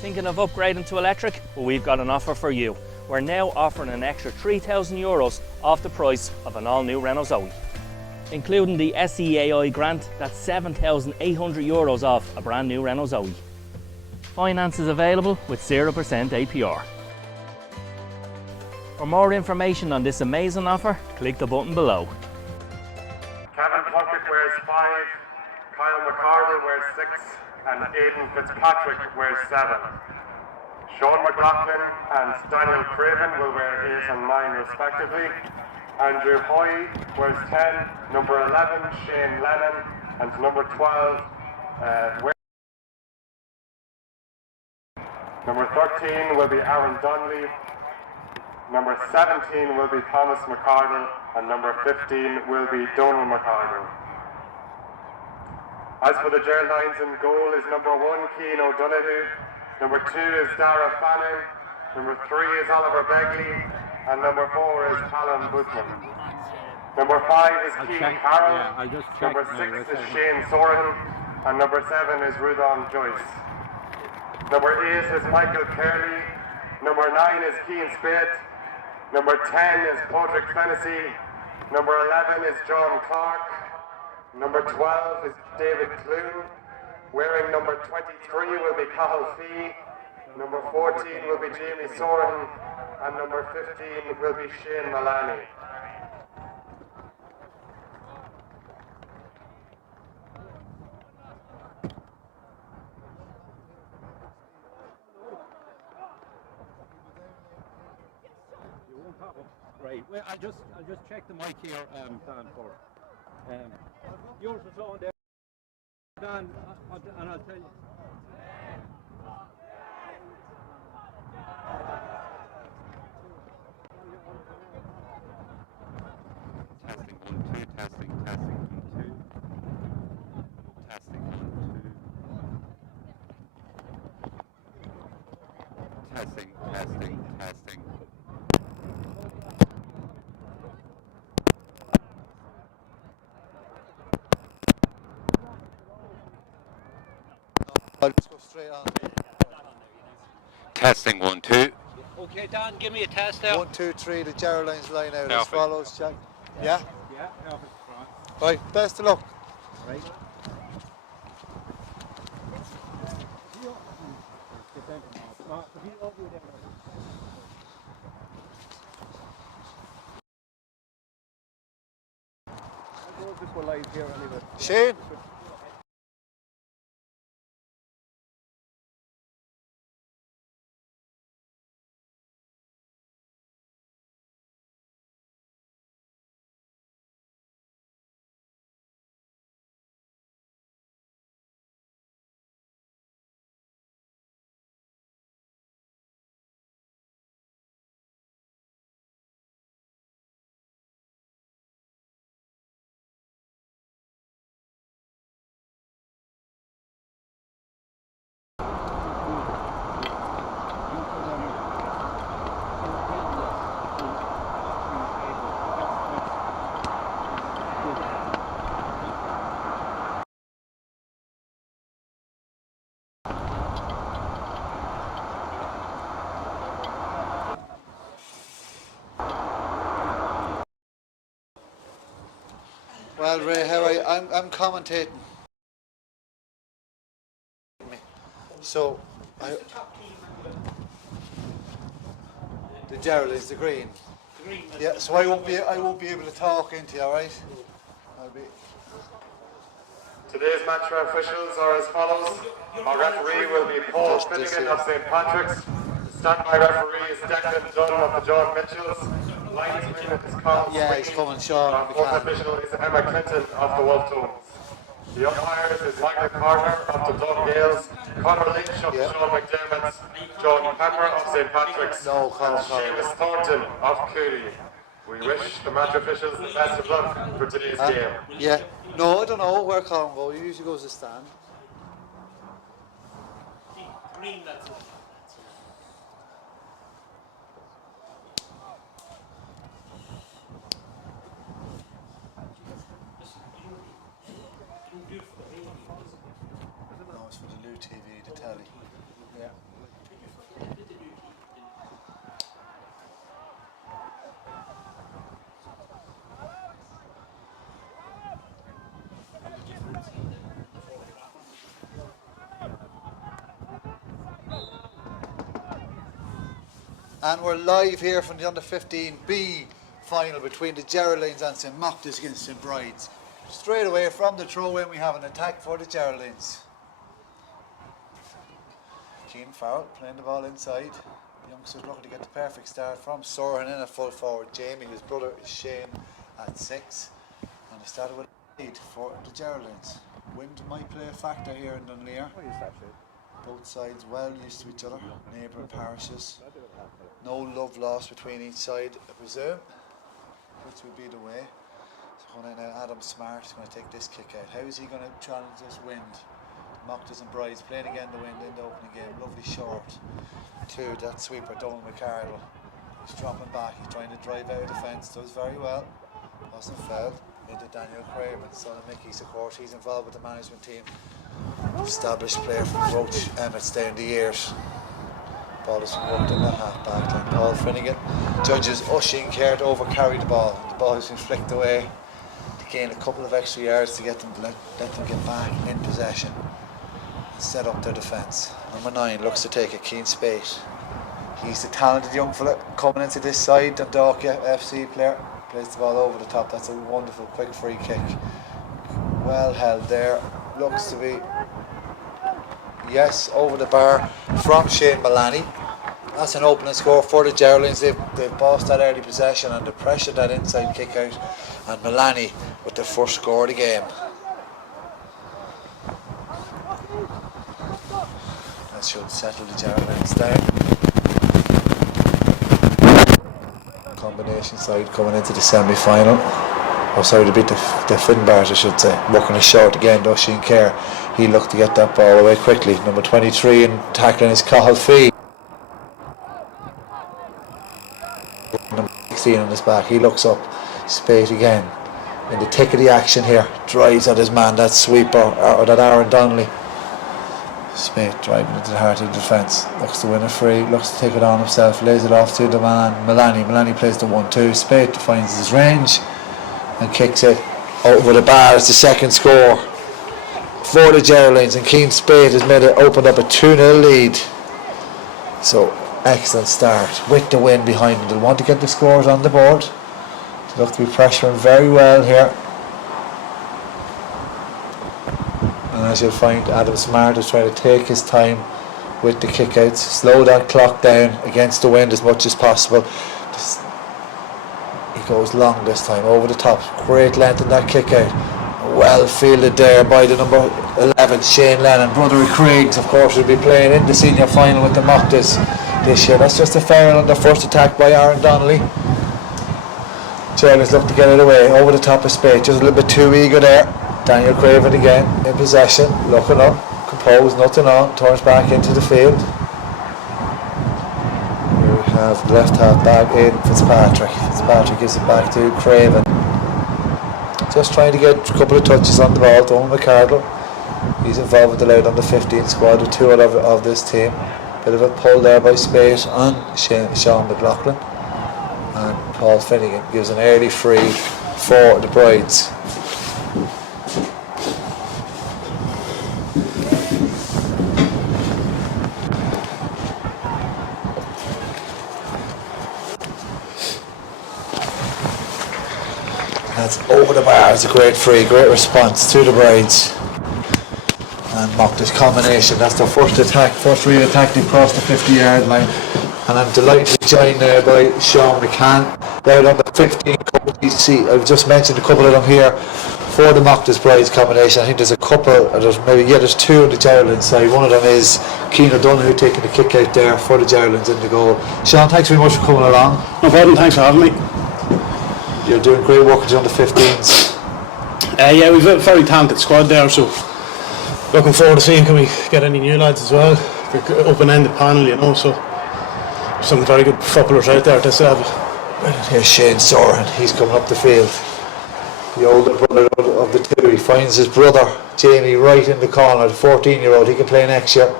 Thinking of upgrading to electric? Well, we've got an offer for you. We're now offering an extra €3,000 off the price of an all-new Renault Zoe. Including the SEAI grant, that's €7,800 off a brand new Renault Zoe. Finance is available with 0% APR. For more information on this amazing offer, click the button below. Kevin Plunkett wears 5, Kyle McCardle wears 6, and Aidan Fitzpatrick wears 7. Sean McLaughlin and Daniel Craven will wear 8 and 9 respectively. Andrew Hoy wears 10, number 11 Shane Lennon, and number 12 number 13 will be Aaron Dunleer, number 17 will be Thomas McCardle, and number 15 will be Donald McCardle. As for the Geraldines, in goal is number 1 Cian O'Donoghue, number 2 is Dara Fannin, number 3 is Oliver Begley, and number 4 is Alan Busman. Number 5 is Keane Carroll, number 6 is Shane Soran, and number 7 is Rudolph Joyce. Number 8 is Michael Curley, number 9 is Keane Spade, number 10 is Patrick Fennessy, number 11 is John Clark, number 12 is David Clune, wearing number 23 will be Cathal Fee, number 14 will be Jamie Soran, and number 15 will be Shane Malani. Right. Well, I'll just check the mic here, Dan, for yours is on there, Dan, and I'll tell you. Testing 1 2, testing 1 2, testing 1 2, testing. I'll just go straight on. Testing 1 2. Okay, Dan, give me a test now. 1 2 3, the Geraldines line out Perfect. as follows, Jack. Yeah? Yeah, perfect. Right, best of luck. Right. Shane? Well, Ray, how are you? I'm commentating. So, the Geraldines, the green. Yeah. So I won't be able to talk into you, all right? Today's match officials are as follows. Our referee will be Paul Finnegan of St. Patrick's. Standby referee is Declan Dunn of the John Mitchels. Linesman is Carl he's coming, Sean. Our fourth official is Emma Clinton of the Wolf Tones. The umpires is Michael Carter of the Dun Gales, Conor Lynch of Sean McDermott's, John Pepper of St. Patrick's, and Seamus Thornton of Cooley. We wish the match officials the best of luck for today's game. Yeah. No, I don't know where Colin goes. He usually goes to stand. Green, that's it. No, it's for the new TV, the telly. Yeah. And we're live here from the under-15B final between the Geraldines and St.Mochtas against St.Brides. Straight away from the throw-in we have an attack for the Geraldines. Keen Farrell playing the ball inside. The youngsters looking to get the perfect start from Soren in at full forward. Jamie, his brother is Shane at 6. And they started with a lead for the Geraldines. Wind might play a factor here in Dunleer. Both sides well used to each other, neighbouring parishes. No love lost between each side, I presume, which would be the way. So now Adam Smart is going to take this kick out. How is he going to challenge this wind? Mochtas and Brides playing again the wind in the opening game. Lovely short to that sweeper, Donald McCardle. He's dropping back, he's trying to drive out of defence, does very well. Wasn't fouled. Into Daniel Craven, son of Mickey's, of course. He's involved with the management team. Established player from Roach Emmets down the years. Ball has been worked in the half-back line. Paul Finnegan judges Ushing care to overcarry the ball. The ball has been flicked away to gain a couple of extra yards to get them let them get back in possession and set up their defence. Number 9 looks to take a Keen Spate. He's the talented young fella coming into this side. Dundalk FC player plays the ball over the top. That's a wonderful quick free kick. Well held there. Looks to be, yes, over the bar from Shane Maloney. That's an opening score for the Geraldines. They've bossed that early possession and the pressure that inside kick out, and Maloney with the first score of the game. That should settle the Geraldines down. Combination side coming into the semi-final. Oh, sorry, to beat the Finbars, I should say. Working a short again, Oisin Kerr. He looked to get that ball away quickly. Number 23 and tackling is Cathal Fee. Number 16 on his back. He looks up. Spate again. In the thick of the action here. Drives at his man, that sweeper, or that Aaron Donnelly. Spate driving into the heart of the defence. Looks to win a free. Looks to take it on himself. Lays it off to the man, Maloney. Maloney plays the 1-2. Spate finds his range and kicks it over the bar. It's the second score for the Geraldines, and Keen Spade has opened up a 2-0 lead. So excellent start with the win behind them. They'll want to get the scores on the board. They look to be pressuring very well here. And as you'll find, Adam Smart is trying to take his time with the kickouts, slow that clock down against the wind as much as possible. He goes long this time, over the top. Great length in that kick out. Well fielded there by the number 11, Shane Lennon. Brother of Craig's, of course, will be playing in the senior final with the Mochtas this year. That's just a foul on their first attack by Aaron Donnelly. Geraldines look to get it away, over the top of Spate. Just a little bit too eager there. Daniel Craven again in possession, looking up, composed, nothing on, turns back into the field. Have the left half back Aidan Fitzpatrick. Fitzpatrick gives it back to Craven. Just trying to get a couple of touches on the ball. Donald McCardle. He's involved with the Loud under-15 squad, the two of this team. Bit of a pull there by Spate on Sean McLaughlin. And Paul Finnegan gives an early free for the Brides. That's over the bar. It's a great free, great response to the Brides. And Mochtas combination. That's their first attack, first real attack. They crossed the 50-yard line. And I'm delighted to be joined there by Sean McCann. They're on the 15 see, I've just mentioned a couple of them here for the Mochtas Brides combination. I think there's a couple, there's two on the Geraldines side. One of them is Keane O'Donoghue taking the kick out there for the Geraldines in the goal. Sean, thanks very much for coming along. No problem, thanks for having me. You're doing great work with the under-15s. Yeah, we've a very talented squad there, so looking forward to seeing can we get any new lads as well. Open-ended panel, you know, so some very good footballers out there at this level. Here's Shane Soren, he's coming up the field. The older brother of the two. He finds his brother Jamie right in the corner, the 14-year-old. He can play next year.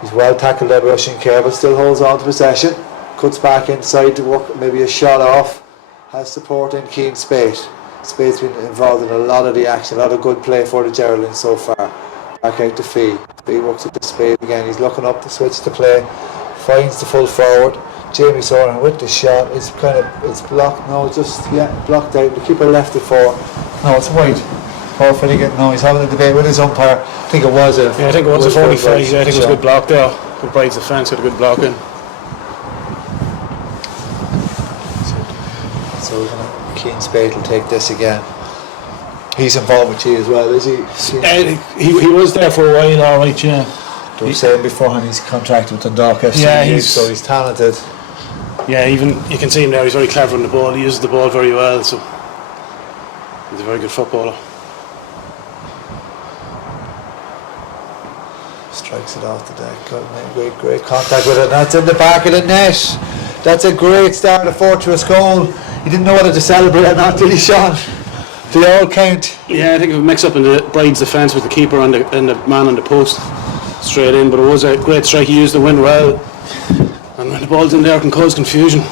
He's well tackled there by Russian Care, but still holds on to possession. Cuts back inside to work maybe a shot off. Has support in Keen Spate. Spate's been involved in a lot of the action, a lot of good play for the Geraldines so far. Back out to Fee. Fee works at the Spate again. He's looking up to switch to play. Finds the full forward. Jamie Soren with the shot. It's blocked. No, blocked out. The keeper left it for. No, it's wide. Paul Finnegan. No, he's having a debate with his umpire. I think it was a. Yeah, I think it was a 45. Yeah, I think it was a good block there. Good Brides defence with a good block in. So Keane Spade will take this again. He's involved with you as well, is he? He was there for a while, all right. Yeah. They were saying beforehand he's contracted with Dundalk FC. Yeah, so he's talented. Yeah, even you can see him there. He's very clever on the ball. He uses the ball very well. So he's a very good footballer. Strikes it off the deck. Great contact with it. And that's in the back of the net. That's a great start, a fortress goal. He didn't know whether to celebrate or not, did he, Sean? They all count. Yeah, I think it was a mix up in the Brides defence with the keeper and the man on the post straight in. But it was a great strike. He used the wind well. And when the ball's in there, it can cause confusion.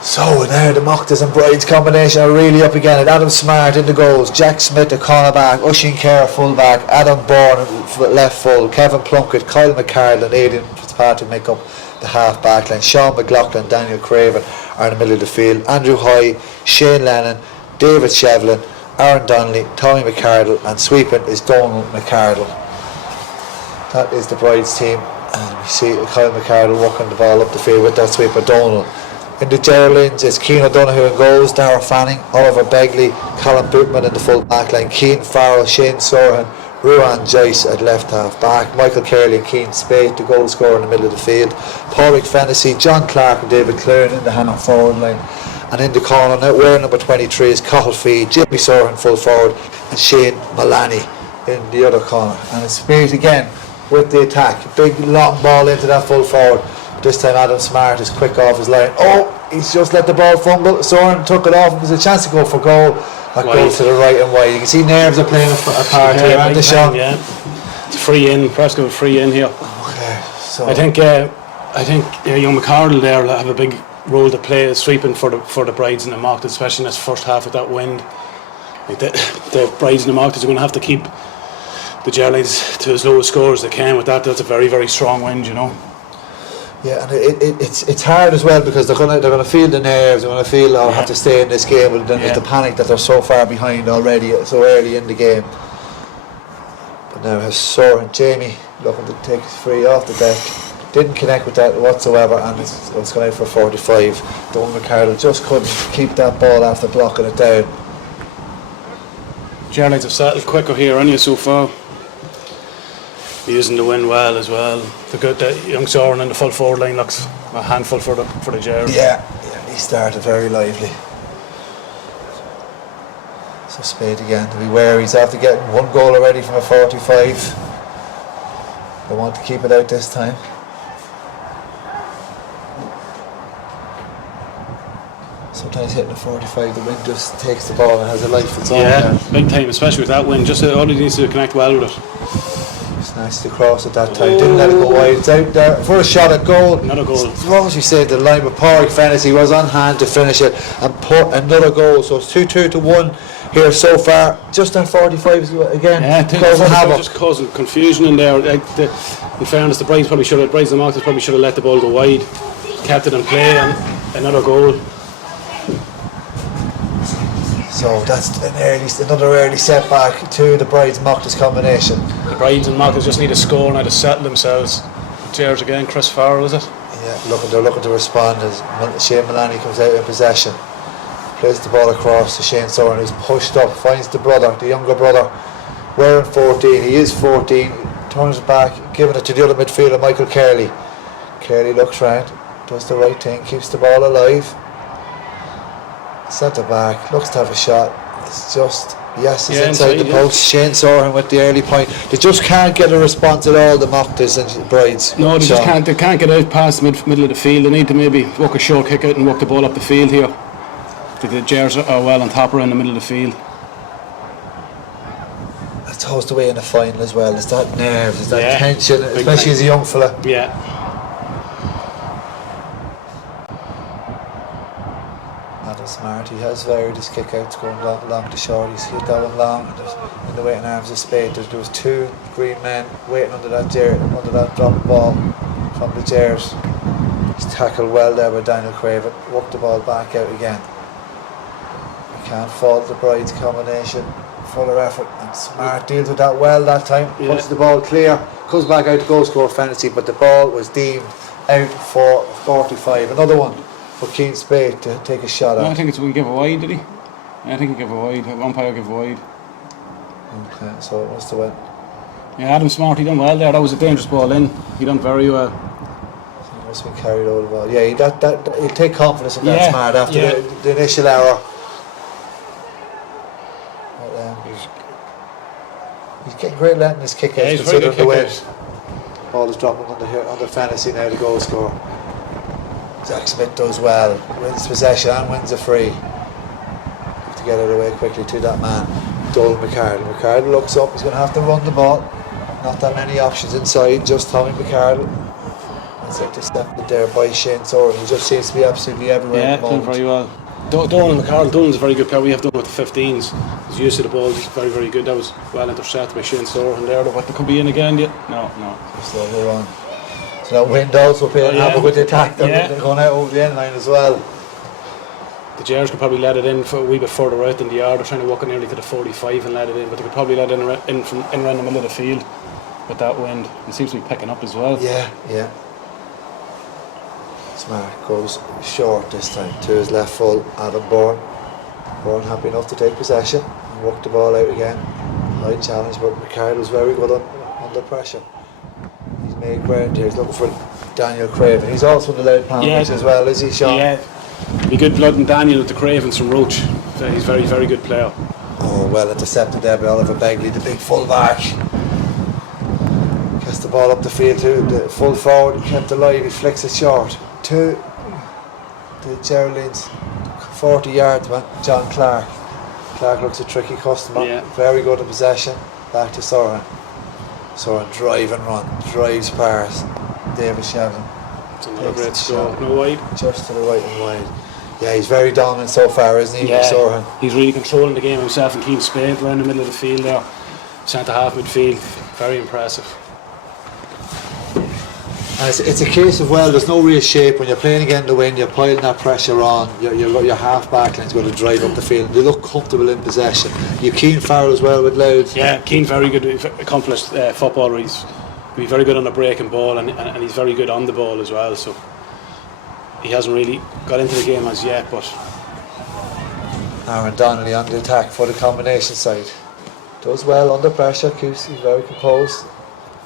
So now the Mochtas and Brides combination are really up again. And Adam Smart in the goals, Jack Smith the cornerback, Oisin Kerr fullback, Adam Bourne left full, Kevin Plunkett, Kyle McCarroll and Aidan Fitzpatrick make up the half back line. Sean McLaughlin, Daniel Craven are in the middle of the field. Andrew Hoy, Shane Lennon, David Shevlin, Aaron Donnelly, Tommy McCardle, and sweeping is Donald McCardle. That is the Brides team, and we see Kyle McCardle walking the ball up the field with that sweeper. Donald. In the Geraldines, it's Keane O'Donoghue in goals, Darragh Fanning, Oliver Begley, Colin Bootman in the full back line, Keane Farrell, Shane Sohan, Ruan Joyce at left half back, Michael Carley and Keane Spate, the goal scorer in the middle of the field, Pairc Fennessy, John Clark and David Clune in the half forward line. And in the corner now, wearing number 23 is Cathal Fee, Jimmy Sohan full forward, and Shane Malani in the other corner. And it's Spate again with the attack. Big long ball into that full forward. This time Adam Smart is quick off his line. Oh, he's just let the ball fumble. Soren took it off. It was a chance to go for goal. That goes to the right and wide. You can see nerves are playing a part here, aren't they, Sean? Yeah, it's a free in. Prescott free in here. Okay, so I think young McCardle there will have a big role to play sweeping for the Brides and the Mochtas, especially in this first half with that wind. Like the Brides and the Mochtas are going to have to keep the Geraldines to as low a score as they can with that. That's a very, very strong wind, you know. Yeah, and it's hard as well because they're gonna feel the nerves. They're gonna feel I have to stay in this game, but then there's the panic that they're so far behind already, so early in the game. But now has Soren Jamie looking to take his free off the deck. Didn't connect with that whatsoever, and it's going out for 45. Don McCardle just couldn't keep that ball after blocking it down. Geraldines have settled quicker here, aren't you, so far? Using the wind well as well. The young Soren in the full forward line looks a handful for the Geraldines. Yeah, he started very lively. So Spade again to be wary. He's after getting one goal already from a 45. They want to keep it out this time. Sometimes hitting a 45, the wind just takes the ball and has a life of its own. Yeah, big time, especially with that wind. Just all he needs to connect well with it. Snatched across at that time, didn't let it go wide. It's out there for a shot at goal. Another goal. As you said, the line with Pairc Fennessy was on hand to finish it and put another goal. So it's 2-2 to 1 here so far. Just that 45 again. Yeah, causing havoc. Just causing confusion in there. In fairness, the Brides and the Mochtas probably should have let the ball go wide, kept it in play, and another goal. So that's another early setback to the Brides Mochtas combination. The Brides and Mochtas just need a score now to settle themselves. Cheers again, Chris Farrell, is it? Yeah, they're looking to respond as Shane Malani comes out in possession. Plays the ball across to Shane Soren, who's pushed up, finds the younger brother, wearing 14. He is 14, turns back, giving it to the other midfielder, Michael Carley. Carley looks round, does the right thing, keeps the ball alive. Centre back, looks to have a shot. It's just, it's inside the post. Shane Soren with the early point. They just can't get a response at all, the Mochtas and Brides. No, they just can't. They can't get out past the middle of the field. They need to maybe work a short kick out and work the ball up the field here. The Gers are well on top around the middle of the field. That's always the way in the final as well. It's that nerves, it's that tension, especially as a young fella. Yeah. Smart, he has varied his kick outs going long to short. He's hit that one long, and in the waiting arms of Spade. There was two green men waiting under that drop ball from the Gers. He's tackled well there by Daniel Craven. Worked the ball back out again. You can't fault the Brides combination. Fuller effort, and Smart deals with that well that time. Puts the ball clear, comes back out to goal score fantasy, but the ball was deemed out for 45. Another one for Keane Spade to take a shot at. No, I think we give a wide, did he? Yeah, I think he gave a wide. Umpire gave a wide. Okay, so it must have went. Yeah, Adam Smart, he done well there. That was a dangerous ball in. He done very well. So he must have been carried over the ball. Yeah, he'll take confidence in that Smart after the initial error. He's getting great length in his kick out, considering the weight. Ball is dropping under fantasy now, the goal scorer. Zach Smith does well, wins possession and wins a free. Have to get it away quickly to that man, Dolan McCardle. McCardle looks up, he's going to have to run the ball. Not that many options inside, just Tommy McCardle. It's intercepted there by Shane Soren, who just seems to be absolutely everywhere at the moment. Yeah, very well. Dolan McCardle, Dolan's a very good player. We have done with the 15s. He's used to the ball, he's very, very good. That was well intercepted by Shane Soren there. What, they could be in again yet? No. So they're on. So that wind also playing havoc with the attack. They're going out over the end line as well. The Jers could probably let it in for a wee bit further out in the yard. They're trying to walk it nearly to the 45 and let it in, but they could probably let it in from in around the middle of the field with that wind. It seems to be picking up as well. Yeah. Smart goes short this time to his left full, Adam Bourne. Bourne happy enough to take possession and work the ball out again. High challenge, but Ricardo's very good under pressure. He's made ground here. He's looking for Daniel Craven. He's also in the loud poundage as well, is he, Sean? Yeah. Be good blood and Daniel with the Cravens from Roach. He's a very, very good player. Oh, well intercepted there by Oliver Begley, the big full back. Gets the ball up the field to the full forward, kept alive, he flicks it short. To the Geraldines, 40 yards man, John Clark. Clark looks a tricky customer, very good in possession. Back to Soren. Soren drive and run, drives past David Shevlin. It's another great stroke, no wide. Just to the right and wide. Yeah, he's very dominant so far, isn't he, Soren? He's really controlling the game himself and Keane Spade around the middle of the field there. Centre half midfield, very impressive. And it's a case of, well, there's no real shape when you're playing against the wind, you're piling that pressure on, your half back line's going to drive up the field. They look comfortable in possession. You Keane Farrell as well with Louth. Yeah, Keane very good, accomplished footballer. He's very good on the breaking ball and he's very good on the ball as well. So he hasn't really got into the game as yet, but Aaron Donnelly on the attack for the combination side. Does well under pressure, he's very composed.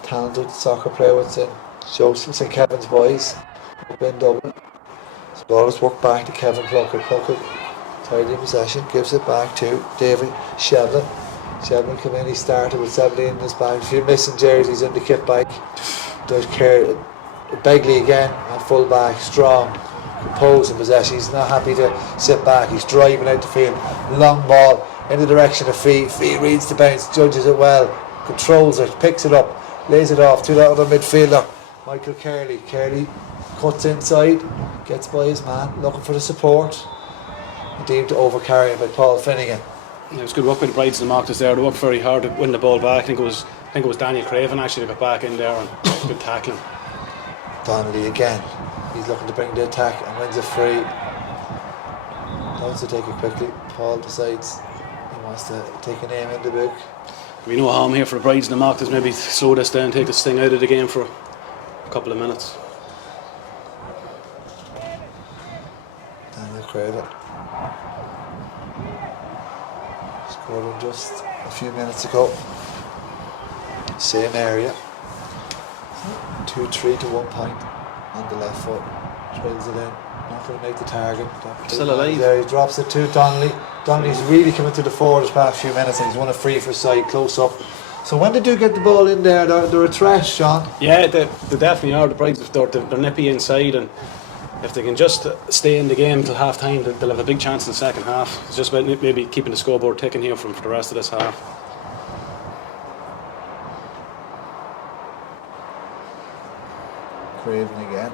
Talented soccer player within Joseph St. Kevin's boys up in Dublin. So ball is worked back to Kevin Pluckett. Pluckett tidy in possession, gives it back to David Shevlin. Shevlin come in, he started with 17 in his bag. A few missing jerseys in the kit bike. Does care. Begley again at full back, strong, composed in possession. He's not happy to sit back, he's driving out the field. Long ball in the direction of Fee. Fee reads the bounce, judges it well, controls it, picks it up, lays it off to the other midfielder, Michael Carley. Carley cuts inside, gets by his man, looking for the support. Deemed to overcarry by Paul Finnegan. Yeah, it was good work with the Brides and Mochtas there. They worked very hard to win the ball back. I think it was Daniel Craven actually that got back in there and good tackling. Donnelly again. He's looking to bring the attack and wins a free. Wants to take it quickly. Paul decides he wants to take a name in the book. We know harm here for the Brides and the Mochtas. Maybe slow this down, take the sting out of the game for a couple of minutes. Daniel Craven scored in just a few minutes ago. Same area. 2-3 to 1 point on the left foot. Drills it in. Not going to make the target. Still alive. There, he drops it to Donnelly. Donnelly's really coming to the fore this past few minutes and he's won a free for side close up. So when they do get the ball in there, they're a threat, Sean. Yeah, they definitely are. The Brides, they're nippy inside, and if they can just stay in the game till half time, they'll have a big chance in the second half. It's just about maybe keeping the scoreboard ticking here for the rest of this half. Craven again.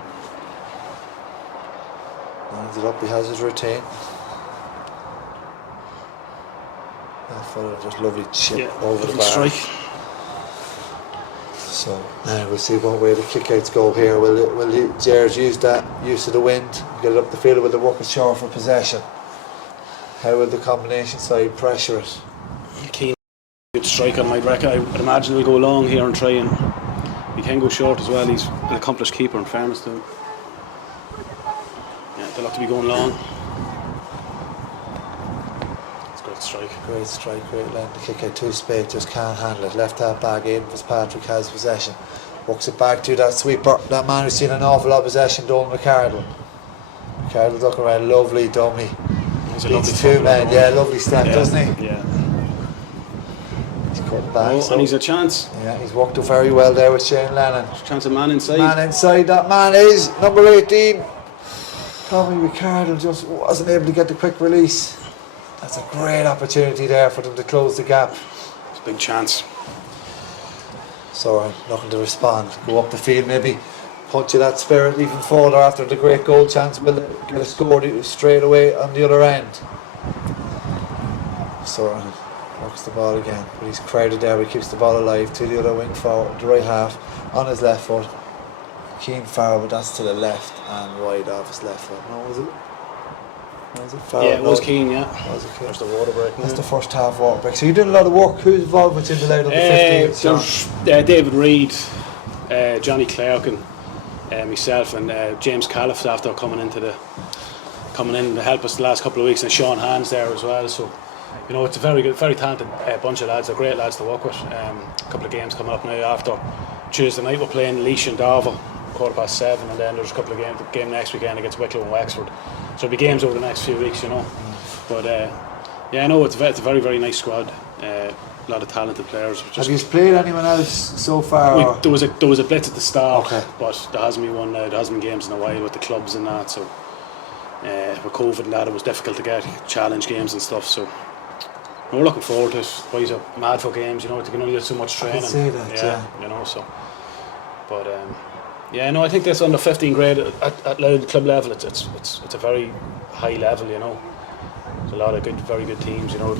Lines it up, he has his routine. That fella just lovely chip over the bar. Strike. So we'll see what way the kickouts go here. Will Jared use that use of the wind, get it up the field? Will they work it short for possession? How will the combination side pressure it? Keen good strike on my record. I would imagine he'll go long here and try, and he can go short as well. He's an accomplished keeper in fairness to him. Yeah, they'll have to be going long. It's a great strike. Great strike, great line. The kick out too spade, just can't handle it. Left half back, Aidan Fitzpatrick has possession. Works it back to that sweeper. That man who's seen an awful lot of possession, Donald McCardle. McCardle's looking around, lovely dummy. He's a lovely two men, yeah, lovely step, doesn't he? Yeah. He's cut back. And he's a chance. Yeah, he's worked it very well there with Shane Lennon. Chance of man inside. Man inside, that man is number 18. Tommy McCardle just wasn't able to get the quick release. That's a great opportunity there for them to close the gap. It's a big chance. Sorry, nothing to respond. Go up the field maybe. Punch of that spirit even further after the great goal chance. Will get a score straight away on the other end. Soren works the ball again, but he's crowded there, but he keeps the ball alive to the other wing forward, the right half, on his left foot. Keen foul, but that's to the left and wide off his left foot. No, was it? Was it foul? Yeah, it was Keen, yeah. Was it Keen? There's the water break. That's the first half water break. So you're doing a lot of work. Who's involved with in the late under 15? There's David Reid, Johnny Clark, and myself, and James Califf after coming in to help us the last couple of weeks, and Sean Hands there as well. So you know, it's a very good, very talented bunch of lads. They're great lads to work with. A couple of games coming up now after Tuesday night. We're playing Laois and Darver, 7:15, and then there's a couple of games. The game next weekend against Wicklow and Wexford. So there'll be games over the next few weeks, you know. But yeah, no, it's a very, very nice squad. A lot of talented players. Have you played anyone else so far? There was a blitz at the start, okay. But there hasn't been one now. There hasn't been games in a while with the clubs and that. So with COVID and that, it was difficult to get challenge games and stuff. So we're looking forward to it. Boys are mad for games, you know. They can only do so much training. I can see that, yeah. You know, so. But yeah, no, I think this under 15 grade at Louth club level, it's a very high level, you know. There's a lot of very good teams, you know.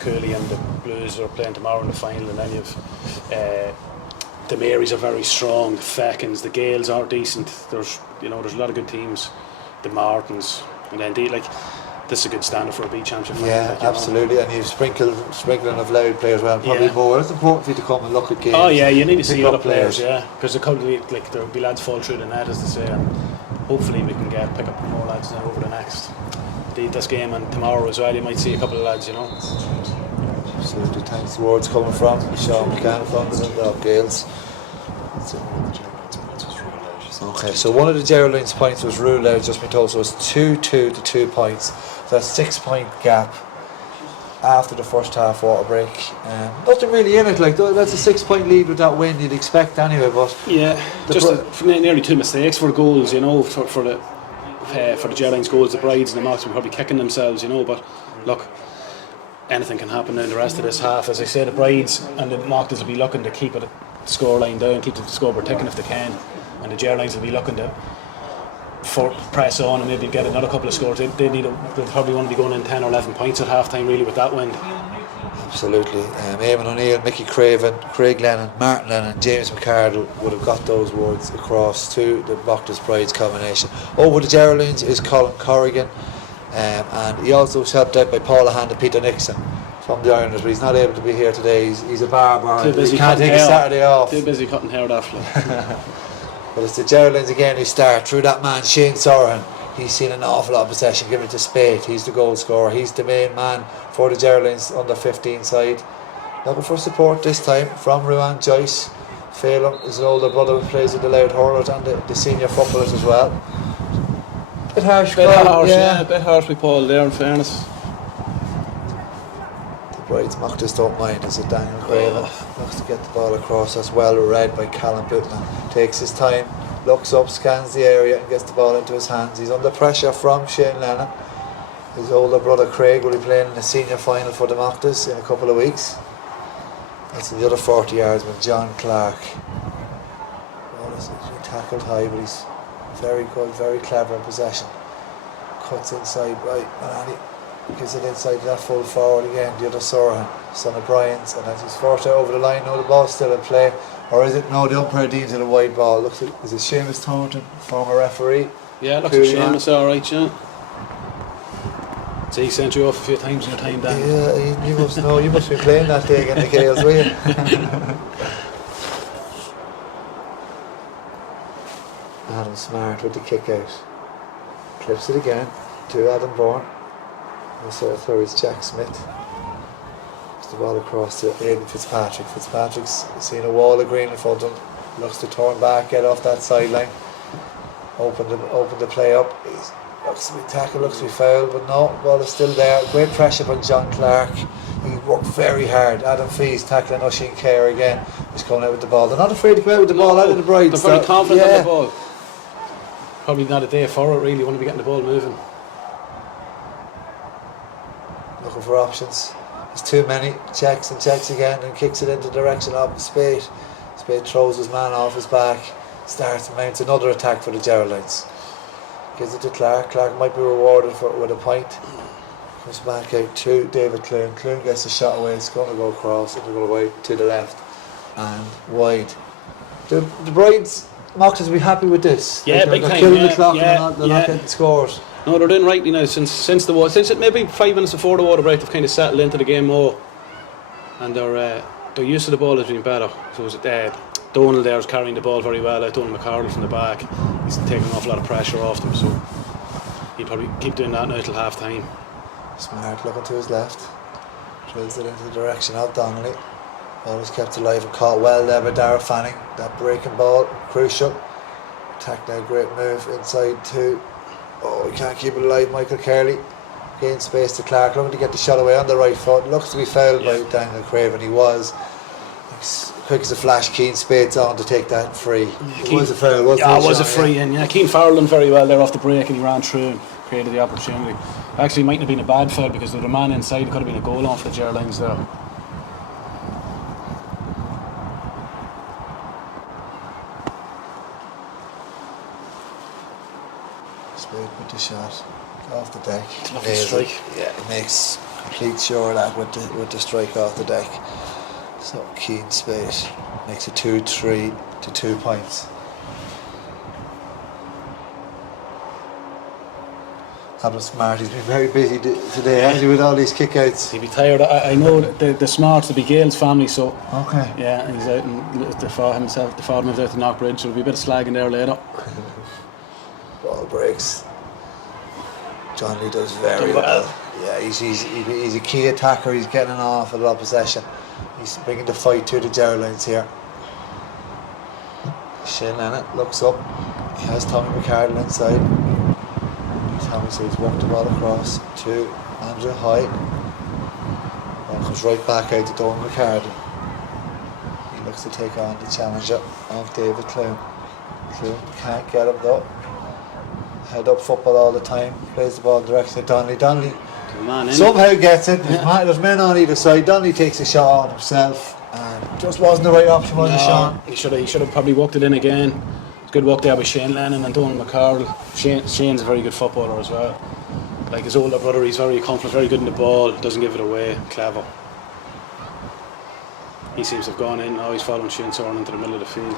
Curly and the Blues are playing tomorrow in the final, and then you've the Marys are very strong, the Fechins, the Gales are decent. There's a lot of good teams, the Martins, and then this is a good standard for a B championship. Yeah, absolutely, and you've sprinkling of Louth players around, probably more. It's important for you to come and look at games. Oh yeah, you need to see other players, yeah, because there'll be lads fall through the net, as they say, and hopefully we can pick up more lads now over the next. This game and tomorrow as well, you might see a couple of lads, you know. Absolutely, thanks. The words coming from Sean McCann from the Dundalk Gales. Okay, so one of the Geraldines points was ruled out, just been told, so it's 2-2 to 2 points. So that's 6 point gap after the first half water break. Nothing really in it, that's a 6 point lead with that win, you'd expect anyway, but yeah, nearly 2 mistakes for goals, you know, for the Geraldines goals, the Brides and the Mochtas will probably kicking themselves, you know, but look, anything can happen in the rest of this half. As I say, the Brides and the Mochtas will be looking to keep the scoreline down, keep the scoreboard ticking if they can, and the Geraldines will be looking to press on and maybe get another couple of scores. They'll probably want to be going in 10 or 11 points at half time, really, with that wind. Absolutely. Eamon O'Neill, Mickey Craven, Craig Lennon, Martin Lennon and James McCardle would have got those words across to the Mochtas Brides combination. Over the Geraldines is Colin Corrigan, and he also was helped out by Paul Hand and Peter Nixon from the Islanders, but he's not able to be here today. He's a barber. He can't take a Saturday off. Too busy cutting hair after. But it's the Geraldines again who start through that man Shane Sorahan. He's seen an awful lot of possession given to Spade. He's the goal scorer. He's the main man for the Geraldines under 15 side. Looking for support this time from Ruan Joyce. Phelan, his older brother, who plays in the Louth Hurlers, and the senior footballers as well. Bit harsh, a bit harsh with Paul there, in fairness. The Brides Mochtas don't mind. It's a Daniel Craven. Looks to get the ball across. That's well read by Callum Bootman. Takes his time, looks up, scans the area and gets the ball into his hands. He's under pressure from Shane Lennon. His older brother Craig will be playing in the senior final for the Mochtas in a couple of weeks. That's the other 40 yards with John Clark. He's tackled high, but he's very good, very clever in possession. Cuts inside right, and he gives it inside to that full forward again, the other Sorahan, son of Brian's, and as he's forced out over the line, now the ball's still in play. Or is it, no, the umpire deems it a wide ball. Looks like, is it Seamus Thornton, former referee? Yeah, looks like Seamus, alright, yeah. So he sent you off a few times in your time, Dan. Yeah, you must know, you must be playing that day against the Gales, will you? Adam Smart with the kick out. Clips it again to Adam Bourne. So there is Jack Smith. The ball across to Aidan Fitzpatrick. Fitzpatrick's seen a wall of green in front of him. Looks to turn back, get off that sideline. Open the play up. Looks to be tackled, looks to be fouled, but no, ball is still there. Great pressure by John Clark. He worked very hard. Adam Fees tackling Oisin Kerr again. He's coming out with the ball. They're not afraid to come out with the ball out of the Brides. They're very confident on the ball. Probably not a day for it, really. Want to be getting the ball moving. Looking for options. There's too many. Checks and checks again and kicks it into the direction of Spade. Spade throws his man off his back. Starts and mounts another attack for the Geraldines. Gives it to Clark. Clark might be rewarded with a point. Comes back out to David Clune. Clune gets a shot away. It's going to go across. It'll go away to the left and wide. The Brides, Mochtas will be happy with this. Yeah, they're big time. killing the clock. They're not yeah. getting scores. No, they're doing rightly now. Since it maybe 5 minutes before the water break, they've kind of settled into the game more, and their use of the ball has been better. So was it Donald there is carrying the ball very well. Donald McCardle from the back. He's taking an awful lot of pressure off them. So he'll probably keep doing that now till half time. Smart looking to his left. Drills it into the direction of Donnelly. Ball is kept alive and caught well there by Dara Fanning. That breaking ball, crucial. Attack now, great move inside to. Oh, he can't keep it alive. Michael Carley gains space to Clark, looking to get the shot away on the right foot. Looks to be fouled by Daniel Craven. He was. He's quick as a flash. Keane Spades on to take that free. It was a foul, wasn't it? Yeah, it was a free. And Keane Farrell done very well there off the break, and he ran through and created the opportunity. Actually, it mightn't have been a bad foul because the man inside could have been a goal on for the Geraldines there. Spade with the shot off the deck. Lovely strike. Yeah, makes complete sure of that with the strike off the deck. So Keane Spade makes it 2-3 to 2 points. Adam Smart, he's been very busy today, hasn't he, with all these kickouts? He'd be tired. I know that the Smarts will be Gail's family, so okay. Yeah, he's out in the father himself. The father was out to Knockbridge, so there'll be a bit of slagging there later. Ball breaks. John Lee does very well. Yeah, he's a key attacker. He's getting an awful lot of possession. He's bringing the fight to the Geraldines here. Shane Lennon looks up. He has Tommy McCardle inside. Tommy says work the ball across to Andrew Hyde. Ball comes right back out to Donald McCardle. He looks to take on the challenger of David Clune. Clune can't get him though. Head up football all the time, plays the ball in the direction of Donnelly. Donnelly somehow gets it. There's men on either side. Donnelly takes a shot on himself and just wasn't the right option, was it, Sean? He should have probably walked it in again. It's good work there by Shane Lennon and Donald McCardle. Shane's a very good footballer as well. Like his older brother, he's very confident, very good in the ball, doesn't give it away, clever. He seems to have gone in, now he's following Shane Soren into the middle of the field.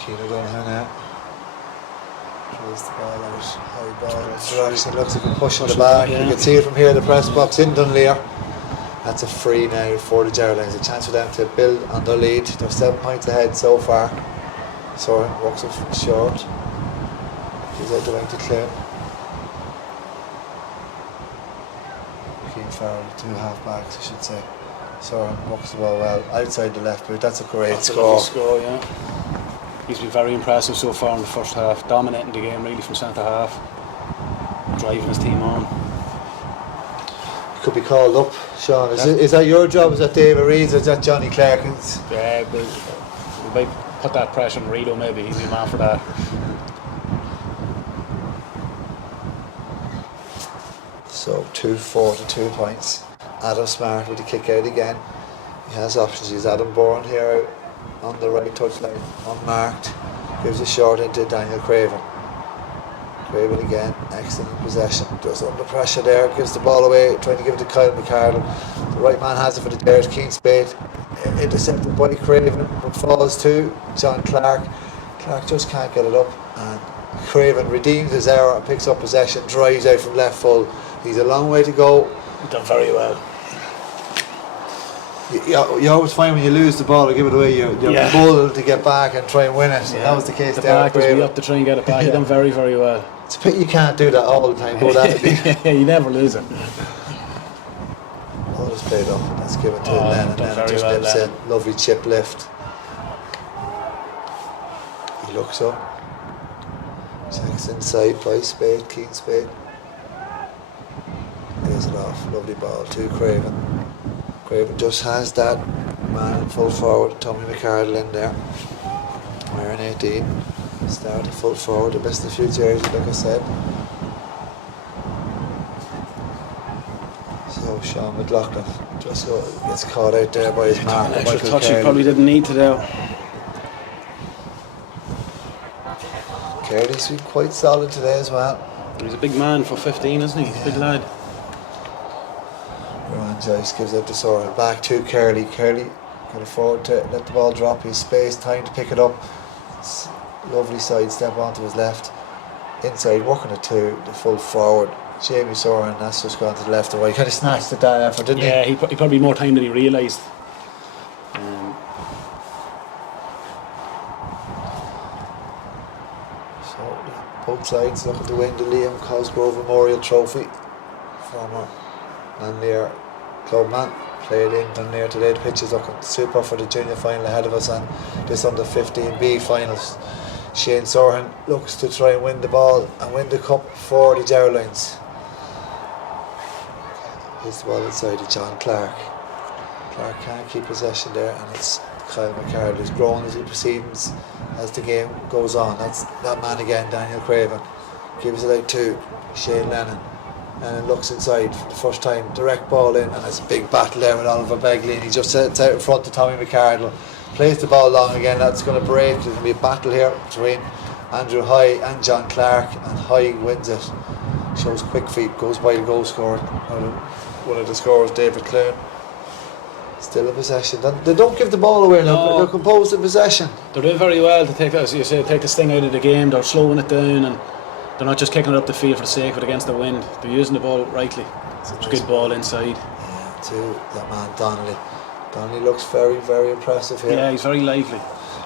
Keane O'Donoghue now. Throws the ball out, high ball direction, looks like he's pushing the back. You can see it from here, the press box in Dunleer. That's a free now for the Geraldines, a chance for them to build on their lead. They're 7 points ahead so far. Soren walks it short. He's out the wing to Clune. Keane Farrell, 2 half backs I should say. Soren walks the ball well outside the left boot. That's a great score. Yeah. He's been very impressive so far in the first half, dominating the game really from centre half, driving his team on. He could be called up, Sean. Is that your job? Is that David Reed's or is that Johnny Clarkin's? Yeah, we might put that pressure on Rito maybe, he'd be a man for that. So 2-4 to 2 points. Adam Smart with the kick out again. He has options. He's Adam Bourne here out on the right touchline, unmarked. Gives a short into Daniel Craven. Craven again, excellent possession, just under pressure there, gives the ball away, trying to give it to Kyle McCardle. The right man has it for the Derek Keane Spade, intercepted by Craven, but falls to John Clark. Clark just can't get it up, and Craven redeems his error and picks up possession, drives out from left full. He's a long way to go. Done very well. You always find when you lose the ball or give it away, you're pulled to get back and try and win it. And that was the case the there. back was we up to try and get it back. He done very, very well. It's a pity you can't do that all the time, but that'd be. You never lose it. Ball is played up. That's given to Glen, and then it just nips in. Lovely chip lift. He looks up. Checks inside by Spade, Keane Spade. Lays it off. Lovely ball to Craven. Craven just has that man in full forward, Tommy McCardle in there. Wearing 18. Started full forward, the best of the few jerseys, like I said. So Sean McLaughlin just gets caught out there by his mark. An extra touch he probably didn't need to do. Carey's been quite solid today as well. He's a big man for 15, isn't he? He's a big lad. Rowan Joyce gives out to Soren. Back to Curly. Curly can afford to let the ball drop. He's space, time to pick it up. Lovely side step onto his left. Inside, working it to the full forward. Jamie Soren, that's just gone to the left and right. Kind of snatched at that effort, didn't he? Yeah, he probably more time than he realised. So, both sides looking to win the Liam Cosgrove Memorial Trophy. Former Dunleer clubman, played in Dunleer today. The pitch is looking super for the junior final ahead of us, and this under 15B finals. Shane Soren looks to try and win the ball and win the cup for the Geraldines. Here's the ball inside to John Clark. Clark can't keep possession there, and it's Kyle McCardle who's growing as he proceeds as the game goes on. That's that man again, Daniel Craven. Gives it out to Shane Lennon. And it looks inside for the first time, direct ball in, and it's a big battle there with Oliver Begley, and he just sets out in front to Tommy McCardle, plays the ball long again. That's going to break. There's going to be a battle here between Andrew High and John Clark, and High wins it, shows quick feet, goes by the goal scorer, one of the scorers, David Clune. Still in possession. They don't give the ball away now. They're composed in possession. They're doing very well to take, as you say, take the sting out of the game. They're slowing it down, and they're not just kicking it up the field for the sake of it against the wind. They're using the ball rightly. It's a good ball inside. Yeah, to that man Donnelly. Donnelly looks very, very impressive here. Yeah, he's very lively.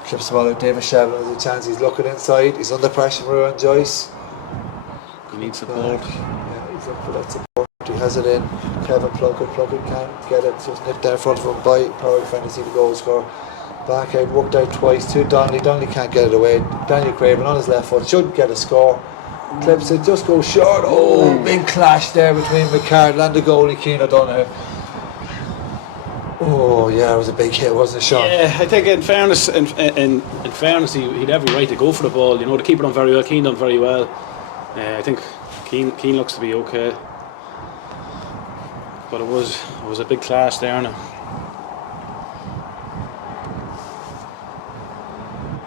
Clips the ball out. David Shevlin has a chance. He's looking inside. He's under pressure from Rowan Joyce. He needs support. Yeah, he's looking for that support. He has it in. Kevin Plunkett can't get it. Just nipped down in front of him by Pairc, trying to see the goal score. Back out, worked out twice to Donnelly. Donnelly can't get it away. Daniel Craven on his left foot should get a score. Clips it, just goes short. Oh, big clash there between McCardle and the goalie, Keane O'Donoghue. Oh yeah, it was a big hit, wasn't it, Sean? Yeah, I think in fairness, he'd every right to go for the ball. You know, the keeper done very well, Keane done very well. I think Keane looks to be okay, but it was a big clash there now.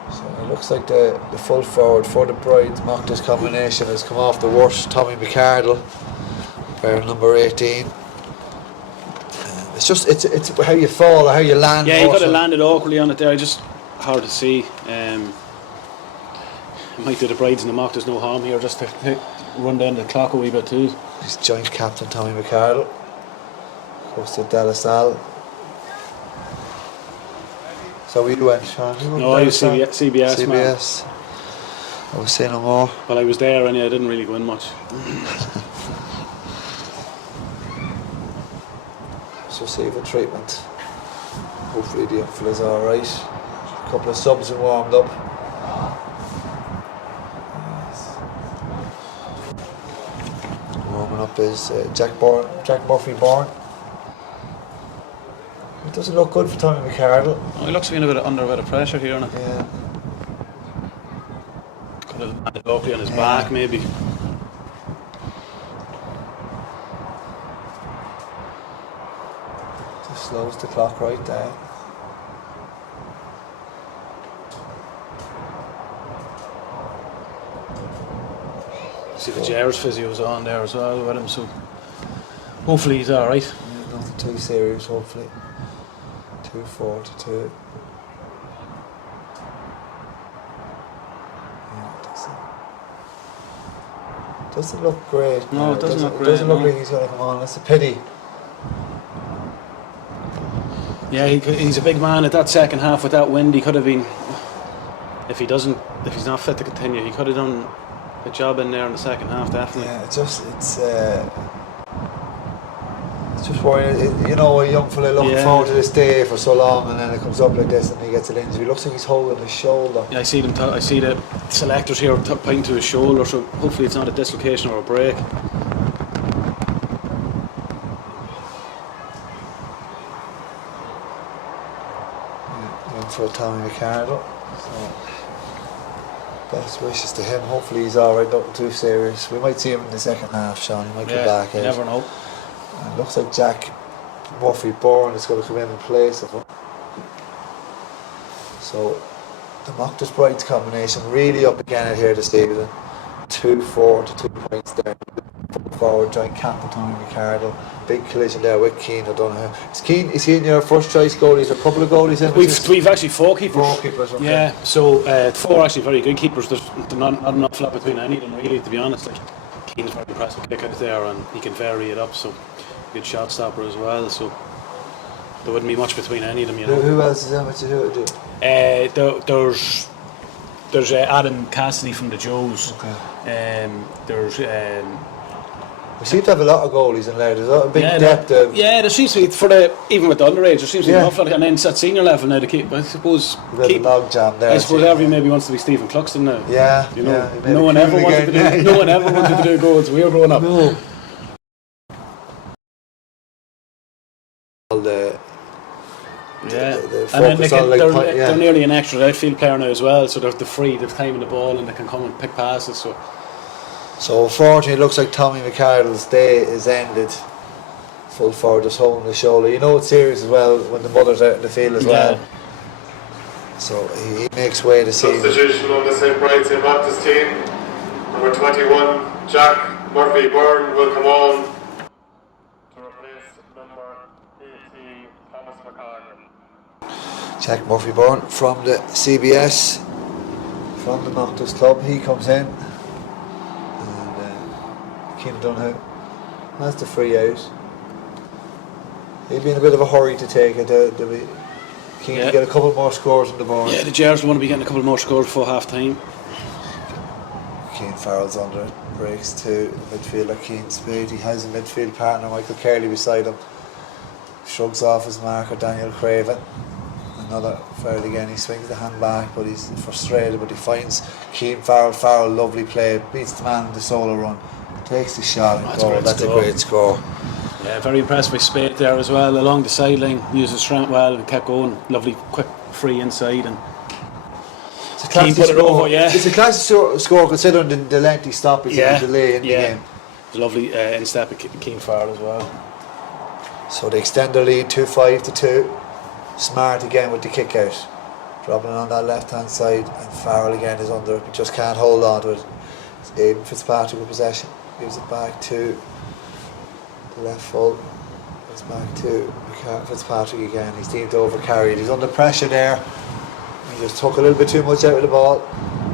So it looks like the full forward for the Brides St.Mochtas combination has come off the worst. Tommy McCardle, player number 18. It's how you fall or how you land. Yeah, he could have landed awkwardly on it there. Just hard to see. It might do the Brides and the St.Mochtas no harm here, just to run down the clock a wee bit too. He's joint captain Tommy McCardle. Goes to De La Salle. So we went, Sean. No, I was CBS. CBS. Man. I was saying no more. Well, I was there and I didn't really go in much. Receiving treatment. Hopefully the infield's alright. A couple of subs and warmed up. Warming up is Jack Murphy Bourne. It doesn't look good for Tommy McCardle. Oh, he looks to be under a bit of pressure here now. Yeah. Could have landed locally on his back maybe. Slows the clock right there. See the Jair's physio's on there as well with him, so hopefully he's alright. Yeah, nothing too serious, hopefully. 2-4-2. Doesn't look great. No, it doesn't look great. Doesn't look like he's going to come on. That's a pity. Yeah, he's a big man at that second half with that wind. He could have been, if he's not fit to continue, he could have done a job in there in the second half, definitely. Yeah, it's just worrying. You know, a young fella looking forward to this day for so long, and then it comes up like this, and he gets an injury. It looks like he's holding his shoulder. Yeah, I see the selectors here pointing to his shoulder, so hopefully it's not a dislocation or a break. Young for Tommy McCardle. So best wishes to him. Hopefully he's alright, nothing too serious. We might see him in the second half, Sean. He might come back. You never know. It looks like Jack Murphy-Bourne is going to come in place of him. So the St.Brides combination really up again here this evening. 2-4 to 2 points there. Forward trying Campbell, Tommy McCardle. Big collision there with Keane O'Donoghue. Is he in your first choice goalies? A couple of goalies in? We've actually 4 keepers. 4 keepers, okay. Yeah, so 4 actually very good keepers. There's not an awful lot between any of them really, to be honest. Like, Keane's very impressive kick out there, and he can vary it up, so good shot stopper as well, so there wouldn't be much between any of them, you know. Who else is that much to do? There's Adam Cassidy from the Joes. Okay. There's we seem to have a lot of goalies in there. There's a big depth of... Yeah, there seems to be, even with the underage, there seems to be an awful lot. And then it's at senior level now to keep, I suppose... log jam there. I suppose everybody maybe wants to be Stephen Cluxton now. Yeah, you know, no one ever wanted to do goals. We were growing up. No. And then they're nearly an extra outfield player now as well, so they're the time in the ball, and they can come and pick passes. So unfortunately, it looks like Tommy McCardle's day is ended. Full forward, just holding the shoulder. You know it's serious as well when the mother's out in the field as well. So he makes way to see. Substitution on the St.Brides Emmets team. Number 21, Jack Murphy-Bourne will come on to replace number 18, Thomas McCartney. Jack Murphy-Bourne from the CBS, from the St.Mochtas club. He comes in, and Keane O'Donoghue has the free out. He'd be in a bit of a hurry to take it. They'll be keen to get a couple more scores on the board. Yeah, the Jers want to be getting a couple more scores before half time. Keane Farrell's under it, breaks to the midfielder Keane Spade. He has a midfield partner, Michael Carley, beside him. Shrugs off his marker, Daniel Craven. Another foul again. He swings the hand back, but he's frustrated. But he finds Keane Farrell. Farrell, lovely play, beats the man in the solo run, takes the shot and goal. That's a great score. Yeah, very impressed by Spade there as well, along the sideline, used his strength well and kept going. Lovely, quick, free inside, and it's a classic score. It's a classic score considering the lengthy stoppage and the delay in the game. It's a lovely instep of Keane Farrell as well. So they extend their lead 2-5 to 2. Smart again with the kick out, dropping it on that left hand side, and Farrell again is under it, but just can't hold on to it. It's Aidan Fitzpatrick with possession, gives it back to the left full. It's back to Fitzpatrick again. He's deemed overcarried. He's under pressure there. He just took a little bit too much out of the ball.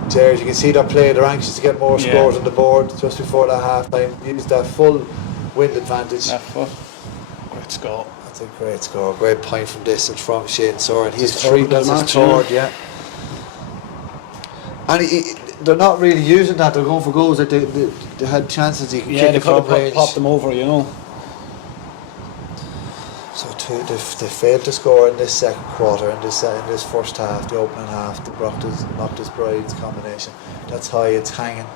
Jared, you can see that play. They're anxious to get more scores on the board just before that half time. Used that full wind advantage. Left foot. Great score. That's a great score. Great point from distance from Shane Soren. He's that's his third, And they're not really using that. They're going for goals. That they had chances. He can kick they could have popped them over, you know. So they failed to score in this second quarter, in this first half, the opening half, the St.Brides combination. That's high, it's hanging.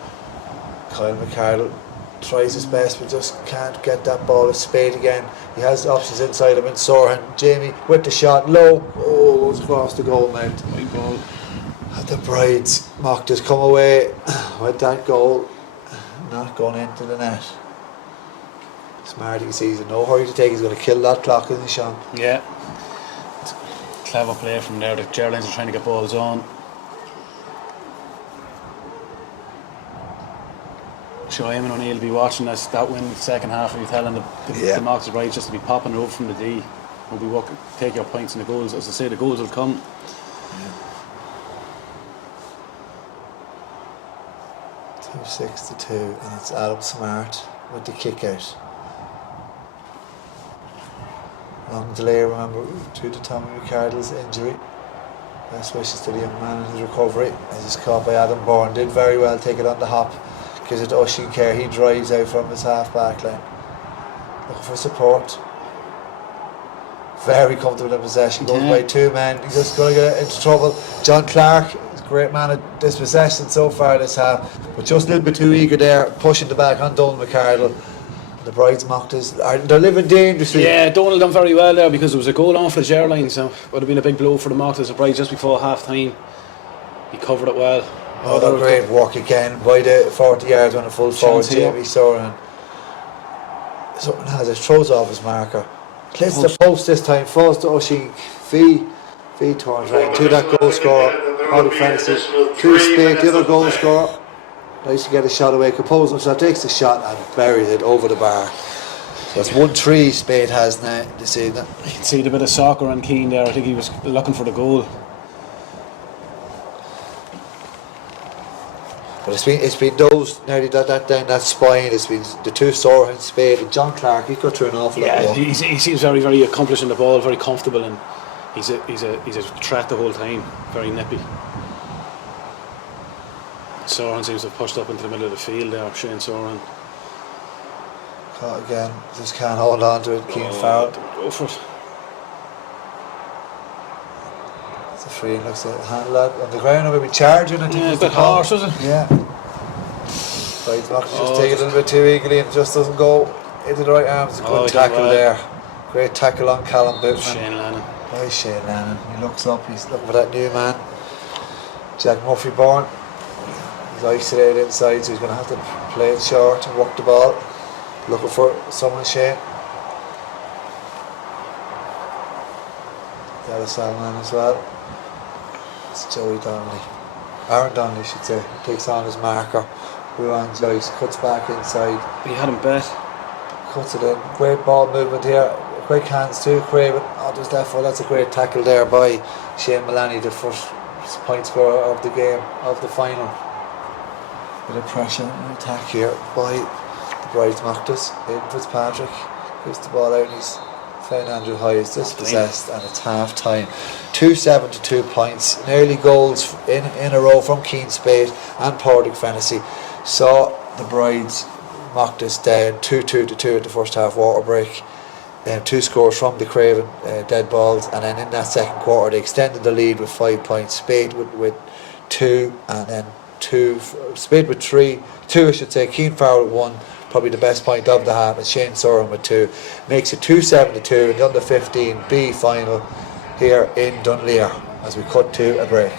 Kyle McCardle tries his best but just can't get that ball. A Spade again. He has options inside him in Soren. Jamie with the shot, low. Oh, goes across the goal mount. White ball. And the Brides Mt come away with that goal, not going into the net. Smart, you can see he's in no hurry to take. He's going to kill that clock, isn't he, Sean? Yeah. It's clever play from there. The Geraldines are trying to get balls on. sure Eamon O'Neill will be watching us that win the second half. We'll be telling the Mochtas Brides just to be popping it up from the D. We'll be take your points in the goals. As I say, the goals will come. Yeah. 2-6-2, and it's Adam Smart with the kick out. Long delay, remember, due to Tommy McCardle's injury. Best wishes to the young man in his recovery. As he's caught by Adam Bourne, did very well, take it on the hop, gives it to Oisín Kerr. He drives out from his half back line, looking for support. Very comfortable in possession, goes by two men. He's just going to get into trouble. John Clark is a great man at dispossession so far this half, but just a little bit too eager there, pushing the back on Donald McCardle. The Brides Mochtas, they're living dangerously. Yeah, Donald done very well there because there was a goal on for the Geraldines, so it would have been a big blow for the Mochtas. The Brides just before half time. He covered it well. Oh, great work again by the 40 yards on a full forward, Jamie Soren. Soren has it, throws off his marker. Hits the post this time, falls to Oisín. Fee turns right to that goal scorer. All the fantasy. To Spade, the other goal scorer. Nice to get a shot away, composes himself, takes the shot and buries it over the bar. So that's 1-3 Spade has now this evening. You can see the bit of soccer on Keane there. I think he was looking for the goal. But it's been those nearly that down that spine. It's been the two Soren, Spade, and John Clark. He got through an awful lot. Yeah, he seems very, very accomplished in the ball, very comfortable, and he's a threat the whole time. Very nippy. Soren seems to have pushed up into the middle of the field there, Shane Soren. Caught again, just can't hold on to it. Keane Farrell. Go for it. It's a free, looks like a hand lad on the ground, or maybe charging. I think it's a bit harsh, was it? Yeah. Right, Mochtas just take it a little bit too eagerly and just doesn't go into the right arms. A good tackle there. Great tackle on Callum Bootman. Shane Lannon. By Shane Lannon. He looks up, he's looking for that new man. Jack Murphy-Bourne. He's isolated inside, so he's going to have to play it short and work the ball. Looking for someone, Shane. Della Salman as well. It's Joey Donnelly. Aaron Donnelly, I should say. Takes on his marker. Ruan Joyce cuts back inside. He had him bet. Cuts it in. Great ball movement here. Quick hands too, Craven. Oh, there's that for. That's a great tackle there by Shane Maloney, the first point scorer of the game, of the final. Bit of pressure and attack here by the Brides Mochtas. Aidan Fitzpatrick gives the ball out and he's found Andrew High is dispossessed, and it's half time. 2-7 to 2 points. Nearly goals in a row from Keane Spade and Pairc Fantasy. Saw the Brides Mochtas down 2-2 to 2 at the first half water break. Two scores from the Craven dead balls, and then in that second quarter they extended the lead with 5 points. Spade with 2, and then Spade with 3, 2 I should say. Keane Farrell with 1, probably the best point of the half, and Shane Soren with 2. Makes it 2-7 to 2 in the under 15 B final here in Dunleer as we cut to a break.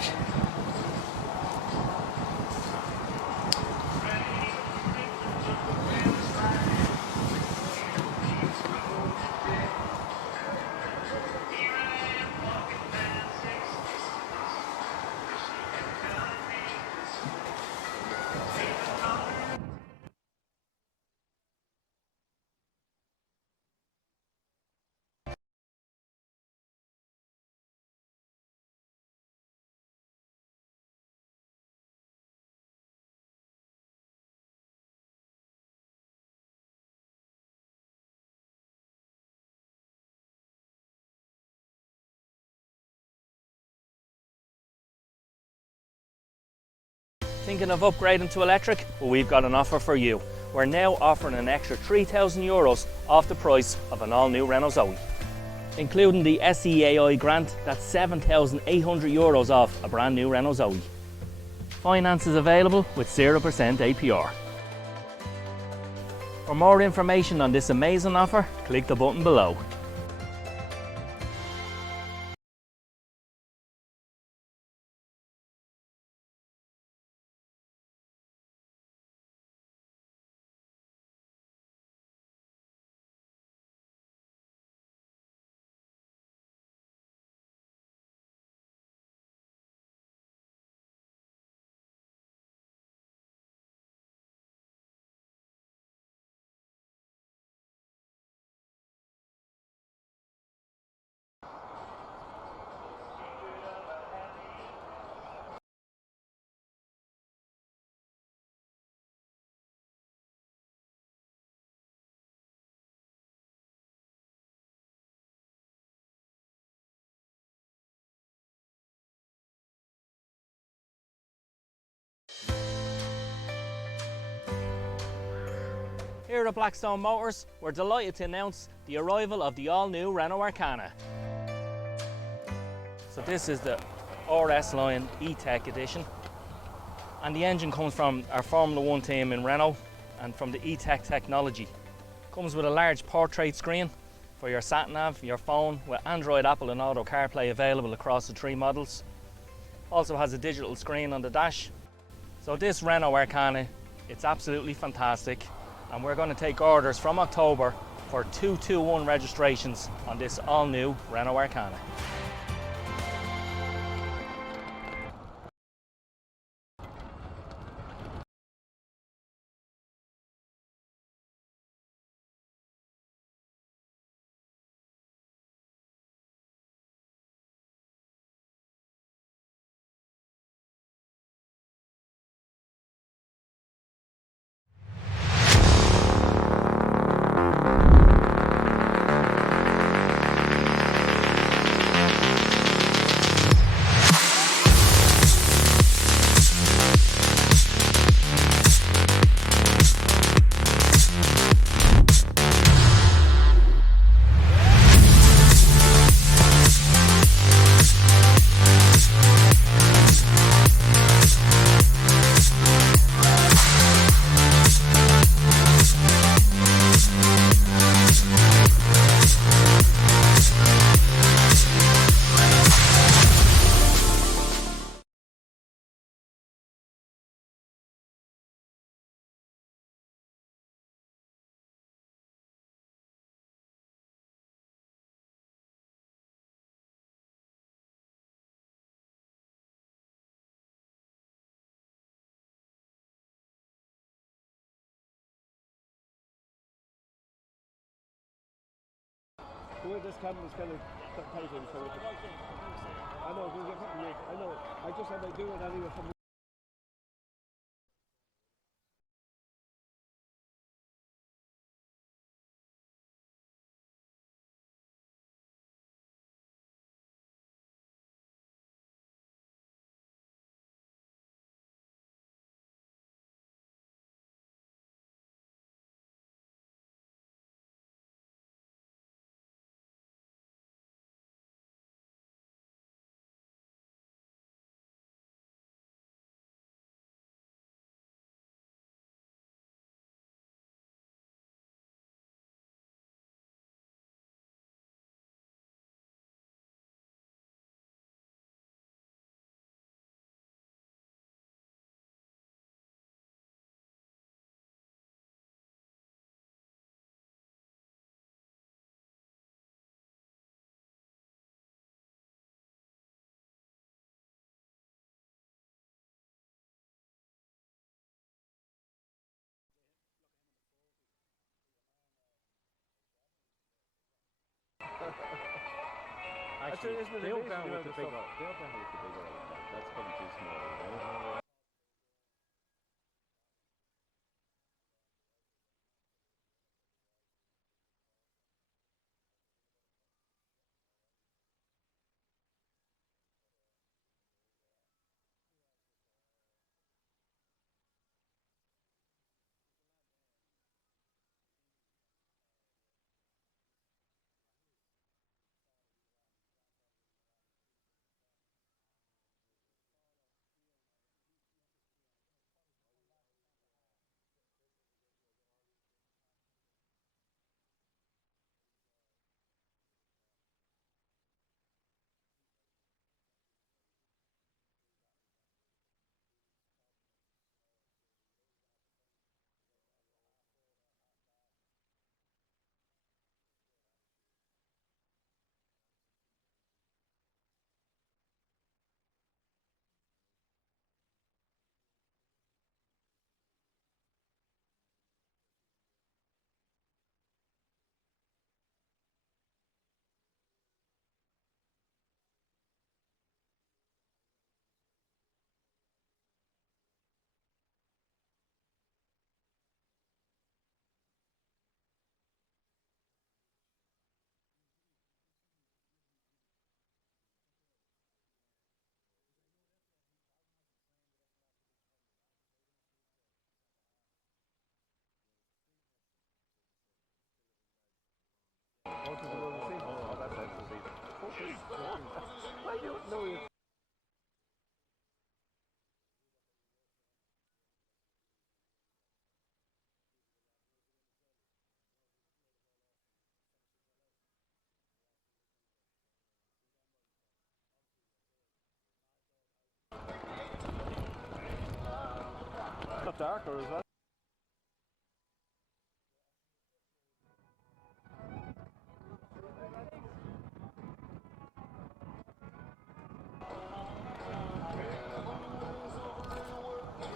Thinking of upgrading to electric? Well, we've got an offer for you. We're now offering an extra €3,000 off the price of an all-new Renault Zoe. Including the SEAI grant, that's €7,800 off a brand new Renault Zoe. Finance is available with 0% APR. For more information on this amazing offer, click the button below. Here at Blackstone Motors, we're delighted to announce the arrival of the all-new Renault Arcana. So this is the RS Line E-Tech edition, and the engine comes from our Formula 1 team in Renault and from the E-Tech technology. Comes with a large portrait screen for your sat-nav, your phone, with Android, Apple and Auto CarPlay available across the 3 models. Also has a digital screen on the dash. So this Renault Arcana, it's absolutely fantastic, and we're going to take orders from October for 221 registrations on this all-new Renault Arcana. The way this camera's kind of tight in, so I know, I know. I just had to do it anyway from Actually, isn't it they'll amazing down the with the amount big of they'll down with the big oil. That's probably too small, right? Not dark, or is that?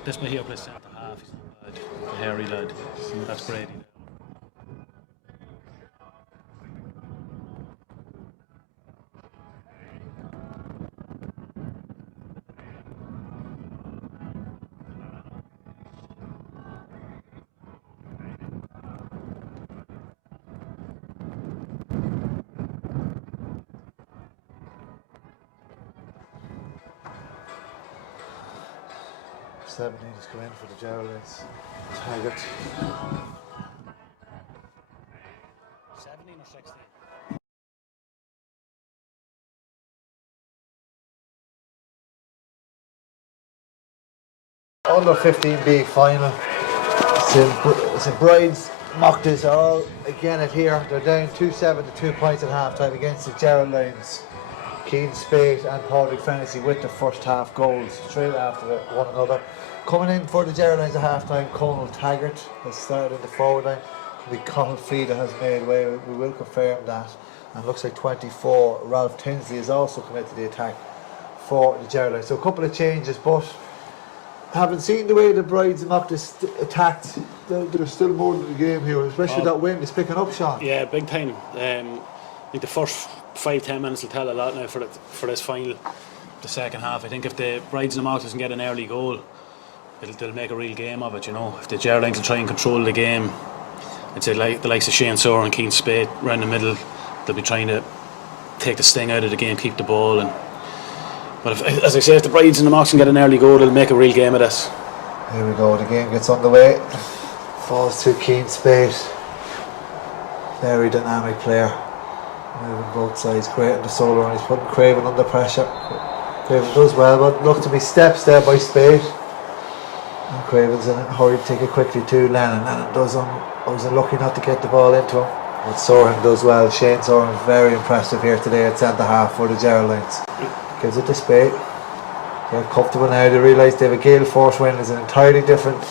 This may here plays centre half. He's not bad. A hairy lad. That's Brady. Seventeen has come in for the Geraldines. Taggart. 17 or 16? Under 15B final. St.Brides, Mhuiri are all again at here. They're down 2-7 to 2 points at half time against the Geraldines. Keane Spate and Pairc Fantasy with the first half goals straight after one another. Coming in for the Geraldines at half time, Colonel Taggart has started in the forward line. Could be Conal Feeda has made way. We will confirm that. And looks like 24, Ralph Tinsley has also come into the attack for the Geraldines. So a couple of changes, but having seen the way the Brides and Mhuiri attacked, there's still more to the game here, especially that wind is picking up, Sean. Yeah, big time. I think the first 5-10 minutes will tell a lot now for this final, the second half. I think if the Brides and Mhuiri can get an early goal, they'll make a real game of it, you know. If the Geraldines will try and control the game, I'd say like the likes of Shane Sower and Keane Spate around the middle, they'll be trying to take the sting out of the game, keep the ball. But if, as I say, if the Brides and the Mhuiri can get an early goal, they'll make a real game of this. Here we go, the game gets underway. Falls to Keane Spate. Very dynamic player. Moving both sides, great in the solo, and he's putting Craven under pressure. Craven does well, but look to me, steps there by Spate. And Craven's in a hurry to take it quickly to Lennon. Lennon does was unlucky not to get the ball into him. But Soren does well. Shane Soren very impressive here today at centre half for the Geraldines. Gives it to Spate. They're comfortable now. They realise they have a gale force wind. Is an entirely different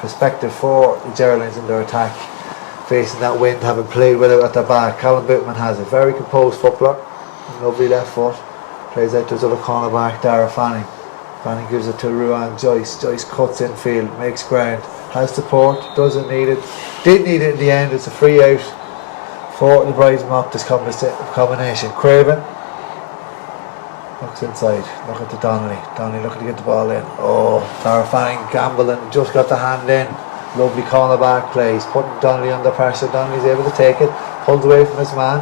perspective for the Geraldines in their attack. Facing that wind, having played with it at their back. Callum Bootman has a very composed footballer. Lovely left foot. Plays out to his other cornerback, Dara Fanning. Fanning gives it to Ruan Joyce. Joyce cuts infield, makes ground. Has support, doesn't need it. Did need it in the end. It's a free out for the Brides and Mhuiri combination. Craven looks inside. Look at the Donnelly. Donnelly looking to get the ball in. Oh, Dara Fanning gambling. Just got the hand in. Lovely cornerback play. He's putting Donnelly under pressure. Donnelly's able to take it. Pulls away from his man.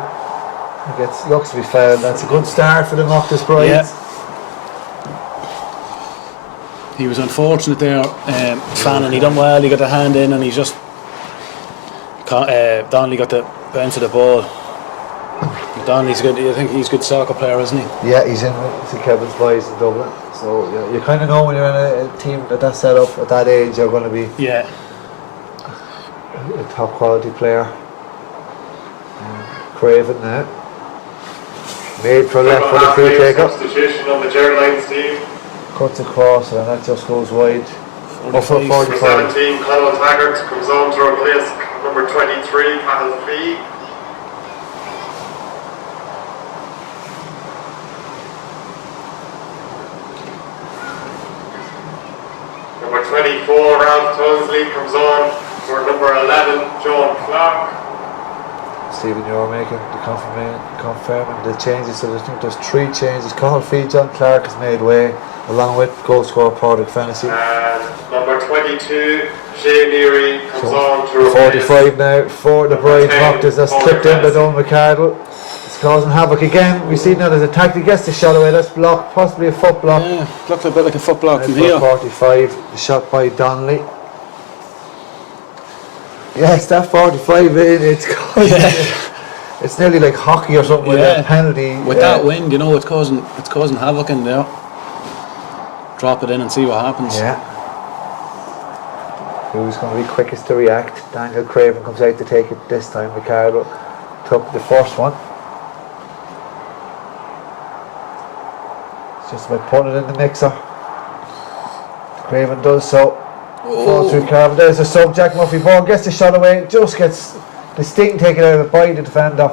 Looks to be fouled. That's a good start for the Mhuiri Brides. Yeah. He was unfortunate there, Fanning. He done well. He got the hand in, and he just Donnelly got the bounce of the ball. Donnelly's good. I think he's a good soccer player, isn't he? Yeah, he's in Kevin's boys in Dublin. So yeah, you kind of know when you're in a team that's set up at that age, you're going to be a top quality player. Craven now. Made for left for the free taker. Substitution on the Geraldines team. Cuts across and that just goes wide. Up for 45. Number 17, Colonel Taggart comes on to replace number 23, Cahill Fee. Number 24, Ralph Tinsley comes on for number 11, John Clark. Stephen, you're making the confirming the changes, so I think there's 3 changes. Conal Feed, John Clark has made way, along with goal scorer Pairc Fantasy. And number 22, Mhuiri comes on to replace 45 now for the Brides Mhuiri. That's clipped in by Donald McCardle. It's causing havoc again. We see now there's a tactic, gets the shot away. That's blocked, possibly a foot block. Yeah, looked a bit like a foot block from here. 45, the shot by Donnelly. Yes, that 45 in, it's it's nearly like hockey or something with a penalty. With that wind, you know, it's causing havoc in there. Drop it in and see what happens. Yeah. Who's going to be quickest to react? Daniel Craven comes out to take it this time. Ricardo took the first one. It's just about putting it in the mixer. Craven does so. Falls through Carver. There's a sub. Jack Murphy ball gets the shot away. Just gets the sting taken out of it by the defender.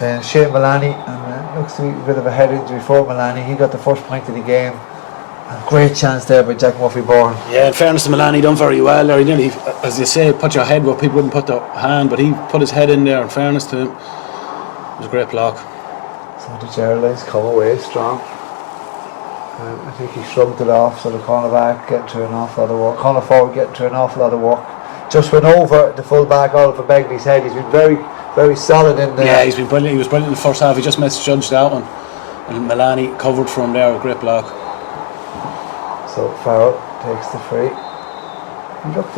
Then Shane Mullaney, and looks to be a bit of a head injury for Mullaney. He got the first point of the game. A great chance there by Jack Murphy Bourne. Yeah, in fairness to Mullaney, done very well there. He nearly, as you say, put your head where people wouldn't put their hand, but he put his head in there. In fairness to him, it was a great block. So the Geraldines come away strong. I think he shrugged it off, so the corner back getting to an awful lot of work. Corner forward getting to an awful lot of work. Just went over the full back Oliver Begley's head. He's been very, very solid in there. Yeah, he's been brilliant. He was brilliant in the first half. He just misjudged that one. And Mullaney covered for him there, a great block. So Farrell takes the free.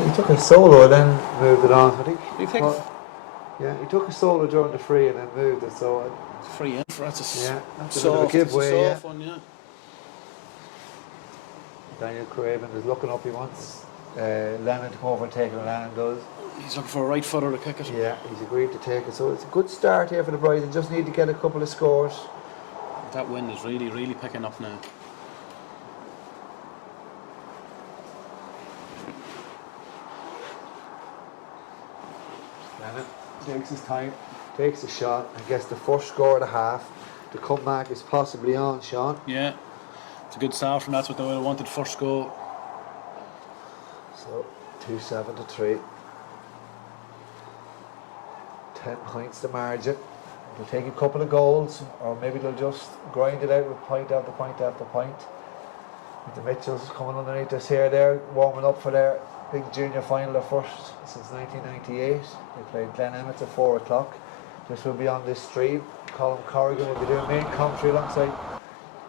He took a solo and then moved it on, I think. Yeah, he took a solo during the free and then moved it, so... Free in for that's a bit of a giveaway, soft one, yeah. Daniel Craven is looking up, he wants Lennon to come over and take it, and Lennon does. He's looking for a right footer to kick it. Yeah, he's agreed to take it, so it's a good start here for the Brides, and just need to get a couple of scores. That wind is really, really picking up now. Lennon takes his time, takes a shot, and gets the first score of the half. The comeback is possibly on, Sean. Yeah. It's a good start from that's what they would have wanted first goal. So 2-7 to 3. 10 points the margin. They'll take a couple of goals, or maybe they'll just grind it out with point after point after point. With the Mitchells coming underneath us here, they're warming up for their big junior final, their first since 1998. They played Glen Emmets at 4 o'clock. This will be on this stream. Colin Corrigan will be doing main commentary alongside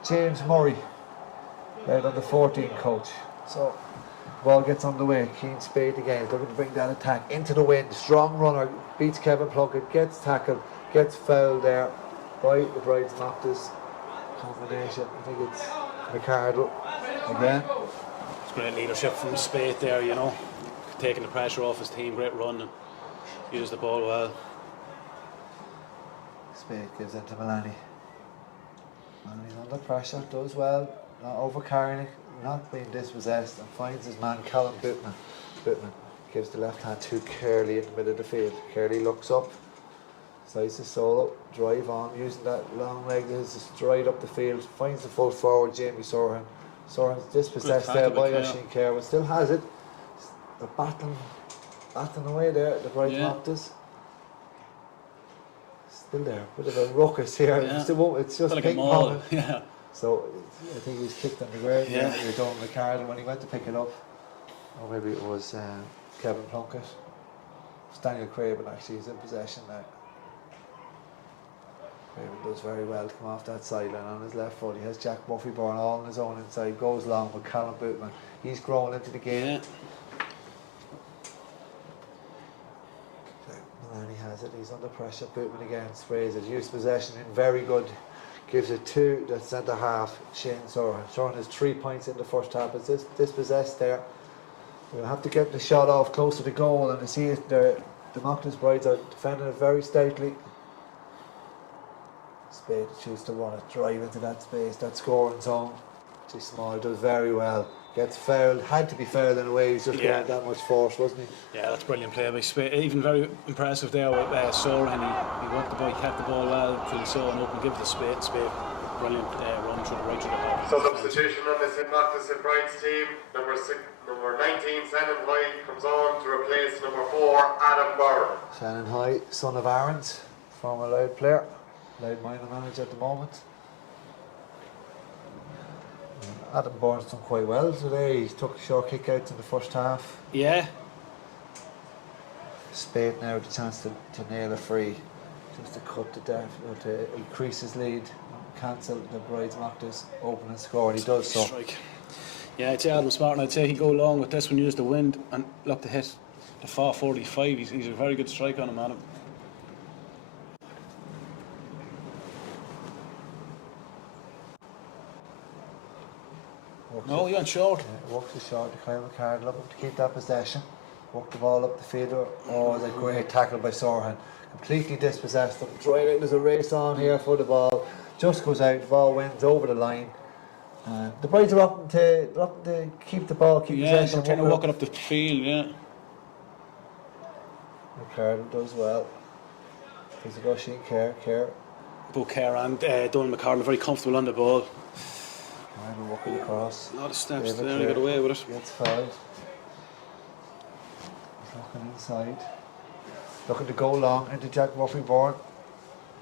James Mhuiri, led on the 14 coach. So ball gets on the way. Keane Spade again, looking to bring that attack into the wind. Strong runner, beats Kevin Plunkett, gets tackled, gets fouled there by the St.Mochtas combination. I think it's Ricardo again. It's great leadership from Spade there, you know, taking the pressure off his team. Great run and used the ball well. Spade gives into Mullaney. Mullaney's under pressure, does well, not overcarrying it, not being dispossessed, and finds his man Cullen Bootman. Bootman gives the left hand to Curley in the middle of the field. Curley looks up, slices his solo, drive on, using that long leg to stride up the field, finds the full forward Jamie Soren. Soren's dispossessed there by Oisin Kerr, but still has it. They're battling away there, the St.Mochtas. Still there, bit of a ruckus here. Yeah. It's just like ping pong. Yeah. So I think he was kicked on the ground. Yeah, he was done with Ricardo when he went to pick it up. Or maybe it was Kevin Plunkett. It's Daniel Craven actually is in possession now. Craven does very well to come off that sideline on his left foot. He has Jack Murphy Bourne all on his own inside, goes long with Callum Bootman. He's grown into the game. Yeah. Mullaney has it, he's under pressure. Bootman again sprays it, used possession in very good. Gives it to the centre half, Shane Soren. Soren has 3 points in the first half. It's dispossessed there. We'll have to get the shot off close to the goal, and to see it, the Mochtas Brides are defending it very stoutly. Spade chooses to run it, drive into that space, that scoring zone. Too small, does very well. Gets fouled, had to be fouled in a way, he's just getting that much force, wasn't he? Yeah, that's brilliant play by Spade. Even very impressive there with Soren. He worked the ball, kept the ball well until he saw an open, give it to Spade. Brilliant run through the right through the half. So substitution on the St.Mochtas Brides team, number 19, Shannon Hyde, comes on to replace number 4, Adam Byrne. Shannon Hyde, son of Aaron's, former Loud player, Loud minor manager at the moment. Adam Byrne's done quite well today. He took short kick outs in the first half. Yeah. Spade now with the chance to nail a free, just to cut the depth, to increase his lead, cancel the St.Mochtas open and score, and he does so. Strike. Yeah, I'd say Adam Smart, and I'd say he'd go along with this one, use the wind and look to hit the 445. He's a very good strike on him, Adam. No, he went short. Yeah, walks it short to Kyle McCardle, looking to keep that possession. Walk the ball up the field. Oh, it's a great tackle by Sorhan. Completely dispossessed them. There's a race on here for the ball. Just goes out, the ball wins over the line. The Brides are up to keep the ball, keep possession. They're trying to walk it up the field, yeah. McCardle does well. There's a rushing Care. Both Care and Donald McCardle very comfortable on the ball. McCardle walking across. A lot of steps David there, he got away with it. Gets fouled. He's looking inside. Looking to go long into Jack Murphy-Bourne.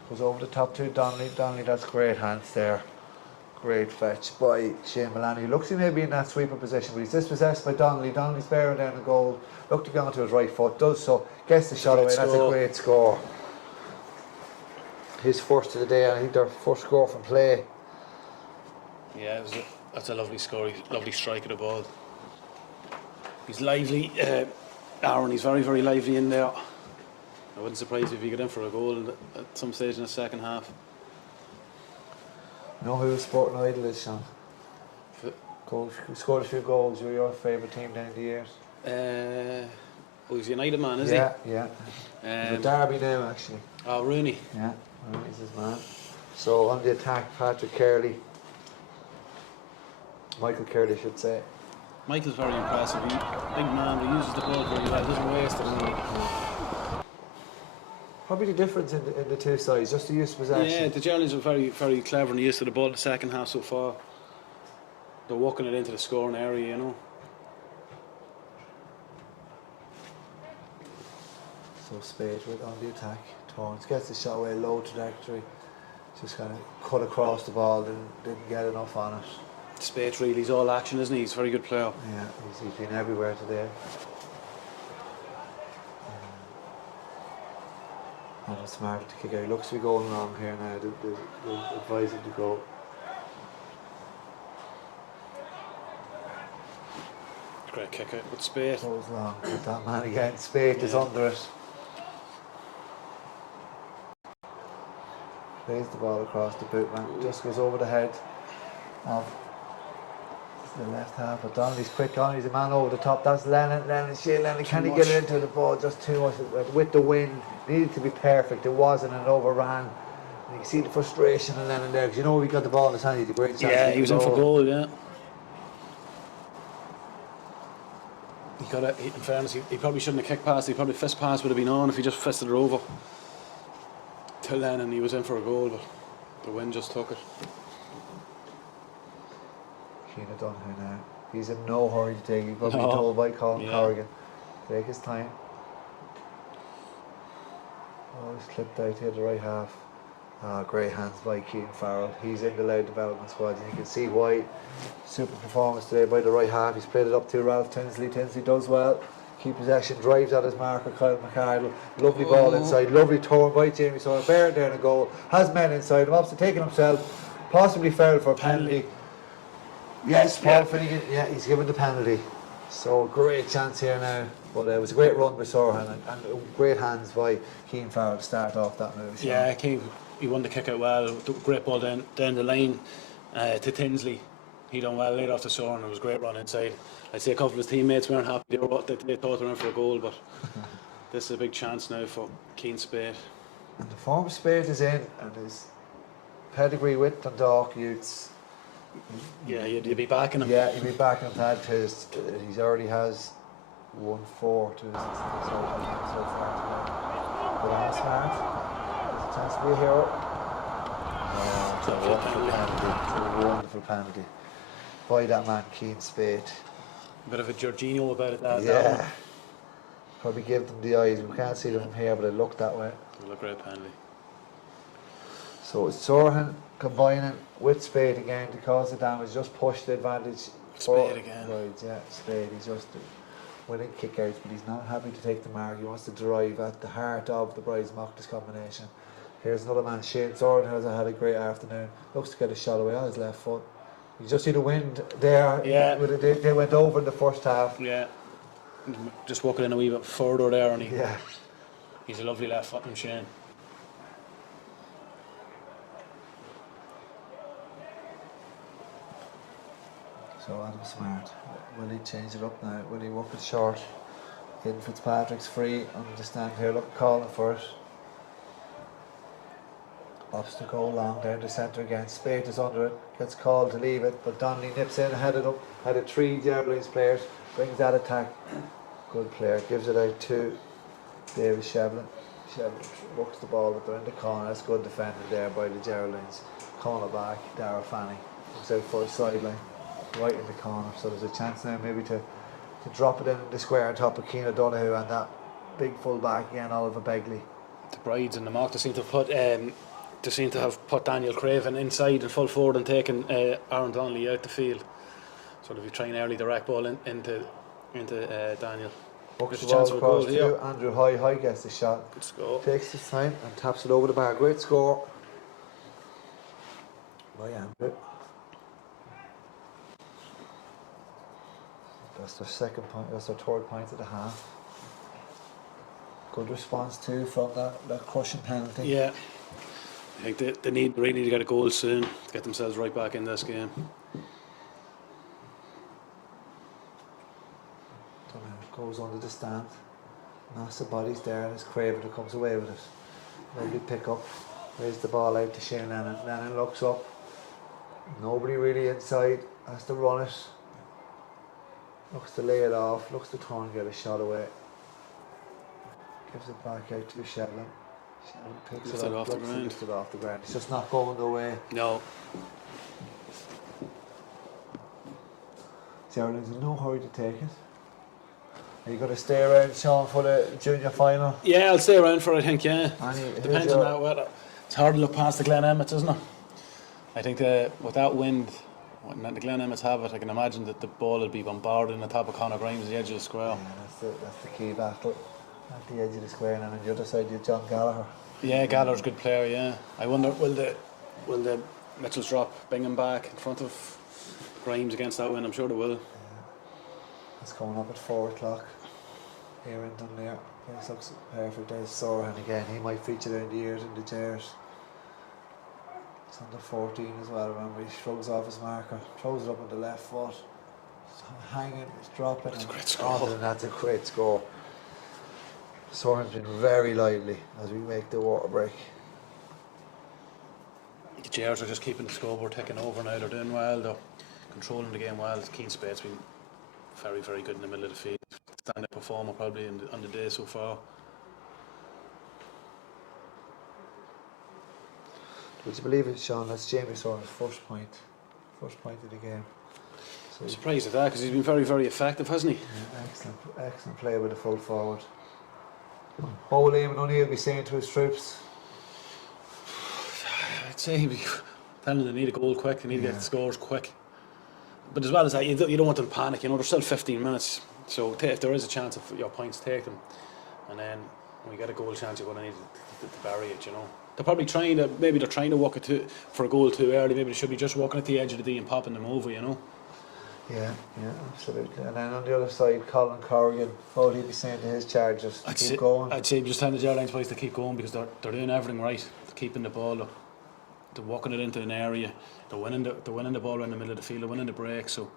Goes over the top to Dunleer. That's great hands there. Great fetch by Shane Mullaney. Looks he may be in that sweeper position, but he's dispossessed by Dunleer. Dunleer's bearing down the goal. Looked to go onto his right foot. Does so. Gets the shot away. That's a great score. His first of the day, and I think their first score from play. Yeah, that's a lovely score. Lovely strike of the ball. He's lively, Aaron. He's very, very lively in there. I wouldn't surprise you if he got in for a goal at some stage in the second half. You know who Sporting Idol is, Sean? Who scored a few goals. You're your favourite team down the years. He's a United man, is he? Yeah. He's a Derby now, actually. Oh, Rooney. Yeah, Rooney's his man. So on the attack, Patrick Carley. Michael Carley, I should say. Michael's very impressive. Big man, but he uses the ball very well. Doesn't waste it. Probably the difference in the two sides, just the use of possession. Yeah, the Geraldines are very, very clever in the use of the ball in the second half so far. They're walking it into the scoring area, you know. So Spade on the attack. Torrance gets the shot away, low trajectory. Just kind of cut across the ball, didn't get enough on it. Spade really, he's all action, isn't he? He's a very good player. Yeah, he's been everywhere today. And it's smart to kick out. He looks to be going wrong here now. They advise him to go. Great kick out with Spade. Goes long with that man again. Spade is under it. Plays the ball across the boot, man. Just goes over the head of the left half. But Donnelly's quick on. He's a man over the top. That's Lennon. Shane Lennon. Can he get it into the ball? Just too much with the wind. Needed to be perfect. It wasn't, and it overran. And you can see the frustration in Lennon there, because you know he got the ball in his hand. He had a great chance. Yeah, he was in for goal. Yeah. He got it. In fairness, he probably shouldn't have kicked past. He probably fist pass would have been on if he just fisted it over to Lennon. He was in for a goal, but the wind just took it. Keane done here now. He's in no hurry to take. He's probably told by Colin Corrigan. Take his time. Oh, he's clipped out here the right half. Great hands by Keane Farrell. He's in the Loud Development Squad, and you can see why. Super performance today by the right half. He's played it up to Ralph Tinsley. Tinsley does well. Keep possession, drives at his marker, Kyle McCardle. Lovely ball inside, lovely turn by Jamie. So a bear down a goal. Has men inside him, obviously taking himself. Possibly fouled for a penalty. Yes, Paul Finnegan. Yeah, he's given the penalty. So great chance here now. But it was a great run by Sorhan and great hands by Keane Farrell to start off that move. Yeah, Keane, he won the kick out well. Great ball down the line to Tinsley. He done well, laid off the Sorhan. It was a great run inside. I'd say a couple of his teammates weren't happy. They thought they were in for a goal, but this is a big chance now for Keane Spade. And the form of Spade is in, and his pedigree with Dundalk youths. Yeah, you'd be backing him. Yeah, he'd be backing him to add to his. He already has 1-4 to his so far today. But on smart. There's a chance to be a hero. It's a wonderful penalty. It's a wonderful penalty by that man, Keane Spade. A bit of a Jorginho about it. Yeah. Probably give them the eyes. We can't see them from here, but it looked that way. It looked a great penalty. So it's Sorhan combining with Spade again to cause the damage. Just push the advantage. Spade again. Right, yeah, Spade. He's just winning kick outs, but he's not happy to take the mark. He wants to drive at the heart of the St.Mochtas combination. Here's another man, Shane Sorhan, has had a great afternoon. Looks to get a shot away on his left foot. You just see the wind there. Yeah. They went over in the first half. Yeah. Just walking in a wee bit further there, and Yeah. he's a lovely left foot from Shane. So Adam Smart, will he change it up now? Will he work it short? Hayden Fitzpatrick's free on the stand here, look, calling for it. Ups to go long down the centre again. Spate is under it, gets called to leave it, but Donnelly nips in, headed up, headed 3 Geraldines players, brings that attack. Good player, gives it out to David Shevlin. Shevlin works the ball, but they're in the corner. That's good defending there by the Geraldines. Corner back, Dara Fanny comes out for a sideline, right in the corner. So there's a chance now maybe to drop it in the square on top of Keane O'Donoghue and that big full back again, Oliver Begley. The Brides and the Mock, they seem to have put Daniel Craven inside and full forward and taken Aaron Donnelly out the field. So they'll be trying early direct ball into Daniel. Books the There's a chance ball of a goal across here. to Andrew High. High gets the shot. Good score. Takes his time and taps it over the bar. Great score by Andrew. That's their second point. That's their third point of the half. Good response too from that crushing penalty. Yeah. I think they really need to get a goal soon to get themselves right back in this game. Goes under the stand. Massive bodies there, and it's Craven who comes away with it. Lovely pick up. Raise the ball out to Shane Lennon. Lennon looks up. Nobody really inside. Has to run it. Looks to lay it off. Looks to turn and get a shot away. Gives it back out to Shevlin. Shevlin picks it up. Off the ground. Lifts it off the ground. It's just not going the way. No. Geraldines in no hurry to take it. Are you going to stay around, Sean, for the junior final? Yeah, I'll stay around for it, I think, yeah. Who's Depends on that weather. It's hard to look past the Glen Emmets, isn't it? I think with that wind, when the Glen Emmets have it, I can imagine that the ball will be bombarded in the top of Conor Grimes, the edge of the square. Yeah, that's the key battle. At the edge of the square, and on the other side you have John Gallagher. Yeah, Gallagher's a good player, yeah. I wonder, will the Mitchels drop Bingham back in front of Grimes against that wind? I'm sure they will. It's coming up at 4 o'clock here in Dunleer. This looks perfect. There's Sorahan again. He might feature down the years in the chairs. It's under 14 as well. Remember, he shrugs off his marker, throws it up on the left foot. It's hanging, it's dropping. That's a great score. And that's a great score. Sorahan's been very lively as we make the water break. The chairs are just keeping the scoreboard ticking over now. They're doing well, though. Controlling the game well. Keane Spade's been very, very good in the middle of the field. Stand-up performer probably on the day so far. Would you believe it, Sean? That's Jamie Soren's first point of the game. So I'm surprised at that because he's been very, very effective, hasn't he? yeah, excellent play with the full forward. What will Eamon O'Neill be saying to his troops? I'd say he'd be telling them they need a goal quick, they need to get the scores quick. But as well as that, you don't want them to panic, there's still 15 minutes. So if there is a chance of your points, take them. And then when you get a goal chance, you're going to need to bury it, They're probably trying to walk it for a goal too early. Maybe they should be just walking at the edge of the D and popping them over, Yeah, absolutely. And then on the other side, Colin Corrigan, what would he be saying to his chargers? Keep going. I'd say just telling the Geraldines boys to keep going because they're doing everything right. They're keeping the ball up. They're walking it into an area. They're winning the ball around the middle of the field. They're winning the break. So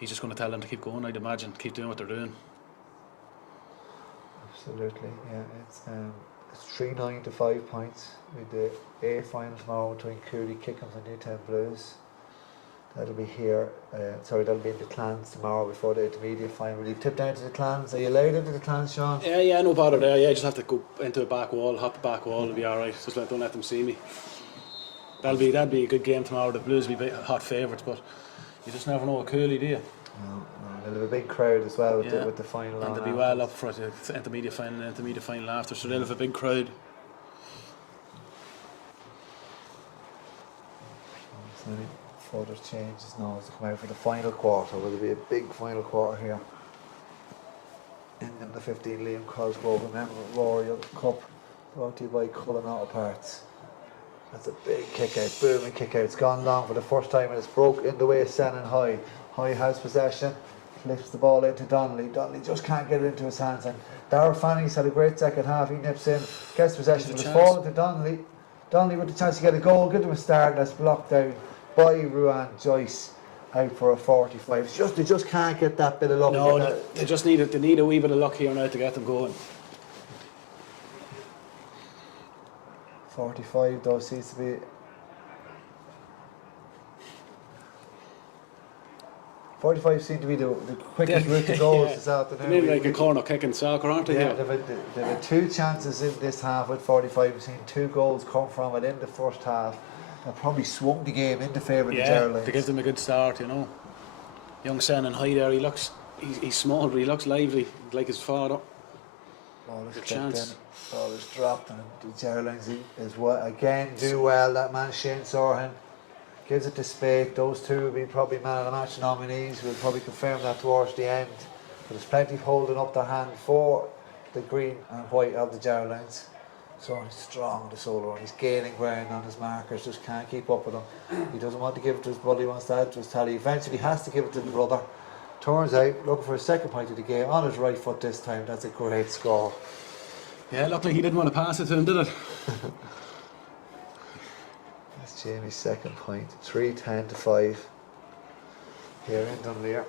he's just going to tell them to keep going. I'd imagine, keep doing what they're doing. Absolutely, yeah. It's 3-9 to 5 points with the A final tomorrow between Cooley Kickham's and Newtown Blues. That'll be here. That'll be in the Clans tomorrow before the intermediate final. Will you tip down to the Clans? Are you allowed into the Clans, Sean? Yeah, no bother there. Yeah, just have to go into a back wall, hop the back wall, it'll be alright. Just don't let them see me. That'll be a good game tomorrow. The Blues will be hot favourites, but you just never know with Cooley, do you? No. They'll have a big crowd as well with the final. And they'll be well up for the intermediate final and intermediate final after, so they'll have a big crowd. So any further changes now as they come out for the final quarter. Will there be a big final quarter here? In the 15 Liam Cosgrove Memorial Cup, brought to you by Cullen Autoparts. That's a big kick out, booming kick out. It's gone long for the first time and it's broke in the way of Sen and High. High has possession, lifts the ball into Donnelly. Donnelly just can't get it into his hands. And Darragh Fanning's had a great second half. He nips in, gets possession, but it's fallen to Donnelly. Donnelly with the chance to get a goal, give him a start. That's blocked down by Ruan Joyce. out for a 45. They just can't get that bit of luck. No, they just need it. They need a wee bit of luck here now to get them going. 45 though seems to be. .45 seemed to be the quickest route to goals this afternoon. They're nearly like a corner kick in soccer, aren't they? Yeah, they've had 2 chances in this half with 45. We've seen 2 goals come from it in the first half. They probably swung the game into favour of the Geraldines. To give them a good start, you know. Young Sen and high there, he's small, but he looks lively, like his father. Ball is Good clipped chance. in, ball is dropped, and the Geraldines is what again do well. That man Shane Sorhan gives it to Spake. Those two will be probably man of the match nominees. We'll probably confirm that towards the end. But there's plenty holding up their hand for the green and white of the Geraldines. So he's strong with the solo and he's gaining ground on his markers, just can't keep up with him. He doesn't want to give it to his brother, he wants to add to his tally. Eventually he has to give it to the brother. Turns out, looking for a second point of the game on his right foot this time. That's a great score. Yeah, looked like he didn't want to pass it to him, did it? That's Jamie's second point. 3-10-5 here in Dunleer.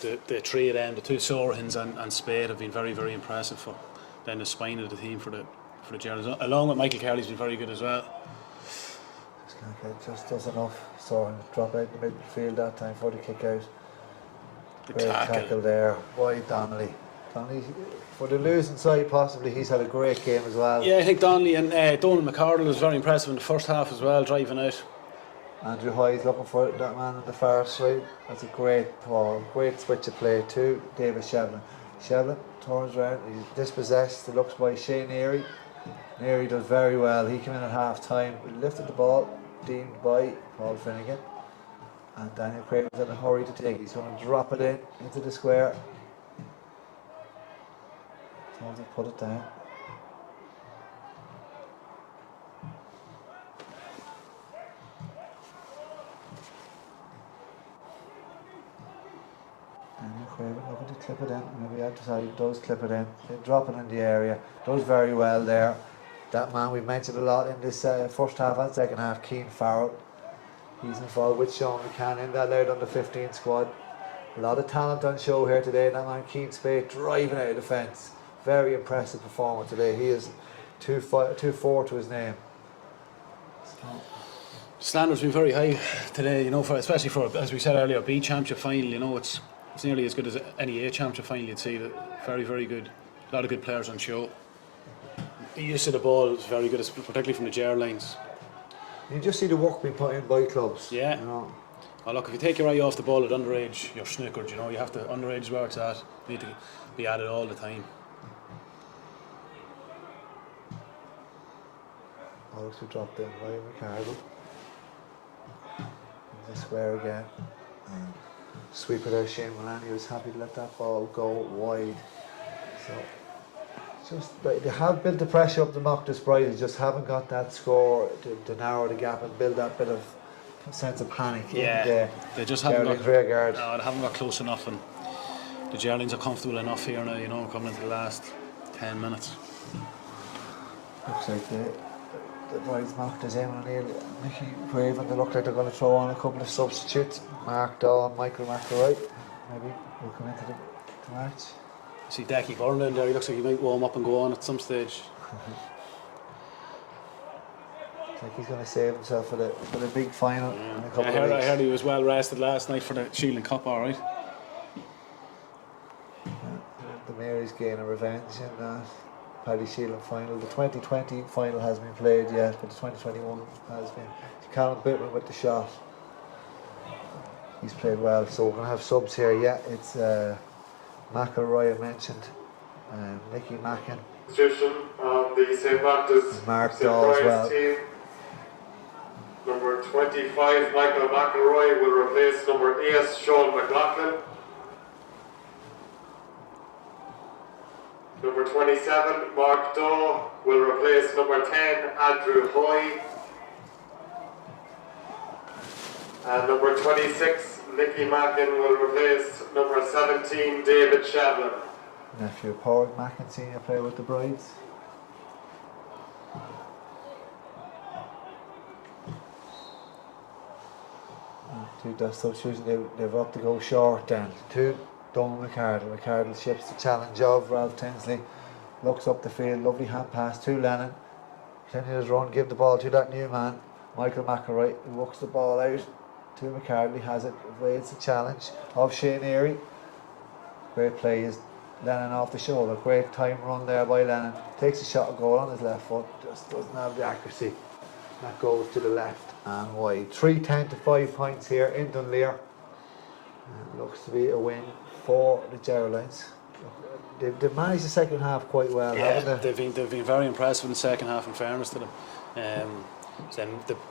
The three of them, the 2 Sorhans and Spade have been very, very impressive for then the spine of the team for the Geraldines. Along with Michael Carley's been very good as well. Just does enough. Sorry, drop out in the midfield that time for the kick out. Great tackle there. Wide Donnelly. Donnelly, for the losing side, possibly he's had a great game as well. Yeah, I think Donnelly and Donald McCardle was very impressive in the first half as well, driving out. Andrew Hyde's looking for that man on the far side. That's a great ball, great switch of play to David Shevlin. Shevlin turns around, he's dispossessed. It looks by Shane Mhuiri. Mhuiri does very well. He came in at half time, lifted the ball, deemed by Paul Finnegan. And Daniel Craig was in a hurry to take. He's going to drop it in into the square. Told to put it down. Daniel Craig looking to clip it in. Maybe advertising does clip it in. They drop it in the area. Does very well there. That man we mentioned a lot in this first half and second half, Keane Farrell. He's involved with Sean McCann in that Loud under 15 squad. A lot of talent on show here today. That man Keane Spade driving out of the fence. Very impressive performance today. He is 2-4 to his name. Standards been very high today, you know, especially for, as we said earlier, B Championship final. You know, it's nearly as good as any A Championship final. You'd see that very, very good. A lot of good players on show. The use of the ball is very good, particularly from the Geraldines. You just see the work being put in by clubs. Yeah. You know. Oh, look, if you take your eye off the ball at underage, you're snookered. You know, you have to underage is where it's at. You need to be at it all the time. Alex who dropped in Ryan McCardle. In the square again. Sweep it out. Shane Mullaney was happy to let that ball go wide. So just they have built the pressure up the St.Mochtas Brides, just haven't got that score to narrow the gap and build that bit of sense of panic. Yeah, they just haven't got. Rear guard. No, they haven't got close enough, and the Geraldines are comfortable enough here now. You know, coming into the last 10 minutes. Looks like the Brides St.Mochtas, Eamon O'Neill, Mickey Craven. They look like they're going to throw on a couple of substitutes. Mark Daw, Michael McElroy. Maybe will come into the match. See Decky Byrne down there, he looks like he might warm up and go on at some stage. Looks like he's going to save himself for the big final in a couple of weeks. I heard he was well rested last night for the Shield and Cup, alright. Yeah, the Mary's gaining revenge in that Paddy Shield final. The 2020 final has been played yet, but the 2021 has been. Callum Bittman with the shot. He's played well, so we're going to have subs here. Yeah, it's McElroy I mentioned, Nicky Mackin. Substitution of the St.Mochtas Mark Daw as well. team. Number 25, Michael McElroy, will replace number 8, Sean McLaughlin. Number 27, Mark Daw, will replace number 10, Andrew Hoy. And number 26, Nicky Mackin, will replace number 17, David Shevlin. Nephew Pairc Mackin, senior player with the Brides. That substitution, they've up to go short then. 2, Donald McArdle. McArdle ships the challenge of Ralph Tinsley. Looks up the field, lovely hand pass to Lennon. Continues his run, give the ball to that new man, Michael McElroy, who walks the ball out to McArdle. He has it, evades the challenge of Shane Erie. Great play is Lennon off the shoulder. Great time run there by Lennon. Takes a shot of goal on his left foot, just doesn't have the accuracy. That goes to the left and wide. 3-10 to 5 points here in Dunleer. Looks to be a win for the Geraldines. They've managed the second half quite well, haven't they? They've been very impressive in the second half, in fairness to them.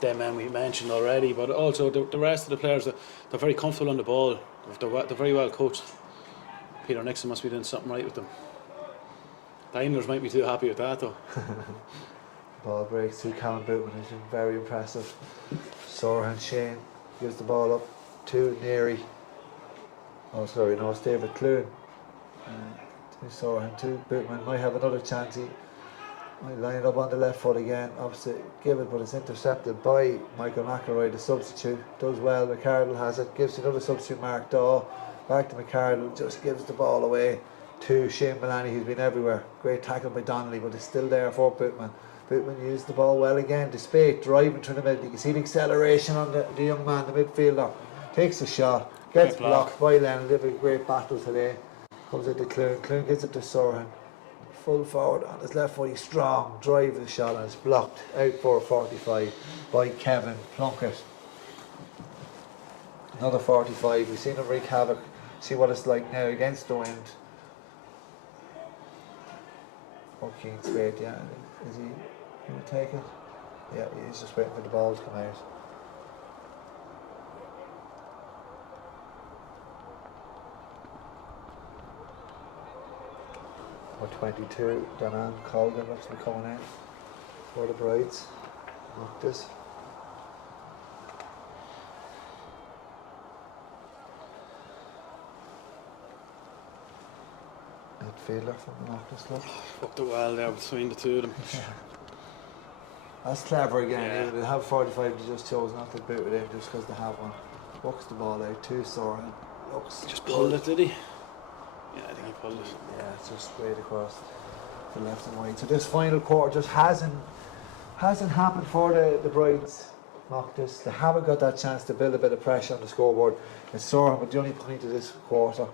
The men we mentioned already, but also the rest of the players, they're very comfortable on the ball. They're very well coached. Peter Nixon must be doing something right with them. Diners might be too happy with that though. Ball breaks to Callum Bootman, who's been very impressive. Sorahan Shane gives the ball up to Neary. Oh, sorry, no, it's David Clune. To Sorahan, to Bootman. Might have another chance. He might line it up on the left foot again. Opposite, give it, but it's intercepted by Michael McElroy, the substitute. Does well. McArdle has it. Gives another substitute, Mark Daw. Back to McArdle. Just gives the ball away to Shane Mullany, who's been everywhere. Great tackle by Donnelly, but it's still there for Bootman. Bootman used the ball well again. Despite driving through the middle, you can see the acceleration on the young man, the midfielder. Takes a shot, gets blocked by Lennon. They have a great battle today. Comes into Clune. Clune gives it to Sorahan. Full forward on his left foot. He's strong. Drives the shot and it's blocked out for 45 by Kevin Plunkett. Another 45. We've seen him wreak havoc. See what it's like now against the wind. O'Keen Spade, yeah. Is he going to take it? Yeah, he's just waiting for the ball to come out. Number 22, Danan Colgan looks to be coming in for the Brides. Mhuiri. Midfielder from the Mhuiri look. Fucked it well there between the two of them. That's clever again. They have 45, they just chose not to boot it in just because they have one. Walks the ball out to Soren. Looks just pulled it, did he? Yeah, I think he pulled it. Yeah, it's just straight across the left and right. So this final quarter just hasn't happened for the Brides. Mhuiri. They haven't got that chance to build a bit of pressure on the scoreboard. It's Soren, but the only point of this quarter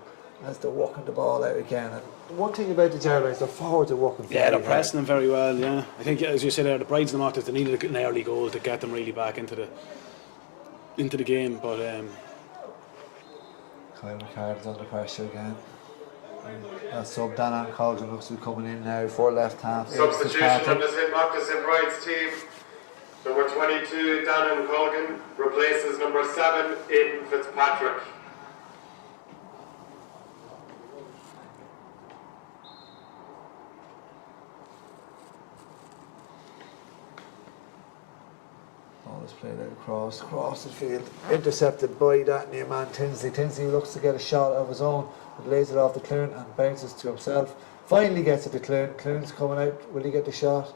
as they're walking the ball out again. And one thing about the Geraldines, their forwards are working very yeah, they're pressing them very well, yeah. I think, as you said there, the Brides and the Mhuiri, they needed an early goal to get them really back into the game, but Kyle McCard's under pressure again. That sub Danan Colgan looks to be coming in now for left half. Substitution on the St.Mochtas Brides team. Number 22, Danan Colgan, replaces number 7, Aidan Fitzpatrick. Played out across the field, intercepted by that new man Tinsley. Tinsley looks to get a shot of his own, but lays it off the Clune and bounces to himself. Finally gets it to Clune. Clune's coming out. Will he get the shot?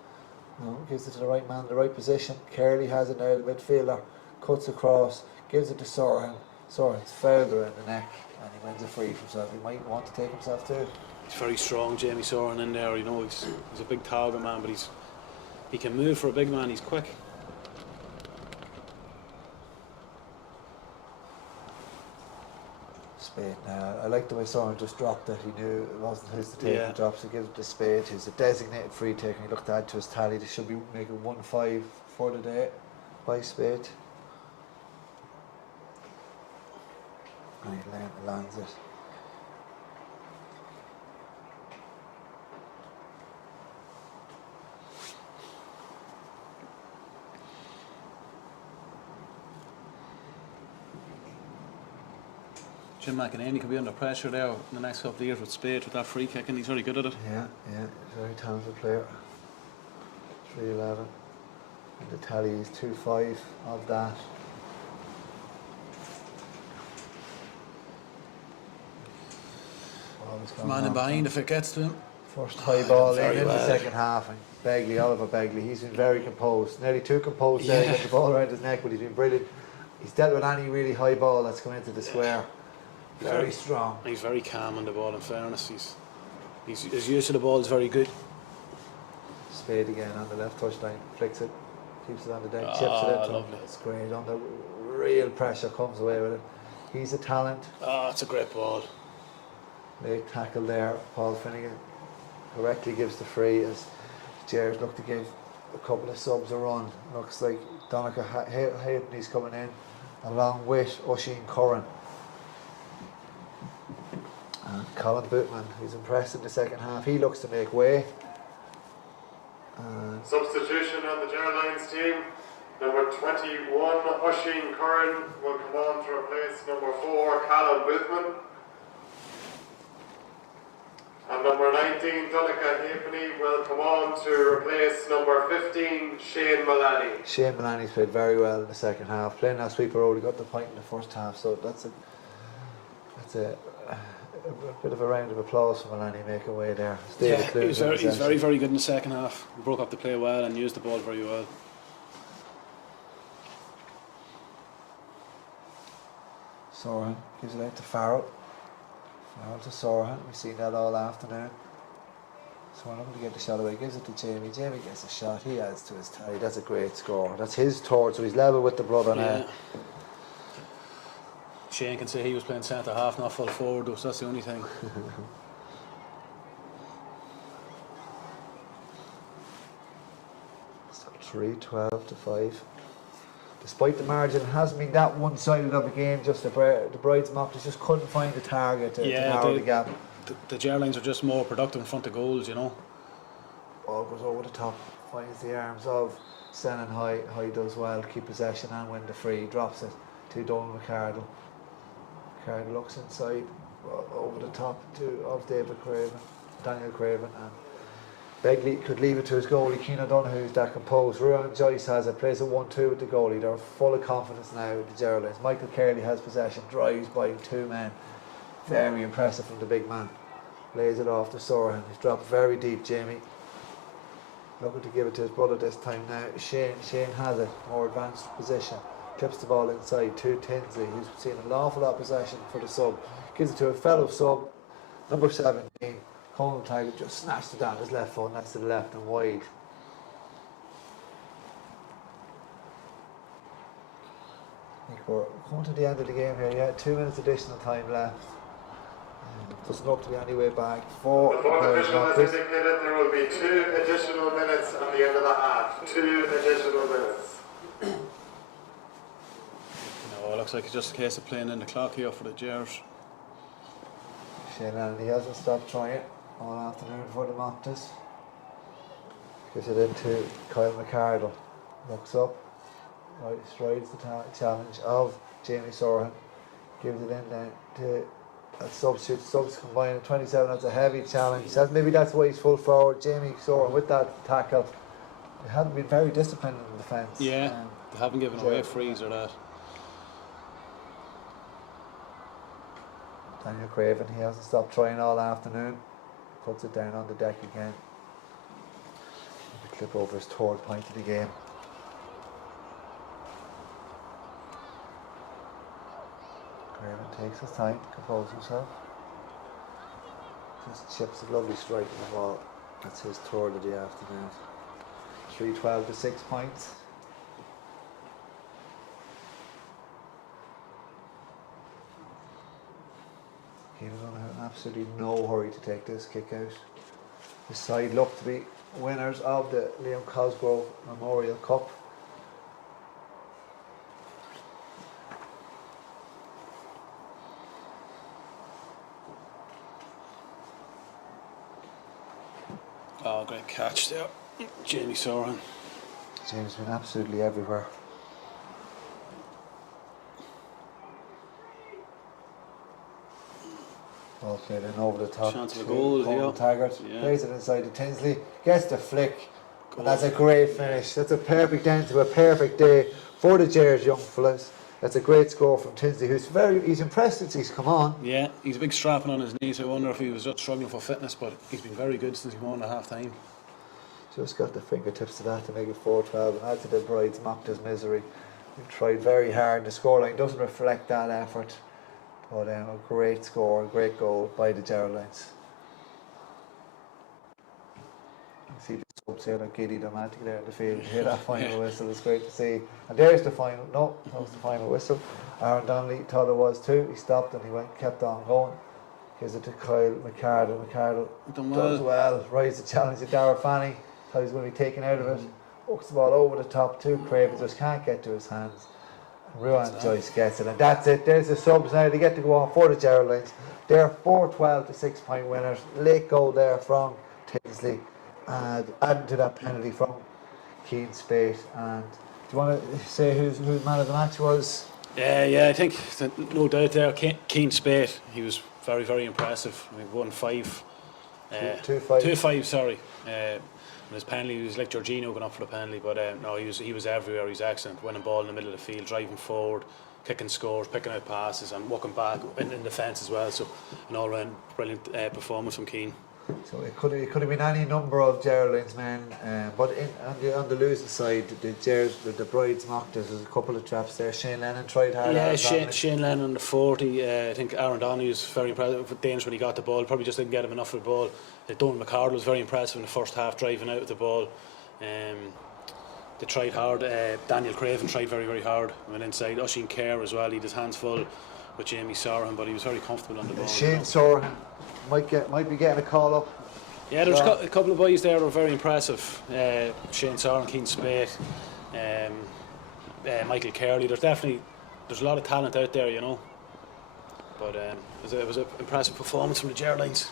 No, gives it to the right man in the right position. Curley has it now, the midfielder cuts across, gives it to Soren. Soren's fouled around the neck and he wins a free for himself. He might want to take himself too. He's very strong, Jamie Soren in there. You know, he's a big target man, but he can move for a big man. He's quick. Spade now. I like the way Soren just dropped it. He knew it wasn't his to take. He drops it, gives it to Spade. He's a designated free taker. He looked to add to his tally. They should be making 1-5 for the day by Spade. And he lands it. Jim McEnany could be under pressure there in the next couple of years with Spade, with that free kick, and he's very good at it. Yeah, very talented player. 3-11. And the tally is 2-5 of that. Man in behind if it gets to him. First high ball in the second half, and Oliver Begley, he's been very composed. Nearly too composed there, got the ball around his neck, but he's been brilliant He's dealt with any really high ball that's come into the square. Very strong. He's very calm on the ball, in fairness. His use of the ball is very good. Spade again on the left touchline, flicks it, keeps it on the deck, chips it into him. Lovely. It's great. Under real pressure, comes away with it. He's a talent. It's a great ball. Late tackle there. Paul Finnegan correctly gives the free as Jared looked to give a couple of subs a run. Looks like Donica Halfpenny's coming in along with Oisin Curran. And Colin Bootman, who's impressed in the second half, he looks to make way. Substitution on the Geraldines team. Number 21, Oisin Curran will come on to replace number 4, Colin Bootman. And number 19, Donica Halfpenny will come on to replace number 15, Shane Mullany. Shane Mullany's played very well in the second half. Playing that sweeper only got the point in the first half, so that's a bit of a round of applause for Mullany making way there. He's very, very good in the second half. He broke up the play well and used the ball very well. Sorahan gives it out to Farrell. Farrell to Sorahan. We've seen that all afternoon. So I'm going to get the shot away. Gives it to Jamie. Jamie gets a shot. He adds to his tie. That's a great score. That's his third, so he's level with the brother now. Shane can say he was playing centre half, not full forward, though, so that's the only thing. So 3-12 to 5. Despite the margin, it hasn't been that one-sided of a game. Just the Brides Mhuiri just couldn't find the target to narrow the gap. The Geraldines are just more productive in front of goals, you know. Ball goes over the top, finds the arms of Sennan High. High does well, keep possession and win the free. Drops it to Donald McCardle. McCardle looks inside, over the top of David Craven, Daniel Craven, and Begley could leave it to his goalie, Keane O'Donoghue, who's that composed. Ruan Joyce has it, plays a 1-2 with the goalie. They're full of confidence now, the Geraldines. Michael Carley has possession, drives by 2 men. Very impressive from the big man. Lays it off to Sorahan. He's dropped very deep, Jamie. Looking to give it to his brother this time now. Shane has it, more advanced position. Clips the ball inside to Tinsley, who's seen an awful lot of possession for the sub. Gives it to a fellow sub, number 17. Cullen Tiger just snatched it down his left foot, and that's to the left and wide. I think we're coming to the end of the game here. Yeah, 2 minutes additional time left. Doesn't look to be any way back. The fourth official has indicated there will be 2 additional minutes at the end of the half. 2 additional minutes. No, it looks like it's just a case of playing in the clock here for the Gers. Shane Lannan, he hasn't stopped trying all afternoon for the Mhuiri. Gives it into Kyle McCardle. Looks up. Right, strides the challenge of Jamie Sorahan. Gives it in then to a substitute. Subs combined at 27. That's a heavy challenge. Maybe that's why he's full forward. Jamie Sorahan with that tackle. They haven't been very disciplined in the defence. Yeah, they haven't given away frees or that. Daniel Craven, he hasn't stopped trying all afternoon. Puts it down on the deck again. Clip over his third point of the game. Craven takes his time to compose himself. Just chips a lovely strike in the ball. That's his third of the afternoon. 3-12 to 6 points. He's in absolutely no hurry to take this kick out. His side look to be winners of the Liam Cosgrove Memorial Cup. Oh, great catch there. Jamie Sorahan. James been absolutely everywhere. Ball played in over the top. Chance of a goal here. Taggart plays it inside to Tinsley, gets the flick, and that's a great finish. That's a perfect end to a perfect day for the Gers young fellas. That's a great score from Tinsley, he's impressed since he's come on. Yeah, he's a big strapping on his knees. I wonder if he was just struggling for fitness, but he's been very good since he came on at half time. Just got the fingertips to that to make it 4-12 and add to the Brides Mhuiri's misery. He tried very hard. The scoreline doesn't reflect that effort, but a great score, a great goal by the Geraldines. You see the subs here, like giddy dramatic there in the field. Hear that final whistle, it's great to see. And there's the final, no, that was the final whistle. Aaron Dunleer thought it was too. He stopped and he kept on going. Here's it to Kyle McCardle. McCardle does well, rises the challenge to Darragh Fanny. Thought he was going to be taken out of it. Hooks the ball over the top to Craven, just can't get to his hands. And Ruan Joyce gets it, and that's it. There's the subs now. They get to go on for the Geraldines. They're 4-12 to 6-point winners. Late goal there from Tinsley, and adding to that penalty from Keane Spate. And do you want to say who's man of the match was? Yeah, I think no doubt there. Keane Spate, he was very, very impressive. We won 5. 2-5, sorry. And his penalty was like Jorginho going up for the penalty, but no, he was everywhere. He was excellent, winning ball in the middle of the field, driving forward, kicking scores, picking out passes, and walking back in defence as well. So an all-round brilliant performance from Keane. So it could have been any number of Geraldines men, but on the losing side, the Brides Mochtas, there's a couple of traps there. Shane Lennon tried hard. Yeah, Shane Lennon on the 40. I think Aaron Donahue was very impressive with Danes when he got the ball. Probably just didn't get him enough for the ball. Donald McCardle was very impressive in the first half, driving out with the ball. They tried hard. Daniel Craven tried very, very hard. Went inside. Oisin Kerr as well. He had his hands full with Jamie Sorahan, but he was very comfortable on the ball. Shane Sorahan might be getting a call up. Yeah, there was a couple of boys there that were very impressive. Shane Sorahan, Keane Spate, Michael Carley. There's a lot of talent out there, you know. But it was an impressive performance from the Geraldines.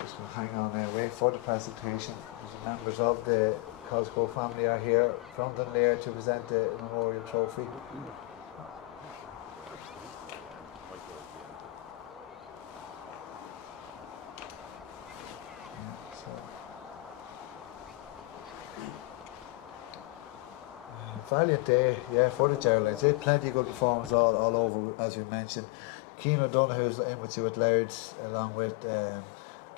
Just going to hang on there, wait for the presentation. The members of the Cosgrove family are here from Dunleer to present the memorial trophy. Valiant day, for the Geraldines. They had plenty of good performances all over, as we mentioned. Keane O'Donoghue who's in with Loud, along with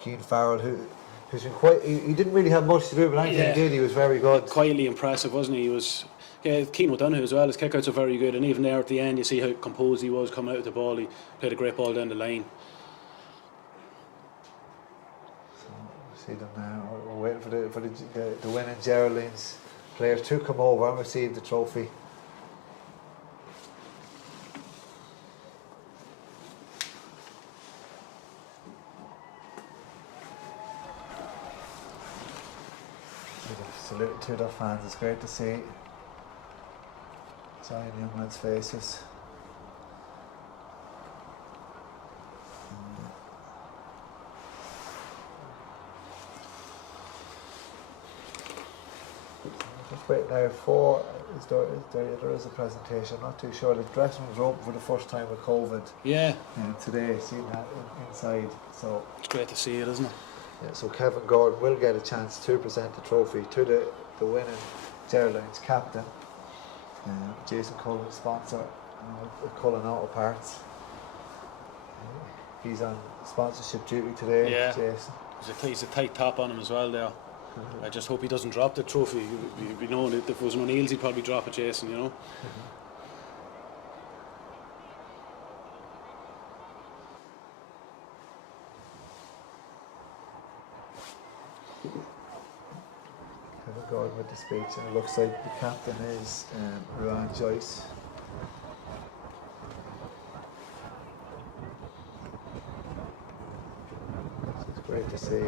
Keane Farrell, who's been quite. He didn't really have much to do, but anything he did, he was very good. Quietly impressive, wasn't he? He was. Yeah, Keane O'Donoghue as well. His kickouts are very good, and even there at the end, you see how composed he was coming out with the ball. He played a great ball down the line. So, see them now. We're waiting for the winning Geraldines players to come over and receive the trophy. Salute to their fans, it's great to see joy in young men's faces. Just wait now for, there is a presentation, I'm not too sure. The dressing rooms are open for the first time with COVID. Yeah. Today, seeing that inside. So it's great to see it, isn't it? Yeah, so Kevin Gordon will get a chance to present the trophy to the winning Geraldines captain. Jason Cullen, sponsor, Cullen Autoparts. He's on sponsorship duty today, yeah. Jason. He's a tight top on him as well there. I just hope he doesn't drop the trophy. We know that if it was O'Neill's, he'd probably drop it, Jason, you know. Kevin Gordon with the speech, and it looks like the captain is Ruan Joyce. It's great to see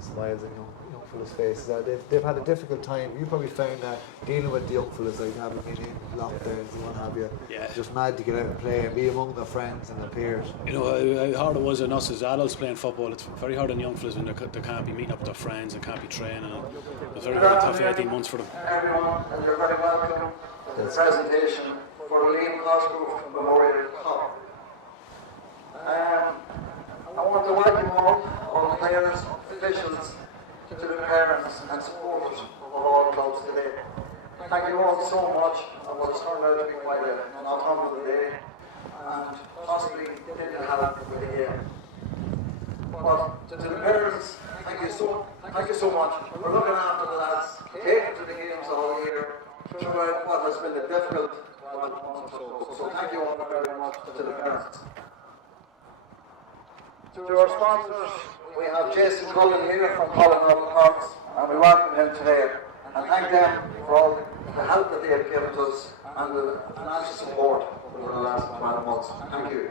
smiles on young fellas' faces. They've had a difficult time. You probably found that dealing with the young fellas, like having been in lockdowns and what have you. Yeah. Just mad to get out and play and be among their friends and their peers. You know how hard it was on us as adults playing football. It's very hard on young fellas when they can't be meeting up with their friends and can't be training. And it was very, very tough 18 months for them. Everyone, and you're very welcome to the presentation for the Liam Cosgrove Memorial Cup. I want to welcome all the players, officials, to the parents and supporters of all clubs today. Thank you all so much, and what has turned out to be quite an autumnal day. and possibly didn't help with the game. But to the parents, thank you so much for looking after the lads, taking to the games all year, throughout what has been a difficult 12 months or so. So thank you all very much to the parents. To our sponsors, we have Jason Cullen here from Cullen Autoparts, and we welcome him today. And thank them for all the help that they have given to us and the financial support over the last 12 months. Thank you.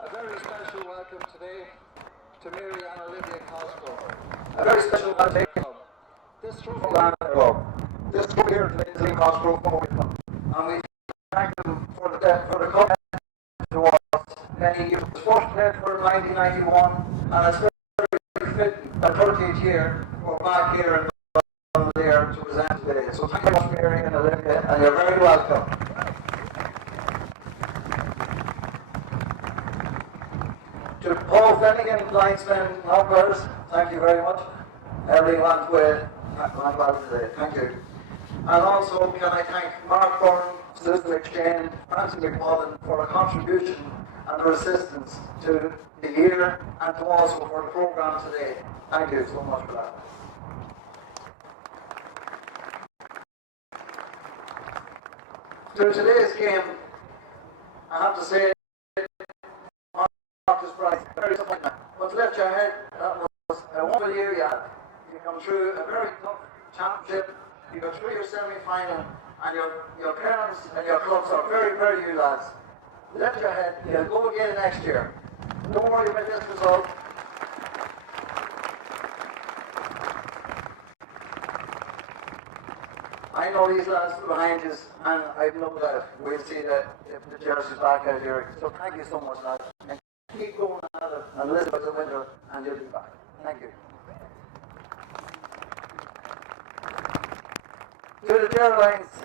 A very special welcome today to Mhuiri and Olivia Cosgrove. A very special welcome. This trophy this trophy here today is in Cosgrove Club, and we thank them for the commitment to us many years. It was first played for 1991, and it's very fitting that 38th year we're back here in Dunleer to present today. So thank you much, Mhuiri and Olivia, and you're very welcome. To Paul Flanagan, linesman, numbers, thank you very much. Everyone went well today, thank you. And also, can I thank Mark Byrne, Susan McShane, Francie McMullen for a contribution and their assistance to the year and to also for the programme today. Thank you so much for that. To today's game, I have to say, very disappointing. But to lift your head, that was a wonderful year you had. You come through a very tough championship, you go through your semi-final, and your parents and your clubs are very, very you lads. Lift your head, you'll go again next year. Don't worry about this result. I know these lads behind us, and I know that we'll see that if the jersey's back out here. So thank you so much, lads. Keep going at it, and Elizabeth the winter, and you'll be back. Thank you. To the Geraldines,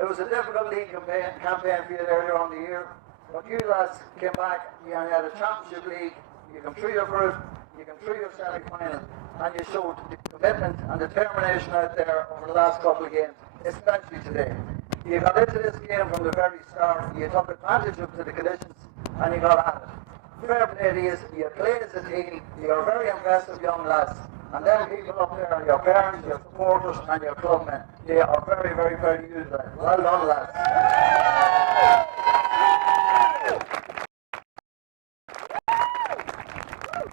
it was a difficult league campaign for you earlier on the year, but you lads came back, you had a championship league, you came through your group, you came through your semi-final, and you showed the commitment and determination out there over the last couple of games, especially today. You got into this game from the very start, you took advantage of the conditions, and you got at it. Fair play to you, you play as a team, you're very impressive young lads, and then people up there, your parents, your supporters, and your clubmen, they are very, very, very good lads. Well done, lads.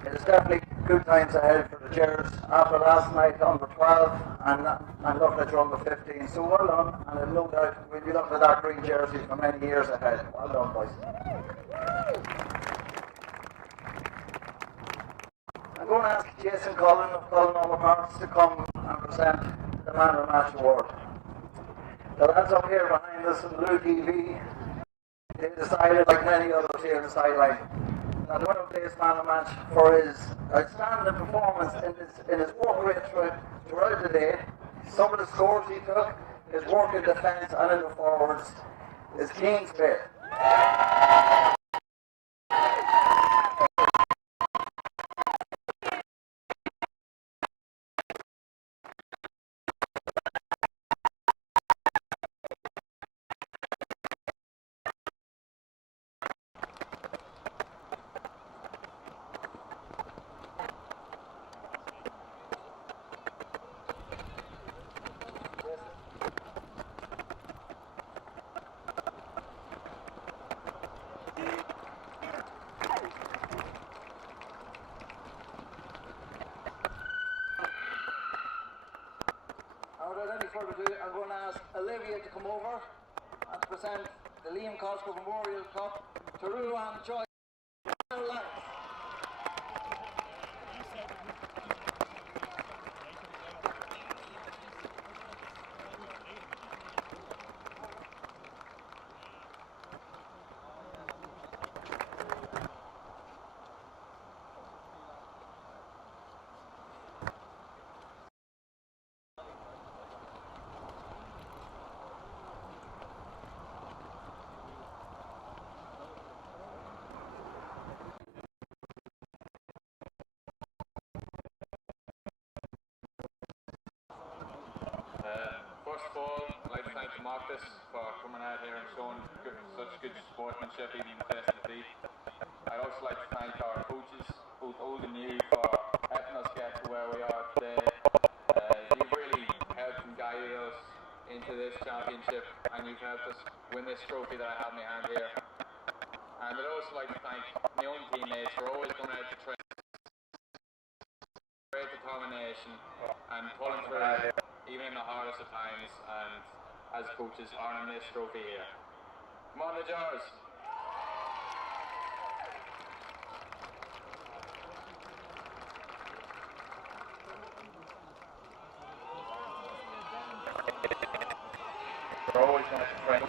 It is definitely good times ahead for the Gers after last night under 12 and looking at your under 15. So well done, and I've no doubt we'll be looking at that green jersey for many years ahead. Well done, boys. I'm going to ask Jason Cullen of Cullen Autoparts to come and present the Man of the Match Award. The lads up here behind us in blue TV, they decided, like many others here on the sideline, that the winner plays Man of the Match for his outstanding performance in his work rate throughout the day, some of the scores he took, his work in defence and in the forwards, his clean spirit. Without any further ado, I'm going to ask Olivia to come over and present the Liam Cosgrove Memorial Cup to Ruan Joy. all, I'd like to thank St.Mochtas for coming out here and showing such good sportsmanship even in the face of defeat. I'd also like to thank our coaches, both old and new, for helping us get to where we are today. You've really helped and guided us into this championship, and you've helped us win this trophy that I have in my hand here. And I'd also like to thank my own teammates for always coming out to train. Great determination and pulling through even in the hardest of times, and as coaches honoring this trophy here. Come on the Jars! We're always going to train.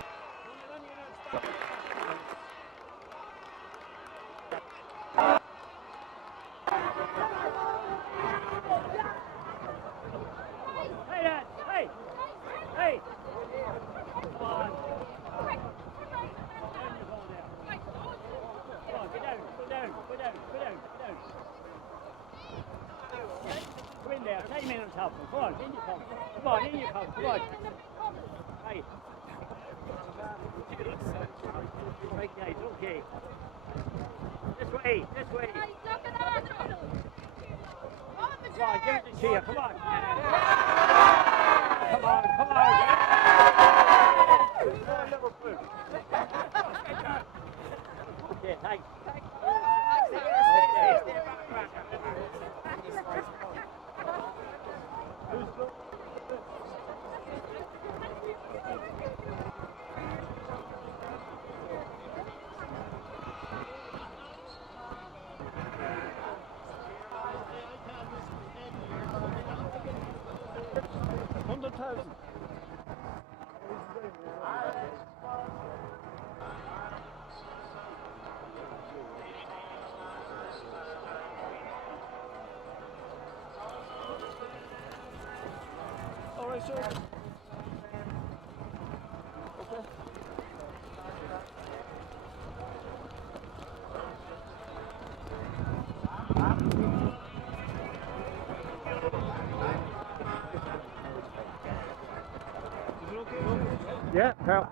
Come on, in you come. Come on, in you come. Come on. Hey. Right, guys, okay. This way, this way. Come on, give it a cheer. Come on. Come on, come on. Okay, thanks. All right, sir. Okay. Yeah, Pairc.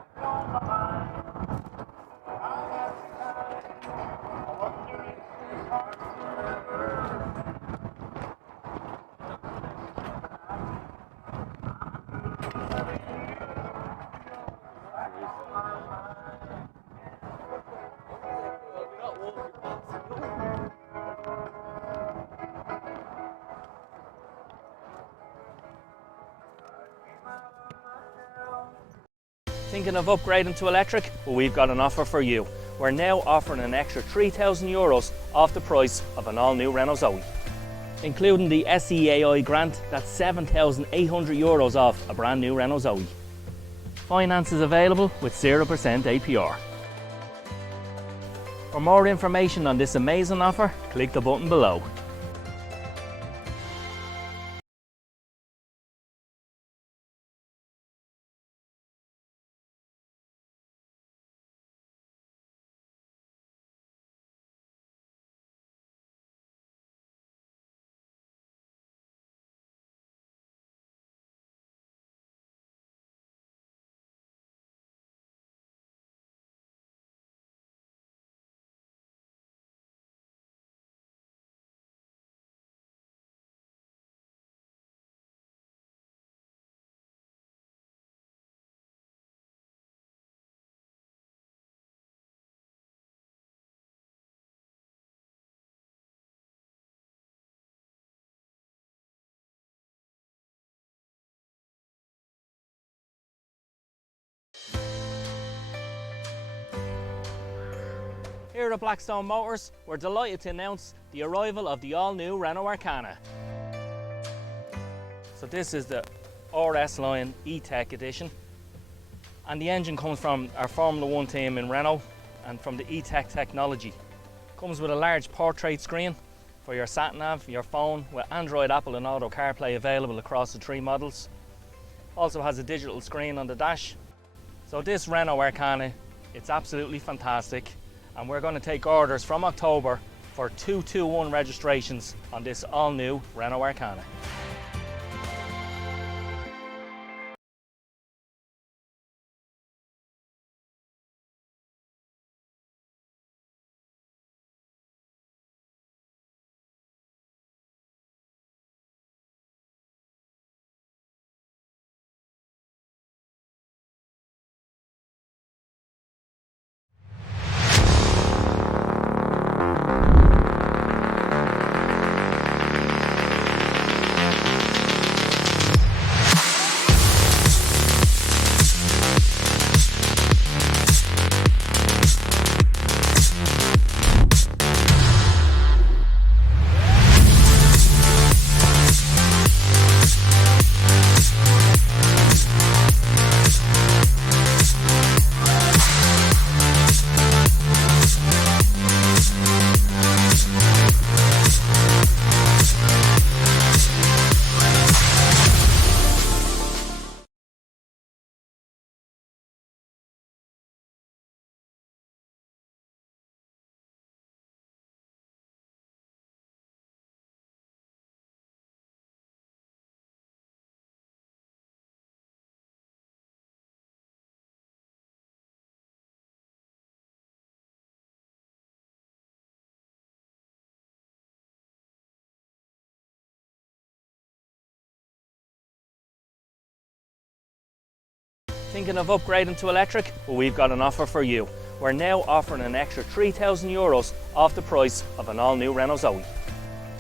Thinking of upgrading to electric? Well, we've got an offer for you. We're now offering an extra €3,000 off the price of an all-new Renault Zoe. Including the SEAI grant, that's €7,800 off a brand new Renault Zoe. Finance is available with 0% APR. For more information on this amazing offer, click the button below. Here at Blackstone Motors, we're delighted to announce the arrival of the all-new Renault Arcana. So this is the RS line E-Tech edition, and the engine comes from our Formula 1 team in Renault and from the E-Tech technology. Comes with a large portrait screen for your sat-nav, your phone, with Android, Apple and Auto CarPlay available across the three models. Also has a digital screen on the dash. So this Renault Arcana, it's absolutely fantastic, and we're going to take orders from October for 221 registrations on this all-new Renault Arcana. Thinking of upgrading to electric? Well, we've got an offer for you. We're now offering an extra €3,000 off the price of an all-new Renault Zoe.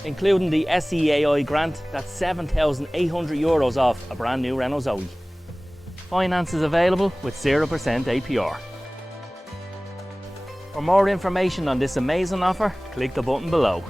Including the SEAI grant, that's €7,800 off a brand new Renault Zoe. Finance is available with 0% APR. For more information on this amazing offer, click the button below.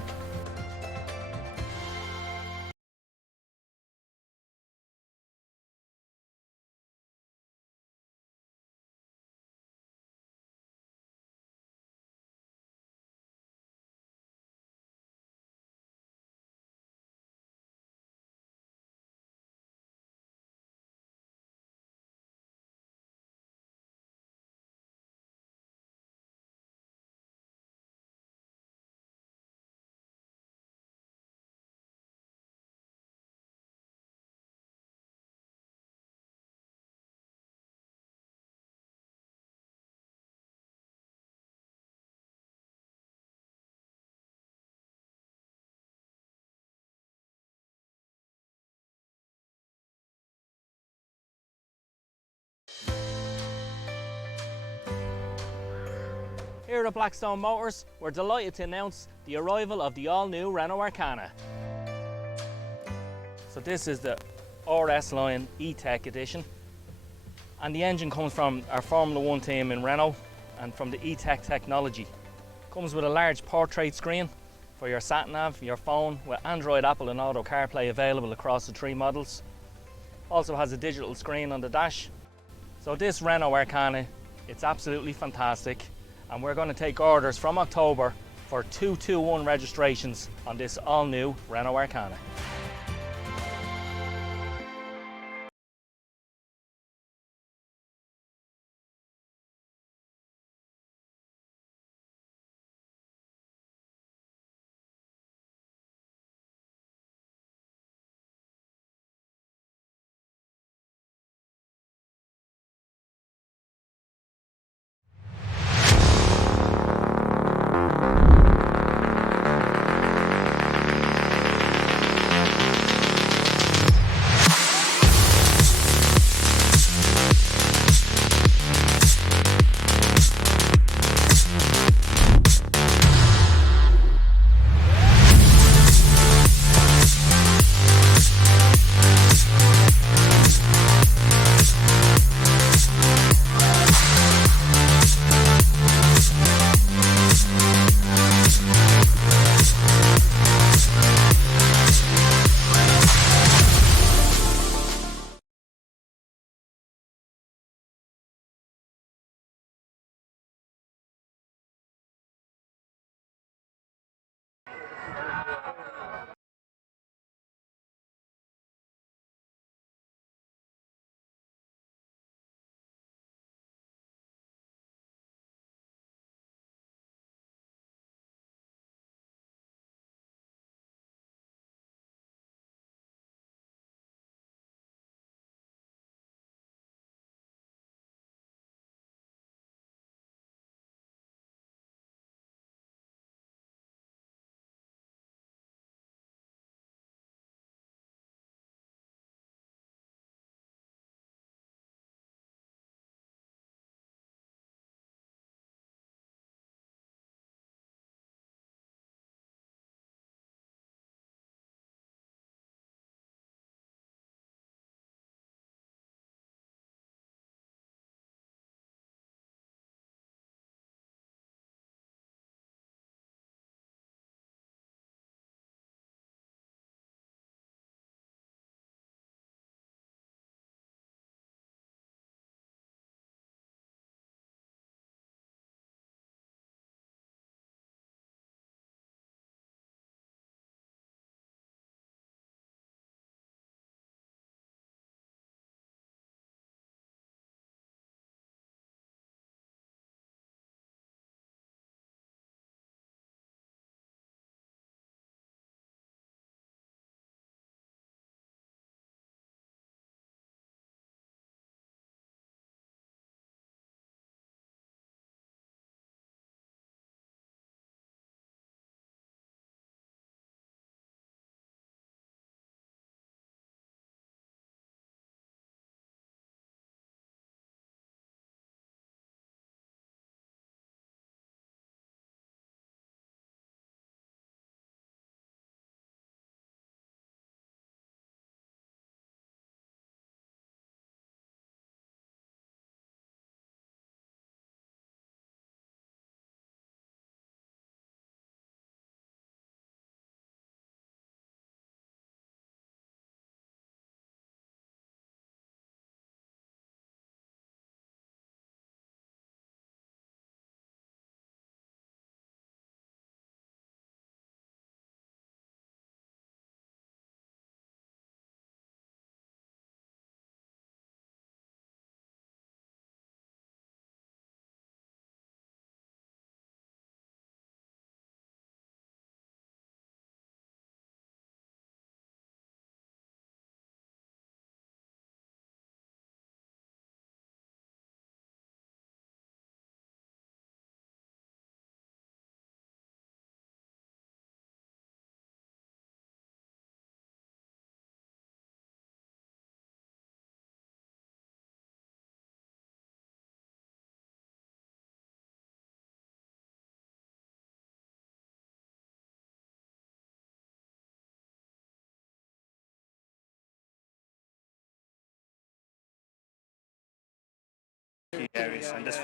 Here at Blackstone Motors, we're delighted to announce the arrival of the all-new Renault Arcana. So this is the RS line E-Tech edition, and the engine comes from our Formula 1 team in Renault and from the E-Tech technology. Comes with a large portrait screen for your sat-nav, your phone, with Android, Apple and Auto CarPlay available across the three models. Also has a digital screen on the dash. So this Renault Arcana, it's absolutely fantastic. And we're going to take orders from October for 221 registrations on this all-new Renault Arcana. key areas, and this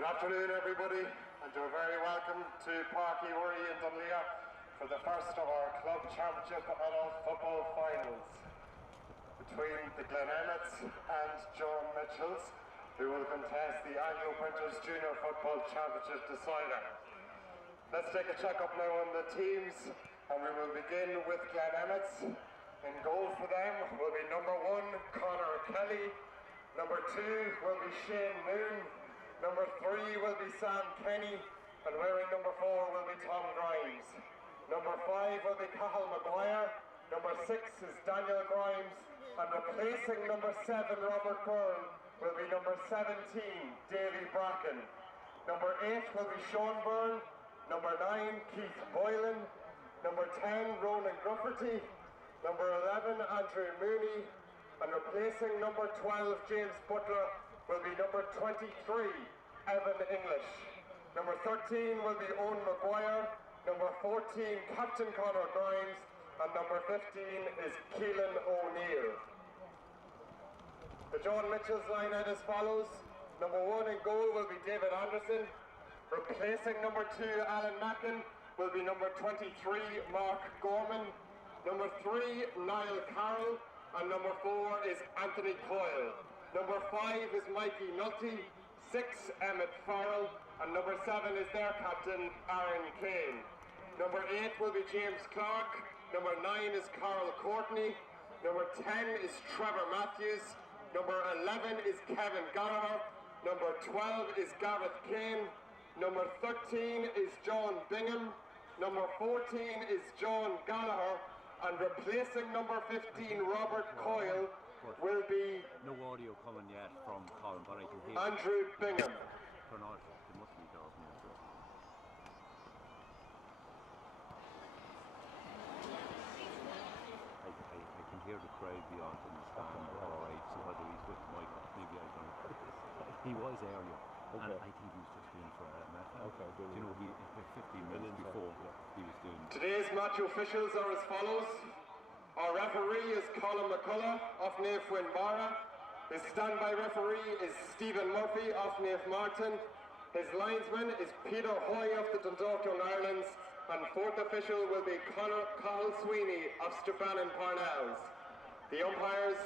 Good afternoon, everybody, and you're very welcome to Pairc Mhuiri in Dunleer for the first of our club championship adult football finals between the Glen Emmets and Mitchels, who will contest the Anglo Junior Football Championship decider. Let's take a check-up now on the teams, and we will begin with Glen Emmets. In goal for them will be number 1, Conor Kelly. Number 2 will be Shane Moon. Number 3 will be Sam Kenny. And wearing number 4 will be Tom Grimes. Number 5 will be Cathal Maguire. Number 6 is Daniel Grimes. And replacing number 7, Robert Byrne, will be number 17, Davy Bracken. Number 8 will be Sean Byrne. Number 9, Keith Boylan. Number 10, Ronan Grufferty. Number 11, Andrew Mooney. And replacing number 12, James Butler, will be number 23, Evan English. Number 13 will be Owen Maguire. Number 14, Captain Conor Grimes. And number 15 is Keelan O'Neill. The John Mitchels line out as follows. Number 1 in goal will be David Anderson. Replacing number 2, Alan Mackin, will be number 23, Mark Gorman. Number 3, Niall Carroll. And number 4 is Anthony Coyle. Number 5 is Mikey Nulty. 6, Emmett Farrell. And number 7 is their captain, Aaron Kane. Number 8 will be James Clark. Number 9 is Carl Courtney. Number 10 is Trevor Matthews. Number 11 is Kevin Gallagher. Number 12 is Gareth Kane. Number 13 is John Bingham. Number 14 is John Gallagher. And replacing number 15, Robert Coyle, will be no audio coming yet from Cullen, but I can hear Andrew Bingham. Or not, it must be Dartmouth. I can hear the crowd beyond in the stand, alright, so whether he's with Mike, maybe I don't know. He was earlier, and I think he was just doing for Met. Okay, you know, he 15 minutes before he was doing. Today's match officials are as follows. Our referee is Colin McCullough of Naomh Winbara. His standby referee is Stephen Murphy of Naomh Martin. His linesman is Peter Hoy of the Dundalk Young Irelands. And fourth official will be Cathal Sweeney of Strabannon Parnells. The umpires,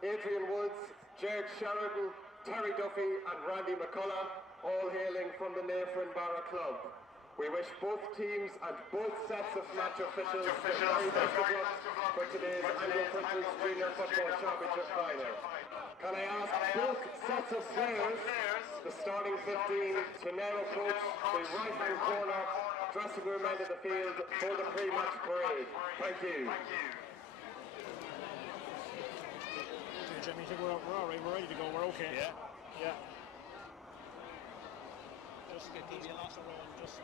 Adrian Woods, Jared Sheridan, Terry Duffy and Randy McCullough, all hailing from the Naomh Winbara club. We wish both teams and both sets of match officials the very best of luck for today's Anglo Junior Football Championship final. Can I ask both sets of players, the starting 15, to now approach the right-hand corner dressing room end of the field for the pre-match parade. Thank you. Jimmy, I think we're all right. We're ready to go. We're okay. Yeah. Just give me a last roll. Just.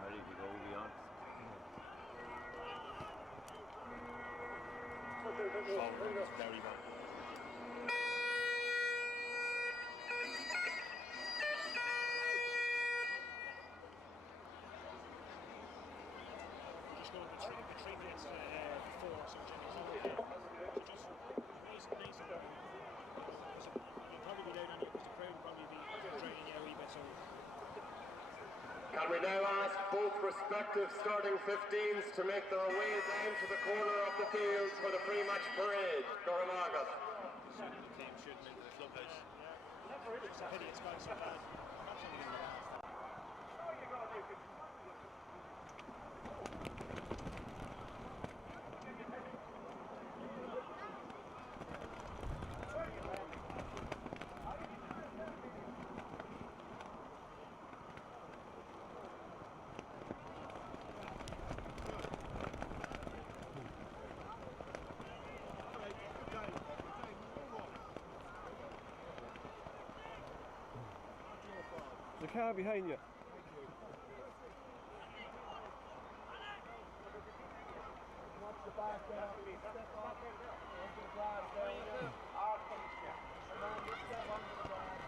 Ready to go beyond. Very well. Just going between minutes before, so Jimmy's over there. So just nice. You'll probably be down on you because the crowd will probably be draining you a wee bit. So. Can we now ask both respective starting 15s to make their way down to the corner of the field for the pre-match parade? Goramagat. The team shooting into the clubhouse. It's a pity it's gone so bad. The car behind you. Watch the back there. Step off. Onto the grass there. Come on, just step onto the grass.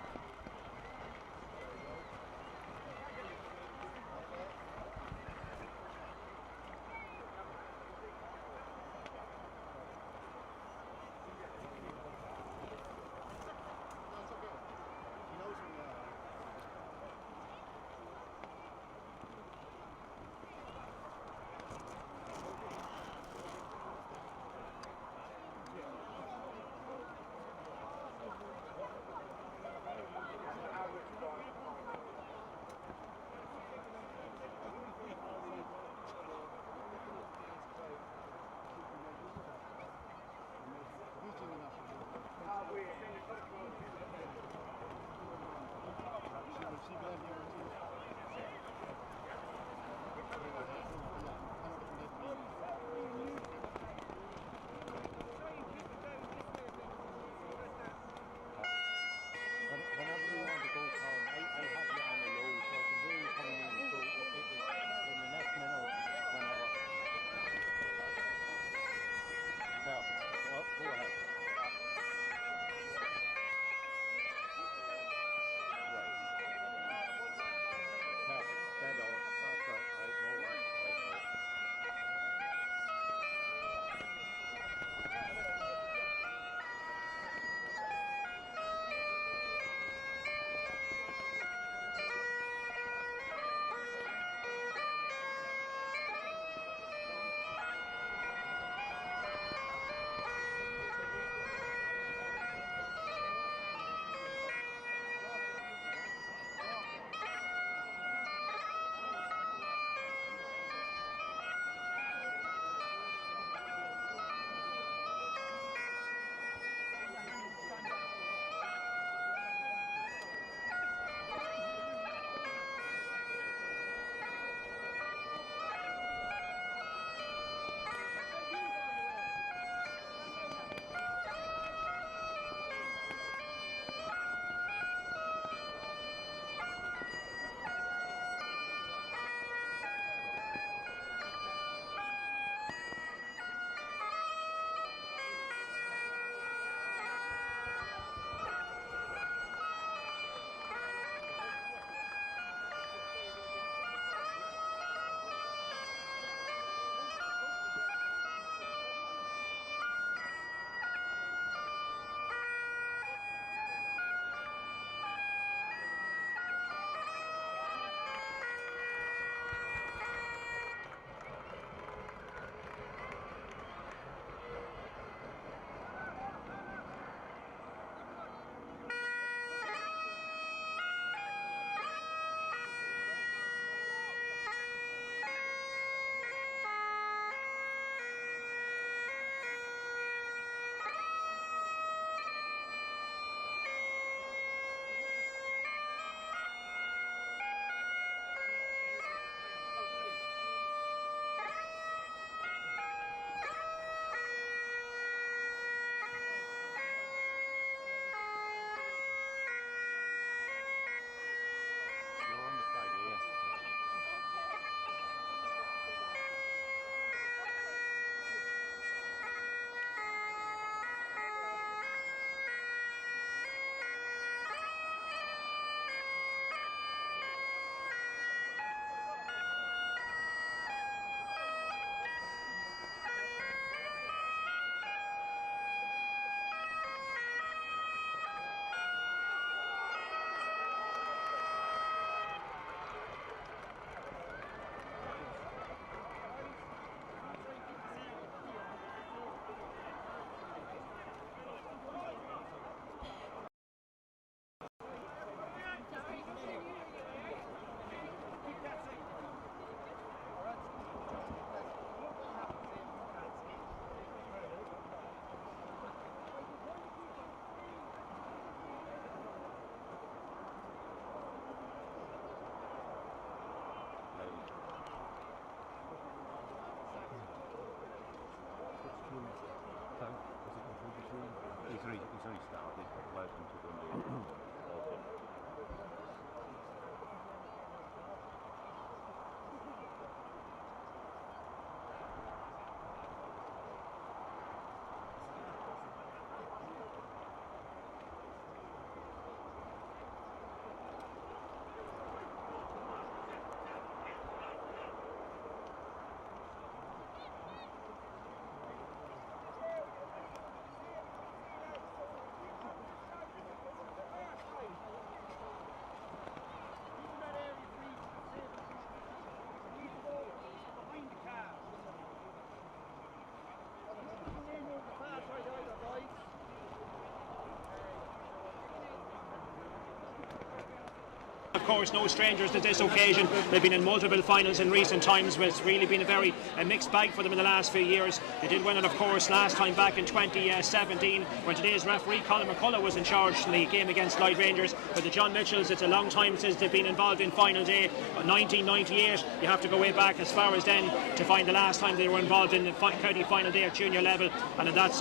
of course, no strangers to this occasion. They've been in multiple finals in recent times, but it's really been a very mixed bag for them in the last few years. They did win it, of course, last time back in 2017, when today's referee, Colin McCullough, was in charge in the game against Lloyd Rangers. But the John Mitchells, it's a long time since they've been involved in final day. 1998, you have to go way back as far as then to find the last time they were involved in the county final day at junior level. And in that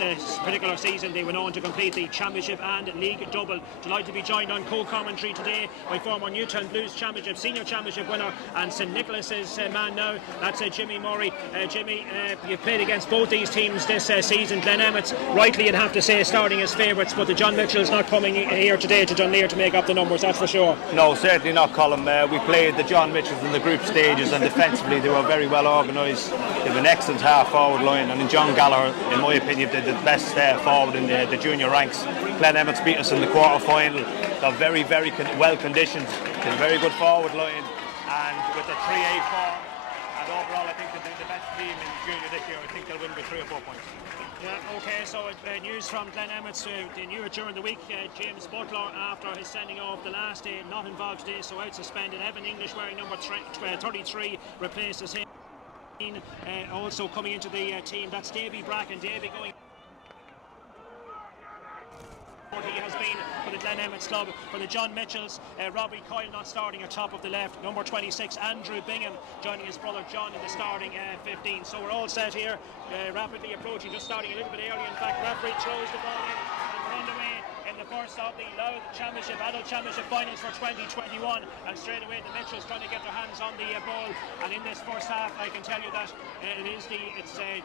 particular season, they went on to complete the championship and league double. Delighted to be joined on co-commentary today by former Newtown Blues Championship, Senior Championship winner and St. Nicholas's man now. That's Jimmy Mhuiri. Jimmy, you've played against both these teams this season. Glen Emmets, rightly you'd have to say, starting as favourites, but the John Mitchells not coming here today to Dunleer to make up the numbers, that's for sure. No, certainly not, Colin. We played the John Mitchells in the group stages, and defensively they were very well organised. They have an excellent half-forward line, and in John Gallagher, in my opinion, did the best forward in the junior ranks. Glen Emmets beat us in the quarter-final. They're very, very well conditioned, in a very good forward line, and with the 3A form, and overall I think they're the best team in junior this year. I think they'll win by 3 or 4 points. Yeah, okay, so news from Glen Emmets, they knew it during the week. James Butler, after his sending off the last day, not involved today, so out suspended. Evan English, wearing number 33, replaces him. Also coming into the team, that's Davy Bracken. Davy going. He has been for the Glen Emmets club. For the John Mitchells, Robbie Coyle not starting at top of the left. Number 26, Andrew Bingham, joining his brother John in the starting 15. So we're all set here, rapidly approaching, just starting a little bit early. In fact, referee throws the ball in and we're underway in the first of the Louth Championship, Adult Championship finals for 2021. And straight away the Mitchells trying to get their hands on the ball. And in this first half, I can tell you that it's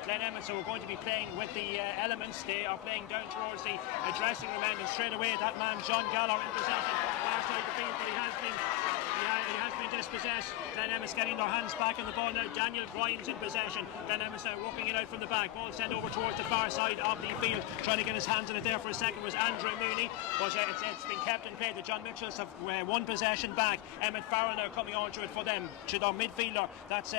Glen Emmets who are going to be playing with the elements. They are playing down towards the dressing room end, and straight away that man John Gallagher in possession, far side the field, but he has been dispossessed. Glen Emmets getting their hands back on the ball now. Daniel Grimes in possession. Glen Emmets now working it out from the back. Ball sent over towards the far side of the field. Trying to get his hands on it there for a second was Andrew Mooney, but it's been kept in play. The John Mitchells have one possession back. Emmett Farrell now coming on to it for them, to their midfielder. That's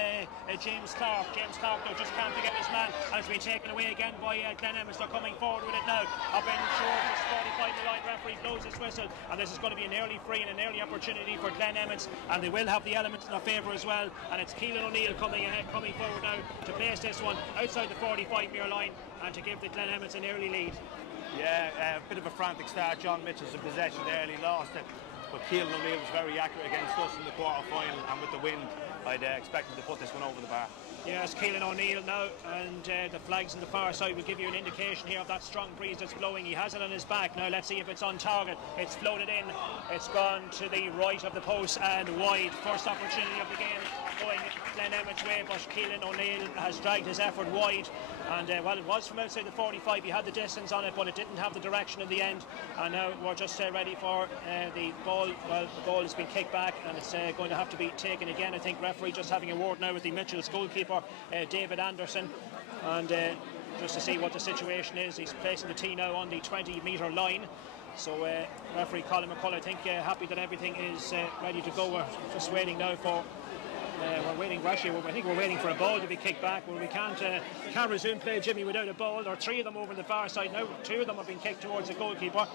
James Clark. James Clark though just can't forget his man, and it's been taken away again by Glen Emmets. They're coming forward with it now. Up in short, it's 45 the line. Referee blows his whistle, and this is going to be an early free and an early opportunity for Glen Emmets, and they will have the elements in their favour as well. And it's Keelan O'Neill coming forward now to place this one outside the 45-metre line and to give the Glen Emmets an early lead. Yeah, a bit of a frantic start. John Mitchell's in possession early, lost it, but Keelan O'Neill was very accurate against us in the quarter-final, and with the wind I'd expect him to put this one over the bar. Yes, Keelan O'Neill now, and the flags on the far side will give you an indication here of that strong breeze that's blowing. He has it on his back. Now let's see if it's on target. It's floated in. It's gone to the right of the post and wide. First opportunity of the game going Glen Emmets' way, but Keelan O'Neill has dragged his effort wide. And while it was from outside the 45, he had the distance on it, but it didn't have the direction in the end. And now we're just ready for the ball. Well, the ball has been kicked back, and it's going to have to be taken again. I think referee just having a word now with the Mitchells goalkeeper, David Anderson, and just to see what the situation is. He's placing the tee now on the 20-metre line. So referee Colin McCullough, I think, happy that everything is ready to go. We're just waiting now for. We're waiting. Actually, I think we're waiting for a ball to be kicked back. Where we can't resume play, Jimmy, without a ball. There are 3 of them over on the far side now. 2 of them have been kicked towards the goalkeeper,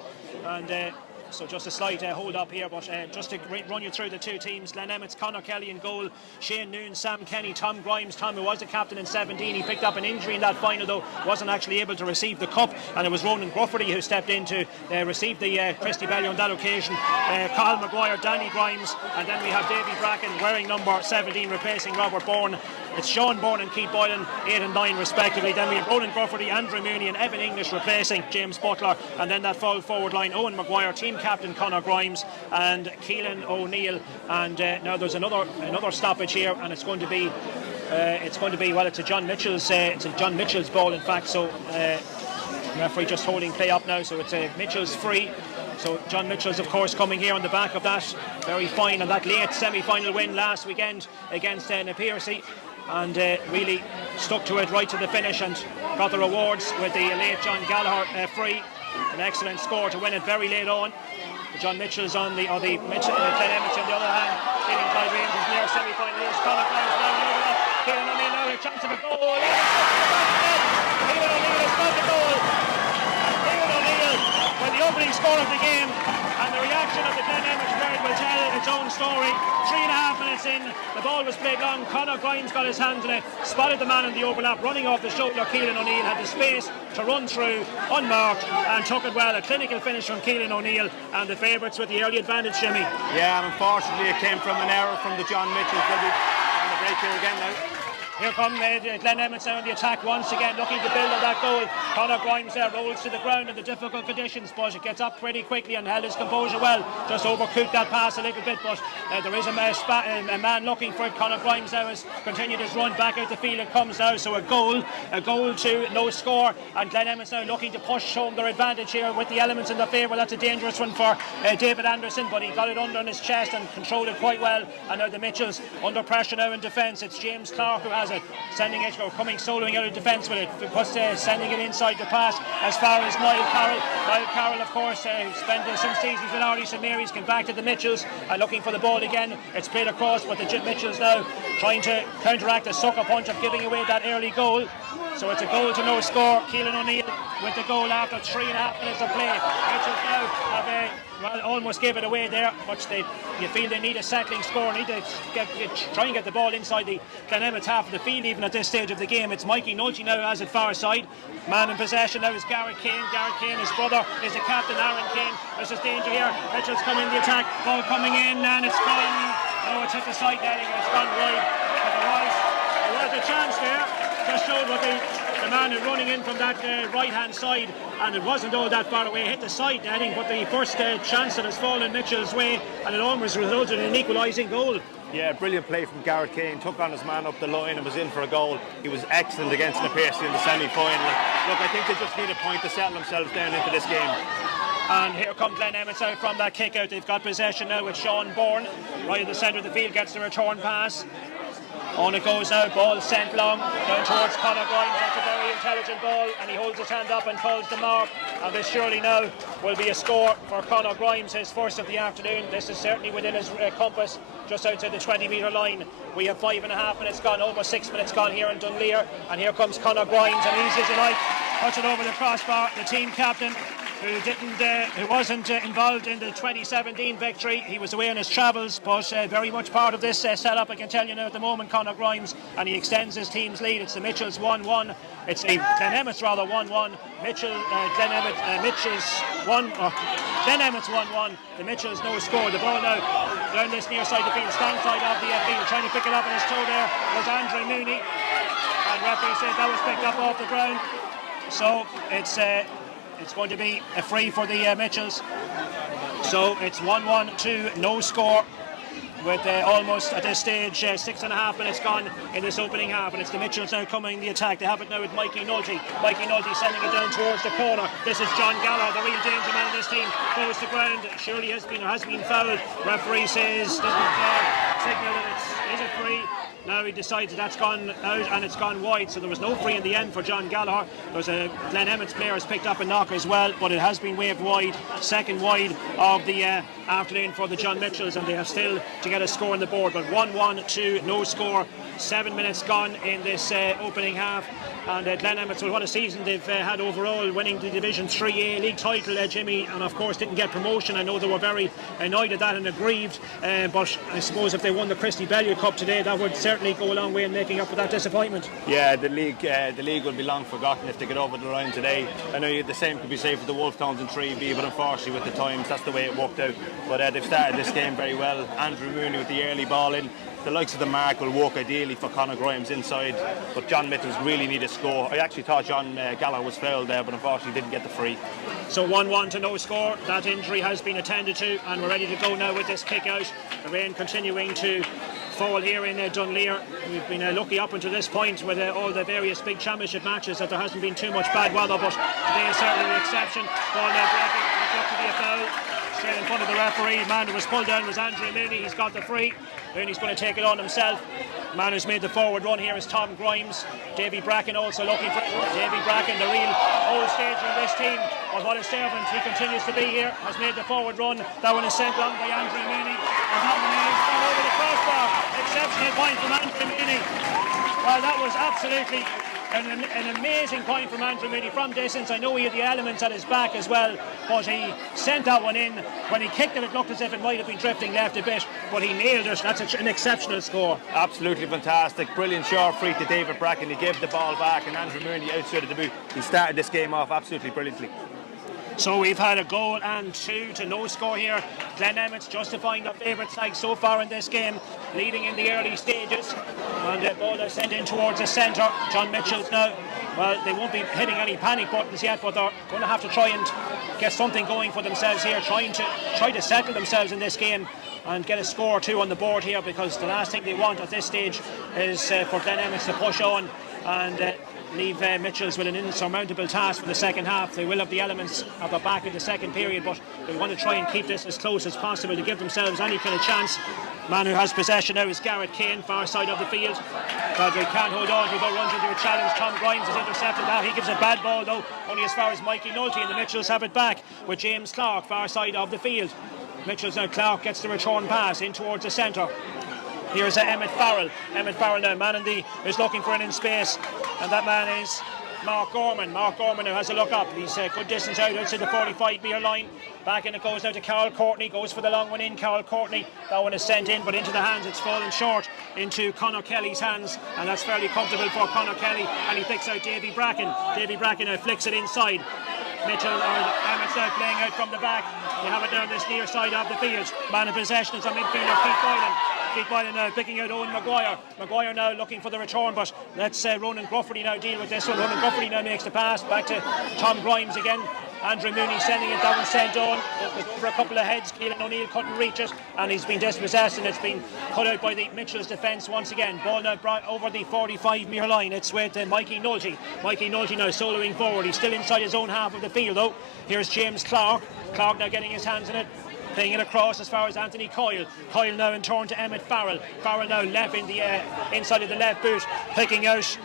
and so just a slight hold up here. But just to run you through the 2 teams: Glen Emmets, Conor Kelly in goal, Shane Noon, Sam Kenny, Tom Grimes. Tom, who was the captain in 17, he picked up an injury in that final, though wasn't actually able to receive the cup, and it was Ronan Grufferty who stepped in to receive the Christy Belly on that occasion. Carl Maguire, Danny Grimes, and then we have Davy Bracken wearing number 17, replacing Robert Bourne. It's Sean Bourne and Keith Boylan, 8 and 9 respectively. Then we have Ronan Grufferty, Andrew Mooney and Evan English replacing James Butler, and then that full forward line: Owen Maguire, team captain Conor Grimes, and Keelan O'Neill. And now there's another stoppage here, and it's going to be well, it's a John Mitchell's ball, in fact. So referee just holding play up now, so it's a Mitchell's free. So John Mitchels, of course, coming here on the back of that very fine and that late semi-final win last weekend against Pairc, and really stuck to it right to the finish and got the rewards with the late John Gallagher free. An excellent score to win it very late on. John Mitchells on the Glen Emmets on the other hand, dealing by Rangers near semi-final. Here's Conor Grimes down the other. Keelan O'Neill now a chance of a goal. Keelan O'Neill has got the goal. Keelan O'Neill with the opening score of the game, and the reaction action of the Glen Emmets period will tell its own story. 3.5 minutes in, the ball was played long. Conor Grimes got his hands on it, spotted the man in the overlap, running off the shoulder. Keelan O'Neill had the space to run through unmarked and took it well. A clinical finish from Keelan O'Neill, and the favourites with the early advantage, Jimmy. Yeah, and unfortunately it came from an error from the John Mitchels. They'll be on the break here again now. Here come Glen Emmets now in the attack once again, looking to build on that goal. Conor Grimes there rolls to the ground in the difficult conditions, but it gets up pretty quickly and held his composure well. Just overcooked that pass a little bit, but there is a man looking for it. Conor Grimes now has continued his run back out the field. It comes now, so a goal to no score, and Glen Emmets now looking to push home their advantage here with the elements in their favour. That's a dangerous one for David Anderson, but he got it under on his chest and controlled it quite well. And now the Mitchells under pressure now in defence. It's James Clark who has it, sending it, coming soloing out of defence with it, sending it inside the pass as far as Niall Carroll. Niall Carroll, of course, spent some seasons with Ardie St. Mary's, came back to the Mitchells looking for the ball again. It's played across, but the Mitchells now trying to counteract the sucker punch of giving away that early goal. So it's a goal to no score. Keelan O'Neill with the goal after 3.5 minutes of play. Mitchells now have almost gave it away there, but you feel they need a settling score, need to try and get the ball inside the Glen Emmets half of the field even at this stage of the game. It's Mikey Nolte now has it far side. Man in possession now is Garrett Kane. Garrett Kane, his brother, is the captain, Aaron Kane. There's this danger here. Mitchell's come in the attack, ball coming in, and it's gone. Oh, it's hit the side netting and it's gone wide. But there was a chance there. Just showed what the man is running in from that right-hand side, and it wasn't all that far away. Hit the side netting, but the first chance that has fallen Mitchell's way, and it almost resulted in an equalising goal. Yeah, brilliant play from Garrett Kane. Took on his man up the line and was in for a goal. He was excellent against the Pairc in the semi-final. Look, I think they just need a point to settle themselves down into this game. And here come Glen Emmets out from that kick out. They've got possession now with Sean Bourne. Right at the centre of the field, gets the return pass. On it goes now, ball sent long down towards Conor Grimes. That's a very intelligent ball, and he holds his hand up and calls the mark. And this surely now will be a score for Conor Grimes, his first of the afternoon. This is certainly within his compass, just outside the 20-metre line. We have 5.5 minutes gone, almost 6 minutes gone here in Dunleer. And here comes Conor Grimes, and easy as you like, puts it over the crossbar. The team captain, who wasn't involved in the 2017 victory. He was away on his travels, but very much part of this setup. I can tell you now at the moment, Conor Grimes, and he extends his team's lead. It's the Mitchells 1-1. It's the Glen Emmets rather 1-1. Glen Emmets 1-1. The Mitchells no score. The ball now down this near side of the field, strong side of the field, trying to pick it up on his toe there was Andrew Mooney, and referee says that was picked up off the ground. So it's going to be a free for the Mitchells. So it's 1-1 to no score, with almost at this stage 6.5 minutes gone in this opening half, and it's the Mitchells now coming the attack. They have it now with Mikey Nolte. Mikey Nolte sending it down towards the corner. This is John Gallagher, the real danger man of this team. Goes to ground. Surely has been fouled. Referee says doesn't signal that is a free. Now he decides that's gone out and it's gone wide, so there was no free in the end for John Gallagher. There's a Glen Emmets player has picked up a knock as well, but it has been waved wide, second wide of the afternoon for the John Mitchells, and they have still to get a score on the board. But 1-1 to no score, 7 minutes gone in this opening half, and Glen Emmets, well, what a season they've had overall, winning the Division 3A league title, Jimmy, and of course didn't get promotion. I know they were very annoyed at that and aggrieved, but I suppose if they won the Christy Bellew Cup today, that would certainly go a long way in making up for that disappointment. Yeah, the league will be long forgotten if they get over the line today. I know the same could be said for the Wolftowns in 3B, but unfortunately with the times, that's the way it worked out. But they've started this game very well. Andrew Mooney with the early ball in. The likes of the mark will work ideally for Conor Grimes inside, but John Mitchels really need a score. I actually thought John Gallagher was fouled there, but unfortunately didn't get the free. So 1-1 to no score. That injury has been attended to, and we're ready to go now with this kick out. The rain continuing to fall here in Dunleer. We've been lucky up until this point with all the various big championship matches that there hasn't been too much bad weather, but today is certainly the exception. Ball now breaking, it's up to be a foul. Straight in front of the referee. The man who was pulled down was Andrew Mooney. He's got the free. Mooney's going to take it on himself. The man who's made the forward run here is Tom Grimes. Davy Bracken also looking for Davy Bracken, the real old stager of this team. But what a servant he continues to be here. Has made the forward run. That one is sent on by Andrew Mooney. And that one is gone over the crossbar. Exceptional point from Andrew Mooney. Well, that was absolutely An amazing point from Andrew Mhuiri from distance. I know he had the elements at his back as well, but he sent that one in. When he kicked it, it looked as if it might have been drifting left a bit, but he nailed it. That's an exceptional score. Absolutely fantastic. Brilliant short free to David Bracken. He gave the ball back, and Andrew Mhuiri outside of the boot. He started this game off absolutely brilliantly. So we've had a goal and 2 to no score here. Glen Emmets justifying the favourite side so far in this game, leading in the early stages. And the ball is sent in towards the centre. John Mitchels now, well, they won't be hitting any panic buttons yet, but they're going to have to try and get something going for themselves here, try to settle themselves in this game and get a score or 2 on the board here, because the last thing they want at this stage is for Glen Emmets to push on and leave Mitchels with an insurmountable task for the second half. They will have the elements at the back in the second period, but they want to try and keep this as close as possible to give themselves any kind of chance. Man who has possession now is Garrett Kane, far side of the field. But they can't hold on. He runs into a challenge. Tom Grimes has intercepted that. He gives a bad ball though, only as far as Mikey Nolte, and the Mitchells have it back with James Clark, far side of the field. Mitchells now, Clark gets the return pass in towards the centre. Here's Emmett Farrell. Emmett Farrell now, man is looking for an in space, and that man is Mark Gorman. Mark Gorman now has a look up. He's a good distance out to the 45-metre line. Back in it goes now to Carl Courtney. Goes for the long one in. Carl Courtney. That one is sent in, but into the hands. It's fallen short into Conor Kelly's hands, and that's fairly comfortable for Conor Kelly. And he picks out Davy Bracken. Davy Bracken now flicks it inside. Emmets now playing out from the back. They have it down this near side of the field. Man in possession is a midfielder, Keith Boylan. Keith Boylan now picking out Owen Maguire. Maguire now looking for the return, but let's Ronan Grufferty now deal with this one. Ronan Grufferty now makes the pass back to Tom Grimes again. Andrew Mooney sending it, that one sent on. It was over a couple of heads. Keelan O'Neill couldn't reach it, and he's been dispossessed, and it's been cut out by the Mitchells defence once again. Ball now brought over the 45-metre line. It's with Mikey Nolte. Mikey Nolte now soloing forward. He's still inside his own half of the field though. Here's James Clark. Clark now getting his hands in it. Playing it across as far as Anthony Coyle. Coyle now in turn to Emmett Farrell. Farrell now left in the inside of the left boot, picking out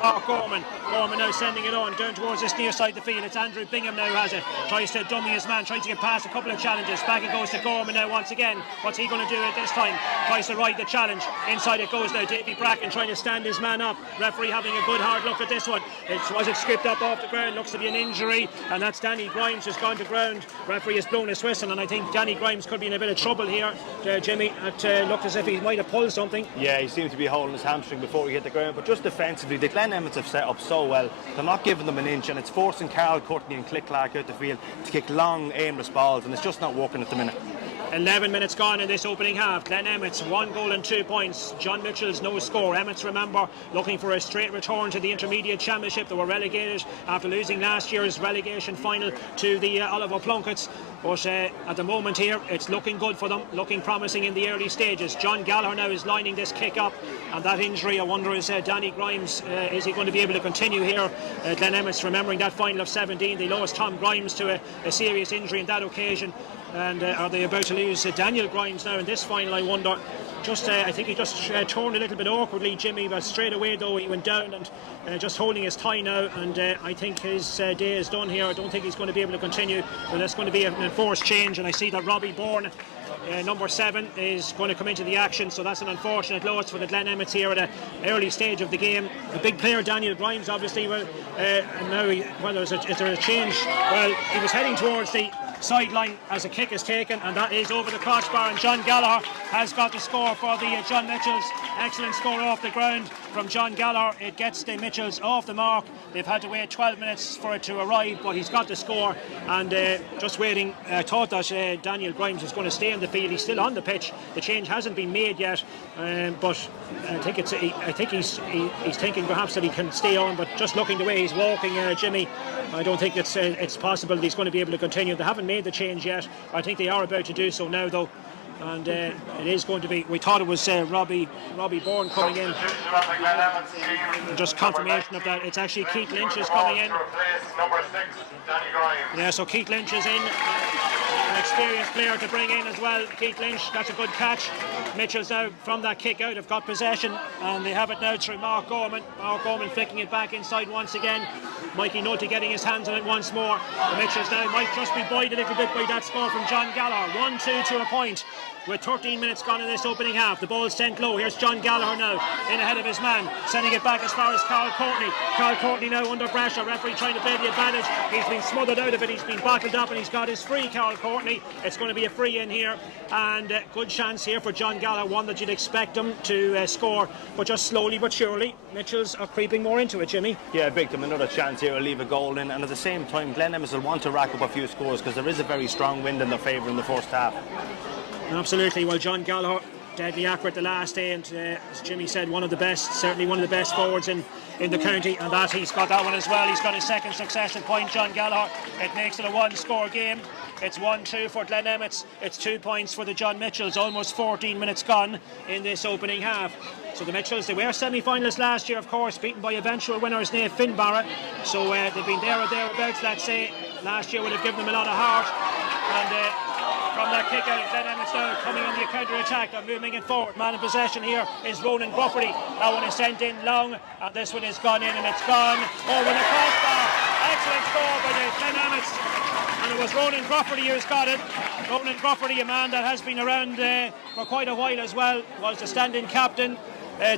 Mark Gorman. Gorman now sending it on down towards this near side of the field. It's Andrew Bingham now who has it. Tries to dummy his man, tries to get past a couple of challenges. Back it goes to Gorman now once again. What's he going to do at this time? Tries to ride the challenge. Inside it goes now. Davy Bracken trying to stand his man up. Referee having a good hard look at this one. Was it skipped up off the ground? Looks to be an injury, and that's Danny Grimes who's gone to ground. Referee has blown his whistle, and I think Danny Grimes could be in a bit of trouble here. Jimmy, it looked as if he might have pulled something. Yeah, he seemed to be holding his hamstring before he hit the ground, but just defensively, the Glen Emmets have set up so well. They're not giving them an inch, and it's forcing Carl Courtney and Click Clark out the field to kick long, aimless balls, and it's just not working at the minute. 11 minutes gone in this opening half. Glen Emmets 1 goal and 2 points. John Mitchels no score. Emmets, remember, looking for a straight return to the Intermediate Championship. They were relegated after losing last year's relegation final to the Oliver Plunketts. But at the moment here, it's looking good for them, looking promising in the early stages. John Gallagher now is lining this kick up, and that injury, I wonder, is Danny Grimes, is he going to be able to continue here? Glen Emmets, remembering that final of 17, they lost Tom Grimes to a serious injury on that occasion. And are they about to lose Daniel Grimes now in this final, I wonder? I think he just turned a little bit awkwardly, Jimmy, but straight away though he went down and just holding his tie now, and I think his day is done here. I don't think he's going to be able to continue, but that's going to be an enforced change, and I see that Robbie Bourne, number 7, is going to come into the action, so that's an unfortunate loss for the Glen Emmets here at an early stage of the game. A big player, Daniel Grimes, obviously, and now is there a change? Well, he was heading towards the sideline as a kick is taken, and that is over the crossbar, and John Gallagher has got the score for the John Mitchells. Excellent score off the ground from John Gallagher. It gets the Mitchells off the mark. They've had to wait 12 minutes for it to arrive, but he's got the score, and just waiting. I thought that Daniel Grimes was going to stay on the field. He's still on the pitch. The change hasn't been made yet, but I think he's thinking perhaps that he can stay on, but just looking the way he's walking, Jimmy, I don't think it's possible that he's going to be able to continue. They haven't made the change yet. I think they are about to do so now though, and it is going to be, we thought it was Robbie Bourne coming in, and just confirmation of that, it's actually Keith Lynch is coming in. Yeah, so Keith Lynch is in. experienced player to bring in as well. Keith Lynch, that's a good catch. Mitchels now from that kick out have got possession, and they have it now through Mark Gorman. Mark Gorman flicking it back inside once again. Mikey Nulty getting his hands on it once more. The Mitchels now might just be buoyed a little bit by that score from John Gallagher. 1-2 to a point. With 13 minutes gone in this opening half, the ball is sent low. Here's John Gallagher now, in ahead of his man, sending it back as far as Carl Courtney. Carl Courtney now under pressure, referee trying to play the advantage. He's been smothered out of it, he's been bottled up, and he's got his free, Carl Courtney. It's going to be a free in here, and good chance here for John Gallagher, one that you'd expect him to score, but just slowly but surely, Mitchels are creeping more into it, Jimmy. Yeah, big time, another chance here to leave a goal in, and at the same time, Glen Emmets will want to rack up a few scores because there is a very strong wind in their favour in the first half. Absolutely. Well, John Gallagher, deadly accurate the last day, and as Jimmy said, one of the best, certainly one of the best forwards in the county, and that he's got that one as well. He's got his second successive point, John Gallagher. It makes it a one-score game. It's 1-2 for Glen Emmets. It's 2 points for the John Mitchells. Almost 14 minutes gone in this opening half. So the Mitchells, they were semi-finalists last year, of course, beaten by eventual winners Naomh Finbarra. So they've been there or thereabouts, let's say. Last year would have given them a lot of heart. And from that kick out, Glen Emmets now coming on the counter-attack. They're moving it forward. Man in possession here is Ronan Grufferty. That one is sent in long, and this one has gone in, and it's gone over the crossbar. Excellent score by the Glen Emmets. And it was Ronan Grufferty who's got it. Ronan Grufferty, a man that has been around for quite a while as well, was the stand-in captain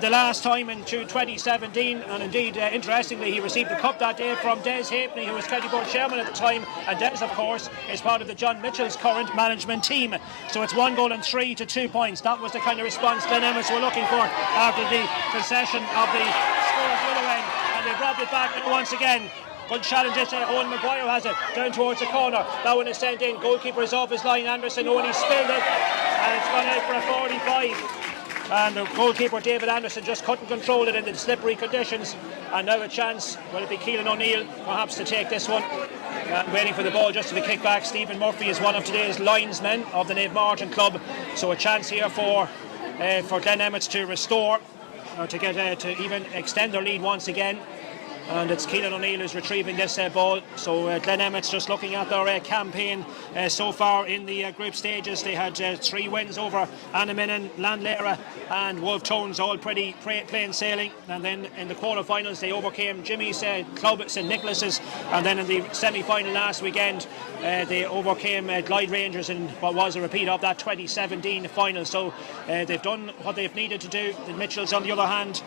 the last time in 2017, and indeed, interestingly, he received the cup that day from Des Halfpenny, who was county board chairman at the time, and Des, of course, is part of the John Mitchell's current management team. So it's 1 goal and 3 to 2 points. That was the kind of response Glen Emmets were looking for after the concession of the score at the other end, and they've robbed it back once again. Good challenge this, Owen Maguire has it down towards the corner. That one is sent in. Goalkeeper is off his line. Anderson, Owen, he spilled it, and it's gone out for a 45. And the goalkeeper David Anderson just couldn't control it in the slippery conditions. And now a chance, will it be Keelan O'Neill perhaps to take this one? Waiting for the ball just to be kicked back. Stephen Murphy is one of today's linesmen of the Naomh Martin club. So a chance here for Glen Emmets to restore, to get to even extend their lead once again. And it's Keelan O'Neill who's retrieving this ball. So Glen Emmets just looking at their campaign so far in the group stages. They had 3 wins over Annaminin, Landlera and Wolf Tones, all pretty plain sailing. And then in the quarter-finals they overcame Jimmy's club, St. Nicholas's. And then in the semi-final last weekend they overcame Glyde Rangers in what was a repeat of that 2017 final. So they've done what they've needed to do. The Mitchells, on the other hand,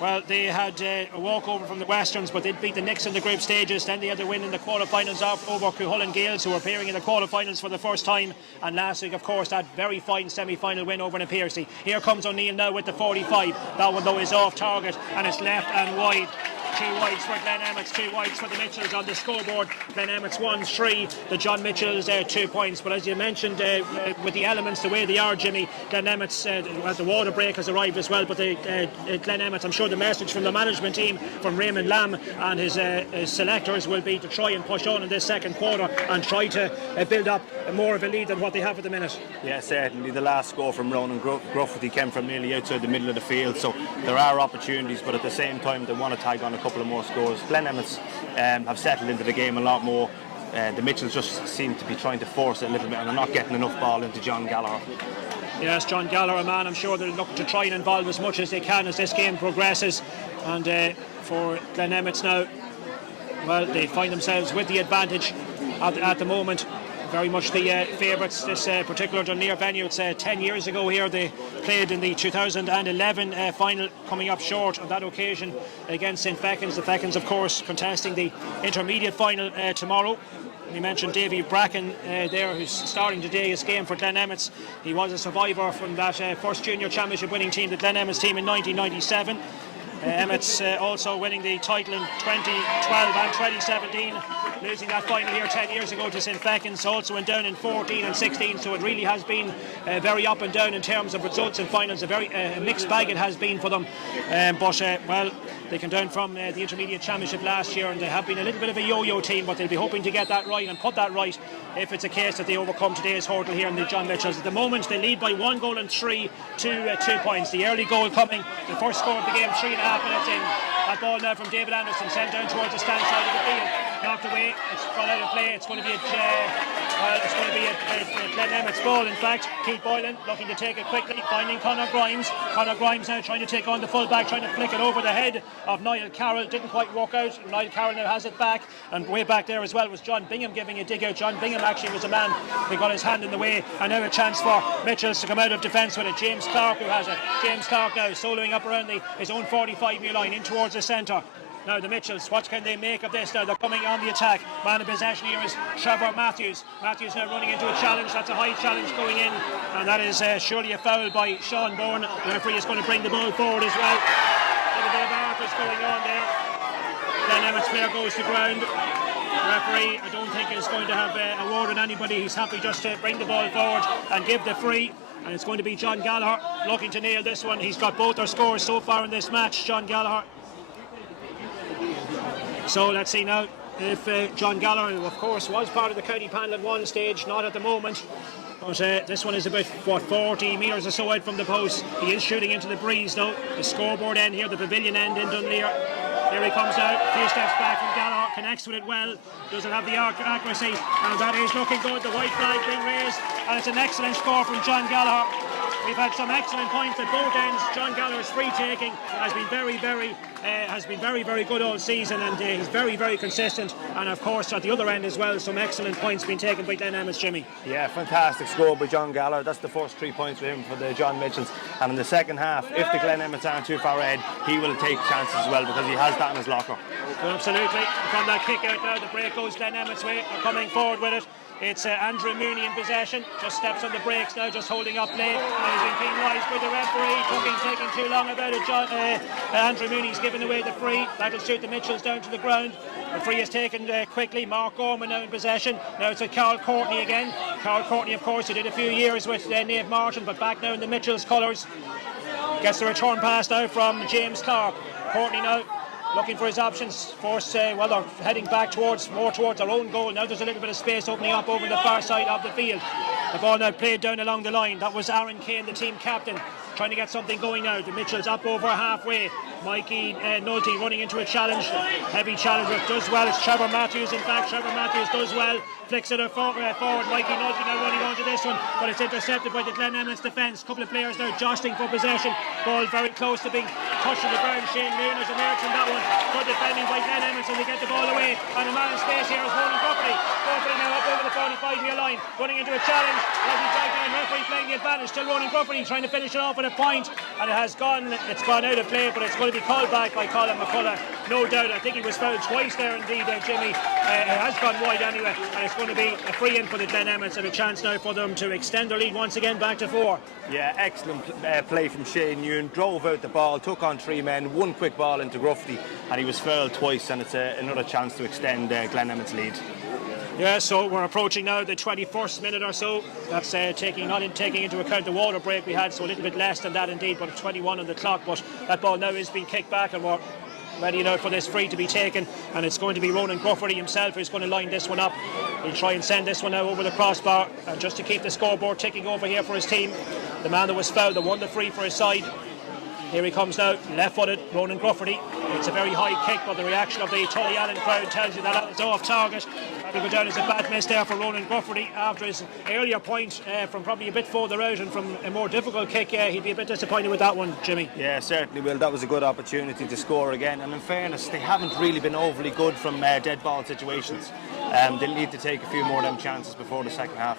well, they had a walkover from the Westerns, but they'd beat the Knicks in the group stages. Then they had the win in the quarterfinals over Cullen Gales, who were appearing in the quarterfinals for the first time. And last week, of course, that very fine semi-final win over Pairc. Here comes O'Neill now with the 45. That one, though, is off target, and it's left and wide. 2 wides for Glen Emmets, 2 wides for the Mitchells on the scoreboard. Glen Emmets 1-3, the John Mitchells 2 points. But as you mentioned, with the elements the way they are, Jimmy, Glen Emmets, well, the water break has arrived as well. But Glen Emmets, I'm sure the message from the management team, from Raymond Lamb and his selectors, will be to try and push on in this second quarter and try to build up more of a lead than what they have at the minute. Yeah, certainly. The last score from Ronan Grufferty came from nearly outside the middle of the field, so there are opportunities, but at the same time they want to tag on a couple of more scores. Glen Emmets have settled into the game a lot more. The Mitchells just seem to be trying to force it a little bit, and they're not getting enough ball into John Gallagher. Yes, John Gallagher, a man I'm sure they'll look to try and involve as much as they can as this game progresses. And for Glen Emmets now, well, they find themselves with the advantage at the moment. Very much the favourites, this particular Dunleer venue. It's 10 years ago here. They played in the 2011 final, coming up short on that occasion against St. Fechins. The Fechins, of course, contesting the intermediate final tomorrow. We mentioned Davy Bracken there, who's starting today's game for Glen Emmets. He was a survivor from that first junior championship winning team, the Glen Emmets team in 1997. Emmets also winning the title in 2012 and 2017, losing that final here 10 years ago to St. Fechins, also went down in 14 and 16, so it really has been very up and down in terms of results in finals. A very mixed bag it has been for them, but well, they came down from the intermediate championship last year, and they have been a little bit of a yo-yo team, but they'll be hoping to get that right and put that right if it's a case that they overcome today's hurdle here in the John Mitchells. At the moment they lead by 1 goal and 3 to 2 points. The early goal coming, the first score of the game, 3.5 minutes in. That ball now from David Anderson, sent down towards the stand side of the field, knocked away, it's gone out of play. It's going to be a Well, it's going to be a Glen Emmets ball, in fact. Keith Boylan looking to take it quickly, finding Conor Grimes. Conor Grimes now trying to take on the full-back, trying to flick it over the head of Niall Carroll. Didn't quite work out. Niall Carroll now has it back, and way back there as well was John Bingham giving a dig out. John Bingham actually was a man that got his hand in the way, and now a chance for Mitchels to come out of defence with it. James Clark who has it. James Clark now soloing up around his own 45-metre line in towards the centre. Now the Mitchells, what can they make of this now? They're coming on the attack. Man of possession here is Trevor Matthews. Matthews now running into a challenge. That's a high challenge going in, and that is surely a foul by Sean Bourne. The referee is going to bring the ball forward as well. A little bit of arcus going on there. Then Emmets player goes to ground. The referee, I don't think is going to have a word on anybody. He's happy just to bring the ball forward and give the free. And it's going to be John Gallagher looking to nail this one. He's got both their scores so far in this match, John Gallagher. So let's see now if John Gallagher, who of course was part of the county panel at one stage, not at the moment, but this one is about 40 metres or so out from the post. He is shooting into the breeze though. The scoreboard end here, the pavilion end in Dunleer. Here he comes out, a few steps back from Gallagher, connects with it well, doesn't have the accuracy, and that is looking good. The white flag being raised, and it's an excellent score from John Gallagher. We've had some excellent points at both ends. John Gallagher's free taking has been very good all season, and he's very consistent. And of course at the other end as well, some excellent points being taken by Glen Emmets, Jimmy. Yeah, fantastic score by John Gallagher. That's the first 3 points for him for the John Mitchells. And in the second half, if the Glen Emmets aren't too far ahead, he will take chances as well because he has that in his locker. Absolutely. From that kick out now, the break goes Glen Emmets' way. They're coming forward with it. It's Andrew Mooney in possession. Just steps on the brakes now, just holding up play. He's been penalised by the referee. Taking too long about it. Andrew Mooney's giving away the free. That'll suit the Mitchells down to the ground. The free is taken quickly. Mark Gorman now in possession. Now it's Carl Courtney again. Carl Courtney, of course, who did a few years with Nave Martin, but back now in the Mitchells colours. Gets the return pass now from James Clark. Courtney now looking for his options. Well, they're heading back more towards their own goal. Now there's a little bit of space opening up over the far side of the field. The ball now played down along the line. That was Aaron Kane, the team captain, trying to get something going now. The Mitchells up over halfway. Mikey Nolte running into a challenge. Heavy challenge, but does well. It's Trevor Matthews. In fact, Trevor Matthews does well. Flicks it forward. Mikey Nolte now running onto this one, but it's intercepted by the Glen Emmets defence. Couple of players now jostling for possession. Ball very close to being touched on the ground. Shane Mooners emerged from that one. Good defending by Glen Emmets, and they get the ball away. And a man in space here is holding property. Property now up over the 45-metre line, running into a challenge. Heavy drag down, referee playing the advantage, still running property, trying to finish it off with a point. And it's gone out of play, but it's going to be called back by Colin McCullough. No doubt, I think he was fouled twice there indeed, Jimmy. It has gone wide anyway, and it's going to be a free in for the Glen Emmets, and a chance now for them to extend their lead once again back to 4. Yeah, excellent play from Shane Ewan. Drove out the ball, took on 3 men, one quick ball into Gruffy, and he was fouled twice, and it's another chance to extend Glen Emmets' lead. Yeah, so we're approaching now the 21st minute or so. That's taking into account the water break we had, so a little bit less than that indeed, but 21 on the clock. But that ball now is being kicked back, and we're ready now for this free to be taken, and it's going to be Ronan Grufferty himself who's going to line this one up. He'll try and send this one now over the crossbar, and just to keep the scoreboard ticking over here for his team. The man that was fouled, that won the free for his side. Here he comes now, left-footed, Ronan Grufferty. It's a very high kick, but the reaction of the Tully Allen crowd tells you that it's off target. That'll go down as a bad miss there for Ronan Grufferty after his earlier point from probably a bit further out, and from a more difficult kick. He'd be a bit disappointed with that one, Jimmy. Yeah, certainly will. That was a good opportunity to score again, and in fairness, they haven't really been overly good from dead ball situations. They'll need to take a few more of them chances before the second half.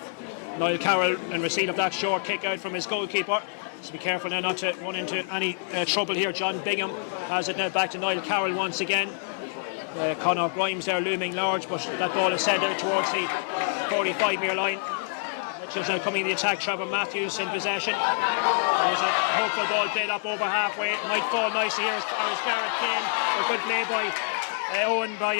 Niall Carroll in receipt of that short kick out from his goalkeeper. So be careful now not to run into any trouble here. John Bingham has it now back to Niall Carroll once again. Conor Grimes there looming large, but that ball is sent out towards the 45-metre line. Mitchell's now coming in the attack. Trevor Matthews in possession. There's a hopeful ball played up over halfway. It might fall nicely here as far as Garrett Kane. A good play by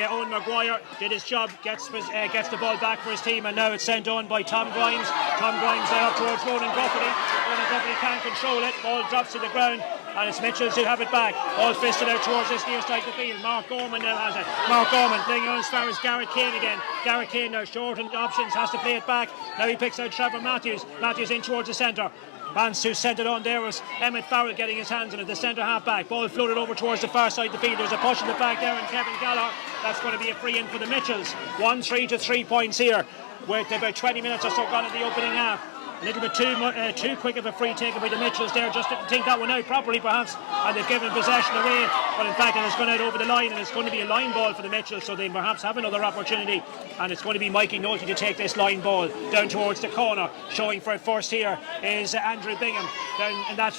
Owen Maguire. Did his job, gets the ball back for his team, and now it's sent on by Tom Grimes. Tom Grimes there up towards Ronan Grufferty. Ronan Grufferty can't control it. Ball drops to the ground, and it's Mitchells who have it back. All fisted out towards this near side of the field. Mark Gorman now has it. Mark Gorman playing on as far as Garrett Kane again. Garrett Kane now short on options, has to play it back. Now he picks out Trevor Matthews. Matthews in towards the centre. Vance who sent it on there was Emmett Farrell getting his hands on it, the centre half back. Ball floated over towards the far side of the field. There's a push in the back there, and Kevin Gallagher. That's going to be a free in for the Mitchells. 1-3 to 3 points here. with about 20 minutes or so gone in the opening half. A little bit too quick of a free taken by the Mitchells there, just didn't think that one out properly perhaps, and they've given possession away, but in fact it has gone out over the line, and it's going to be a line ball for the Mitchells, so they perhaps have another opportunity, and it's going to be Mikey Nolte to take this line ball down towards the corner. Showing for it first here is Andrew Bingham down in that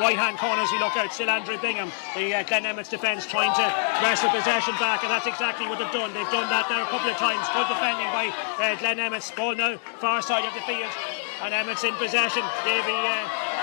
right hand corner as we look out. Still Andrew Bingham, the Glen Emmets defence, trying to wrestle possession back, and that's exactly what they've done. They've done that now a couple of times. Good defending by Glen Emmets. Ball now far side of the field, and Emmets in possession. Davy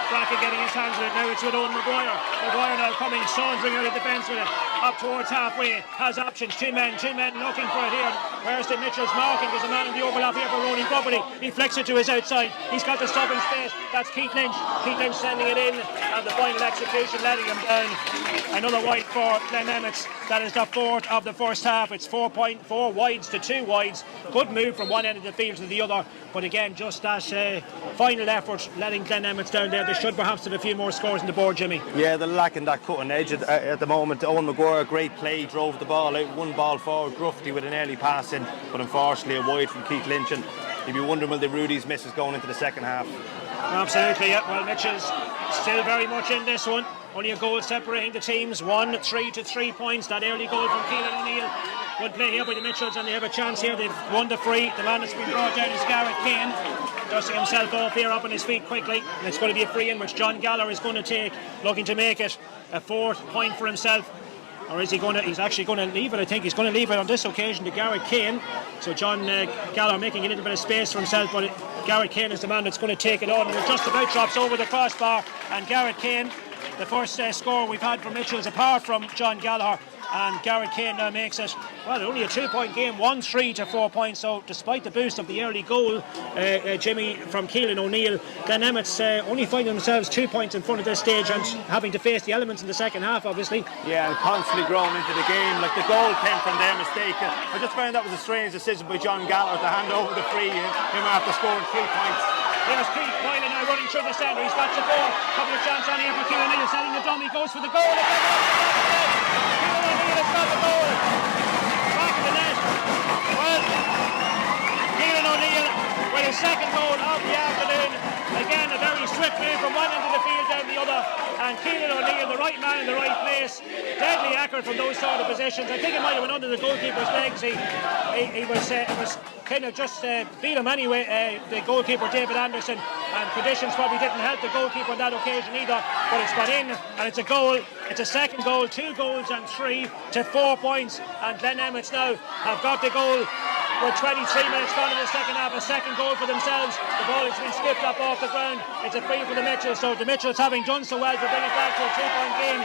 Bracken getting his hands with it. Now it's with Owen Maguire. Maguire now coming, sauntering out of defence with it. Up towards halfway. Has options. Two men looking for it here. Where's the Mitchell's marking? There's a man in the overlap here for Ronan Bubbly. He flicks it to his outside. He's got the stop in space. That's Keith Lynch. Keith Lynch sending it in, and the final execution letting him down. Another white for Glen Emmets. That is the fourth of the first half. It's 4.4 wides to 2 wides. Good move from one end of the field to the other, but again, just that final effort letting Glen Emmets down there. They should perhaps have a few more scores on the board, Jimmy. Yeah, they're lacking that cutting edge at the moment. Owen Maguire, great play, drove the ball out, one ball forward, Grufty with an early pass in, but unfortunately a wide from Keith Lynch, and you'd be wondering will the Rudy's misses going into the second half. Absolutely, yeah. Well, Mitchell's still very much in this one. Only a goal separating the teams, 1-3 to 3 points. That early goal from Keelan O'Neill. Good play here by the Mitchells, and they have a chance here. They've won the free. The man that's been brought down is Garrett Kane, dusting himself off here up on his feet quickly. And it's going to be a free in which John Gallagher is going to take, looking to make it a 4th point for himself. Or is he going to? He's actually going to leave it. I think he's going to leave it on this occasion to Garrett Kane. So John Gallagher making a little bit of space for himself, but Garrett Kane is the man that's going to take it on. And it just about drops over the crossbar, and Garrett Kane, the first score we've had from Mitchells apart from John Gallagher, and Garrett Kane now makes it, well, only a 2-point game, 1-3 to 4 points. So despite the boost of the early goal, Jimmy, from Keelan O'Neill, Glen Emmets only finding themselves 2 points in front of this stage and having to face the elements in the second half, obviously. Yeah, and constantly growing into the game. Like the goal came from their mistake. I just found that was a strange decision by John Gallagher to hand over the free him after scoring 3 points. There's Keith Moylan now running through the centre. He's got the ball. Couple of chances on here for Keelan O'Neill, setting the dummy, goes for the goal. Keelan O'Neill has got the goal. Back of the net. Well, Keelan O'Neill with his second goal of the afternoon. Again, a very swift move from one end of the field down the other. And Keelan O'Neill, the right man in the right place, deadly accurate from those sort of positions. I think it might have went under the goalkeeper's legs. He was kind of just beat him anyway, the goalkeeper David Anderson, and conditions probably didn't help the goalkeeper on that occasion either, but it's gone in, and it's a goal. It's a second goal, 2 goals and 3 to 4 points, and Glen Emmets now have got the goal with 23 minutes gone in the second half. A second goal for themselves. The ball has been skipped up off the ground. It's a free for the Mitchells, so the Mitchells, having done so well to bring it back to a 2-point game,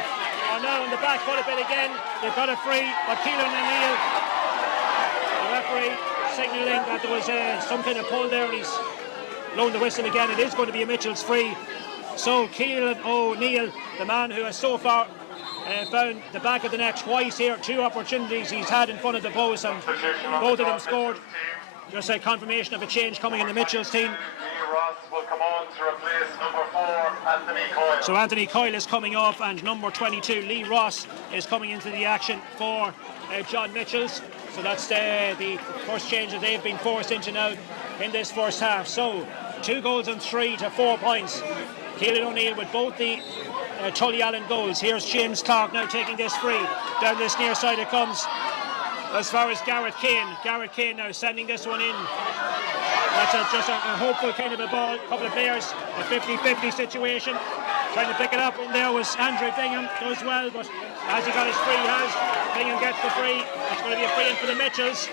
are now on the back foot a bit again. They've got a free, but Keelan O'Neill, the referee, signalling that there was some kind of pull there, and he's blown the whistle again. It is going to be a Mitchell's free. So Keelan O'Neill, the man who has so far found the back of the net twice here, 2 opportunities he's had in front of the post, and both of them scored. Just a confirmation of a change coming in the Mitchell's team. Ross will come on to replace number 4, Anthony Coyle. So Anthony Coyle is coming off, and number 22, Lee Ross, is coming into the action for John Mitchells. So that's the first change that they've been forced into now in this first half. So 2 goals and 3 to 4 points. Keelan O'Neill with both the Tully Allen goals. Here's James Clark now taking this free. Down this near side it comes as far as Garrett Kane. Garrett Kane now sending this one in. That's just a hopeful kind of a ball. A couple of players, a 50-50 situation. Trying to pick it up, and there was Andrew Bingham. Does well, but as he got his free, Bingham gets the free. It's going to be a free in for the Mitchells.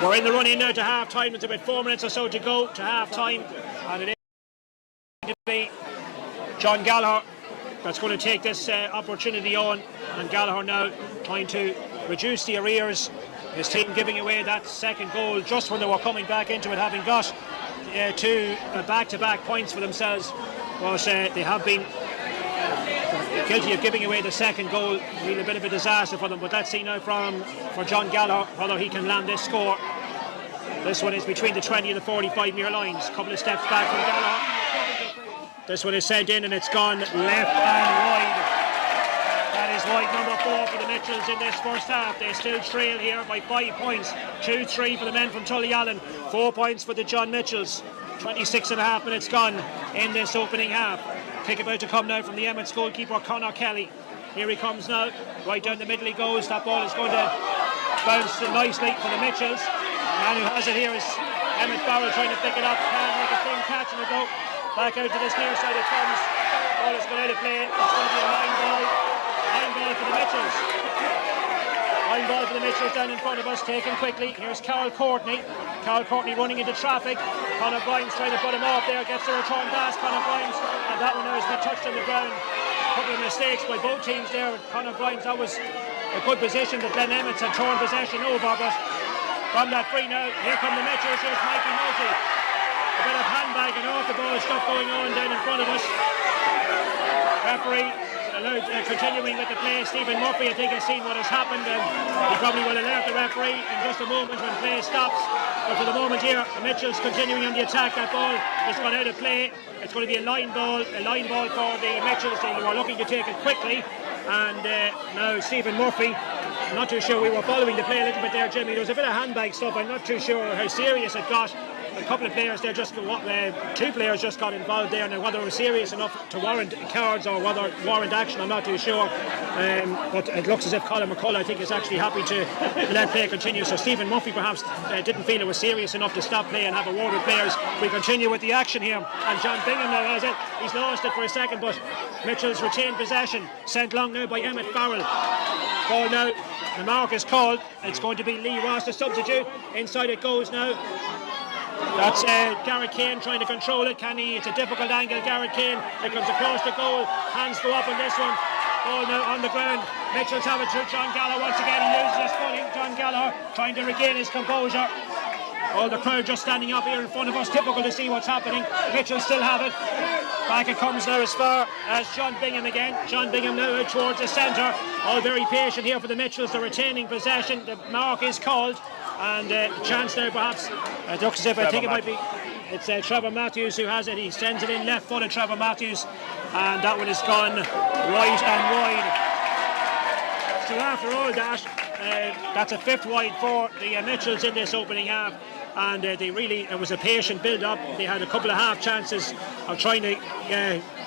We're in the run-in now to half-time. It's about 4 minutes or so to go to half-time, and it is going to be John Gallagher that's going to take this opportunity on, and Gallagher now trying to reduce the arrears. His team giving away that second goal just when they were coming back into it, having got 2 back-to-back points for themselves. But they have been guilty of giving away the second goal. Really a bit of a disaster for them, but let's see now for John Gallagher whether he can land this score. This one is between the 20 and the 45 metre lines. A couple of steps back from Gallagher. This one is sent in, and it's gone left and wide. That is wide number 4 for the Mitchells in this first half. They still trail here by 5 points. 2-3 for the men from Tullyallen. 4 points for the John Mitchells. 26.5 minutes gone in this opening half. Kick about to come now from the Emmets goalkeeper Conor Kelly. Here he comes now. Right down the middle he goes. That ball is going to bounce nicely for the Mitchells. The man who has it here is Emmett Barrell trying to pick it up. Can't make a clean catch and go back out to this near side it comes. Ball is going out of play. It's going to be a line ball. Line ball for the Mitchells. Line ball for the Mitchells down in front of us, taken quickly. Here's Carol Courtney. Carol Courtney running into traffic. Conor Grimes trying to put him off there. Gets the return pass. Conor Grimes. And that one now has been touched on the ground. A couple of mistakes by both teams there. Conor Grimes, that was a good position that Glen Emmets had torn possession over. But from that free now, here come the Mitchells. Here's Mikey Multi. A bit of handbagging off the ball stuff going on down in front of us. Referee continuing with the play. Stephen Murphy, I think, has seen what has happened, and he probably will alert the referee in just a moment when play stops. But for the moment here, the Mitchells continuing on the attack. That ball is gone out of play. It's going to be a line ball for the Mitchells. They were looking to take it quickly, and now Stephen Murphy. I'm not too sure. We were following the play a little bit there, Jimmy. There was a bit of handbag stuff. I'm not too sure how serious it got. A couple of players there, two players just got involved there. Now, whether it was serious enough to warrant cards or whether warrant action, I'm not too sure. But it looks as if Colin McCullough, I think, is actually happy to let play continue. So Stephen Murphy perhaps didn't feel it was serious enough to stop play and have a word with players. We continue with the action here, and John Bingham now has it. He's lost it for a second, but Mitchell's retained possession. Sent long now by Emmett Farrell. Ball now. The mark is called. It's going to be Lee Ross, the substitute. Inside it goes now. That's Garrett Kane trying to control it. Can he? It's a difficult angle. Garrett Kane. It comes across the goal. Hands go up on this one. Ball now on the ground. Mitchells have it through John Gallagher once again. He loses his footing. John Gallagher trying to regain his composure. All the crowd just standing up here in front of us. Typical to see what's happening. Mitchell still have it. Back it comes now as far as John Bingham again. John Bingham now out towards the centre. All very patient here for the Mitchells. They're retaining possession. The mark is called. And chance now perhaps. It looks as if I think it might be. It's Trevor Matthews who has it. He sends it in left footed, Trevor Matthews. And that one is gone right and wide. So after all that, that's a fifth wide for the Mitchells in this opening half. And it was a patient build-up. They had a couple of half chances of trying to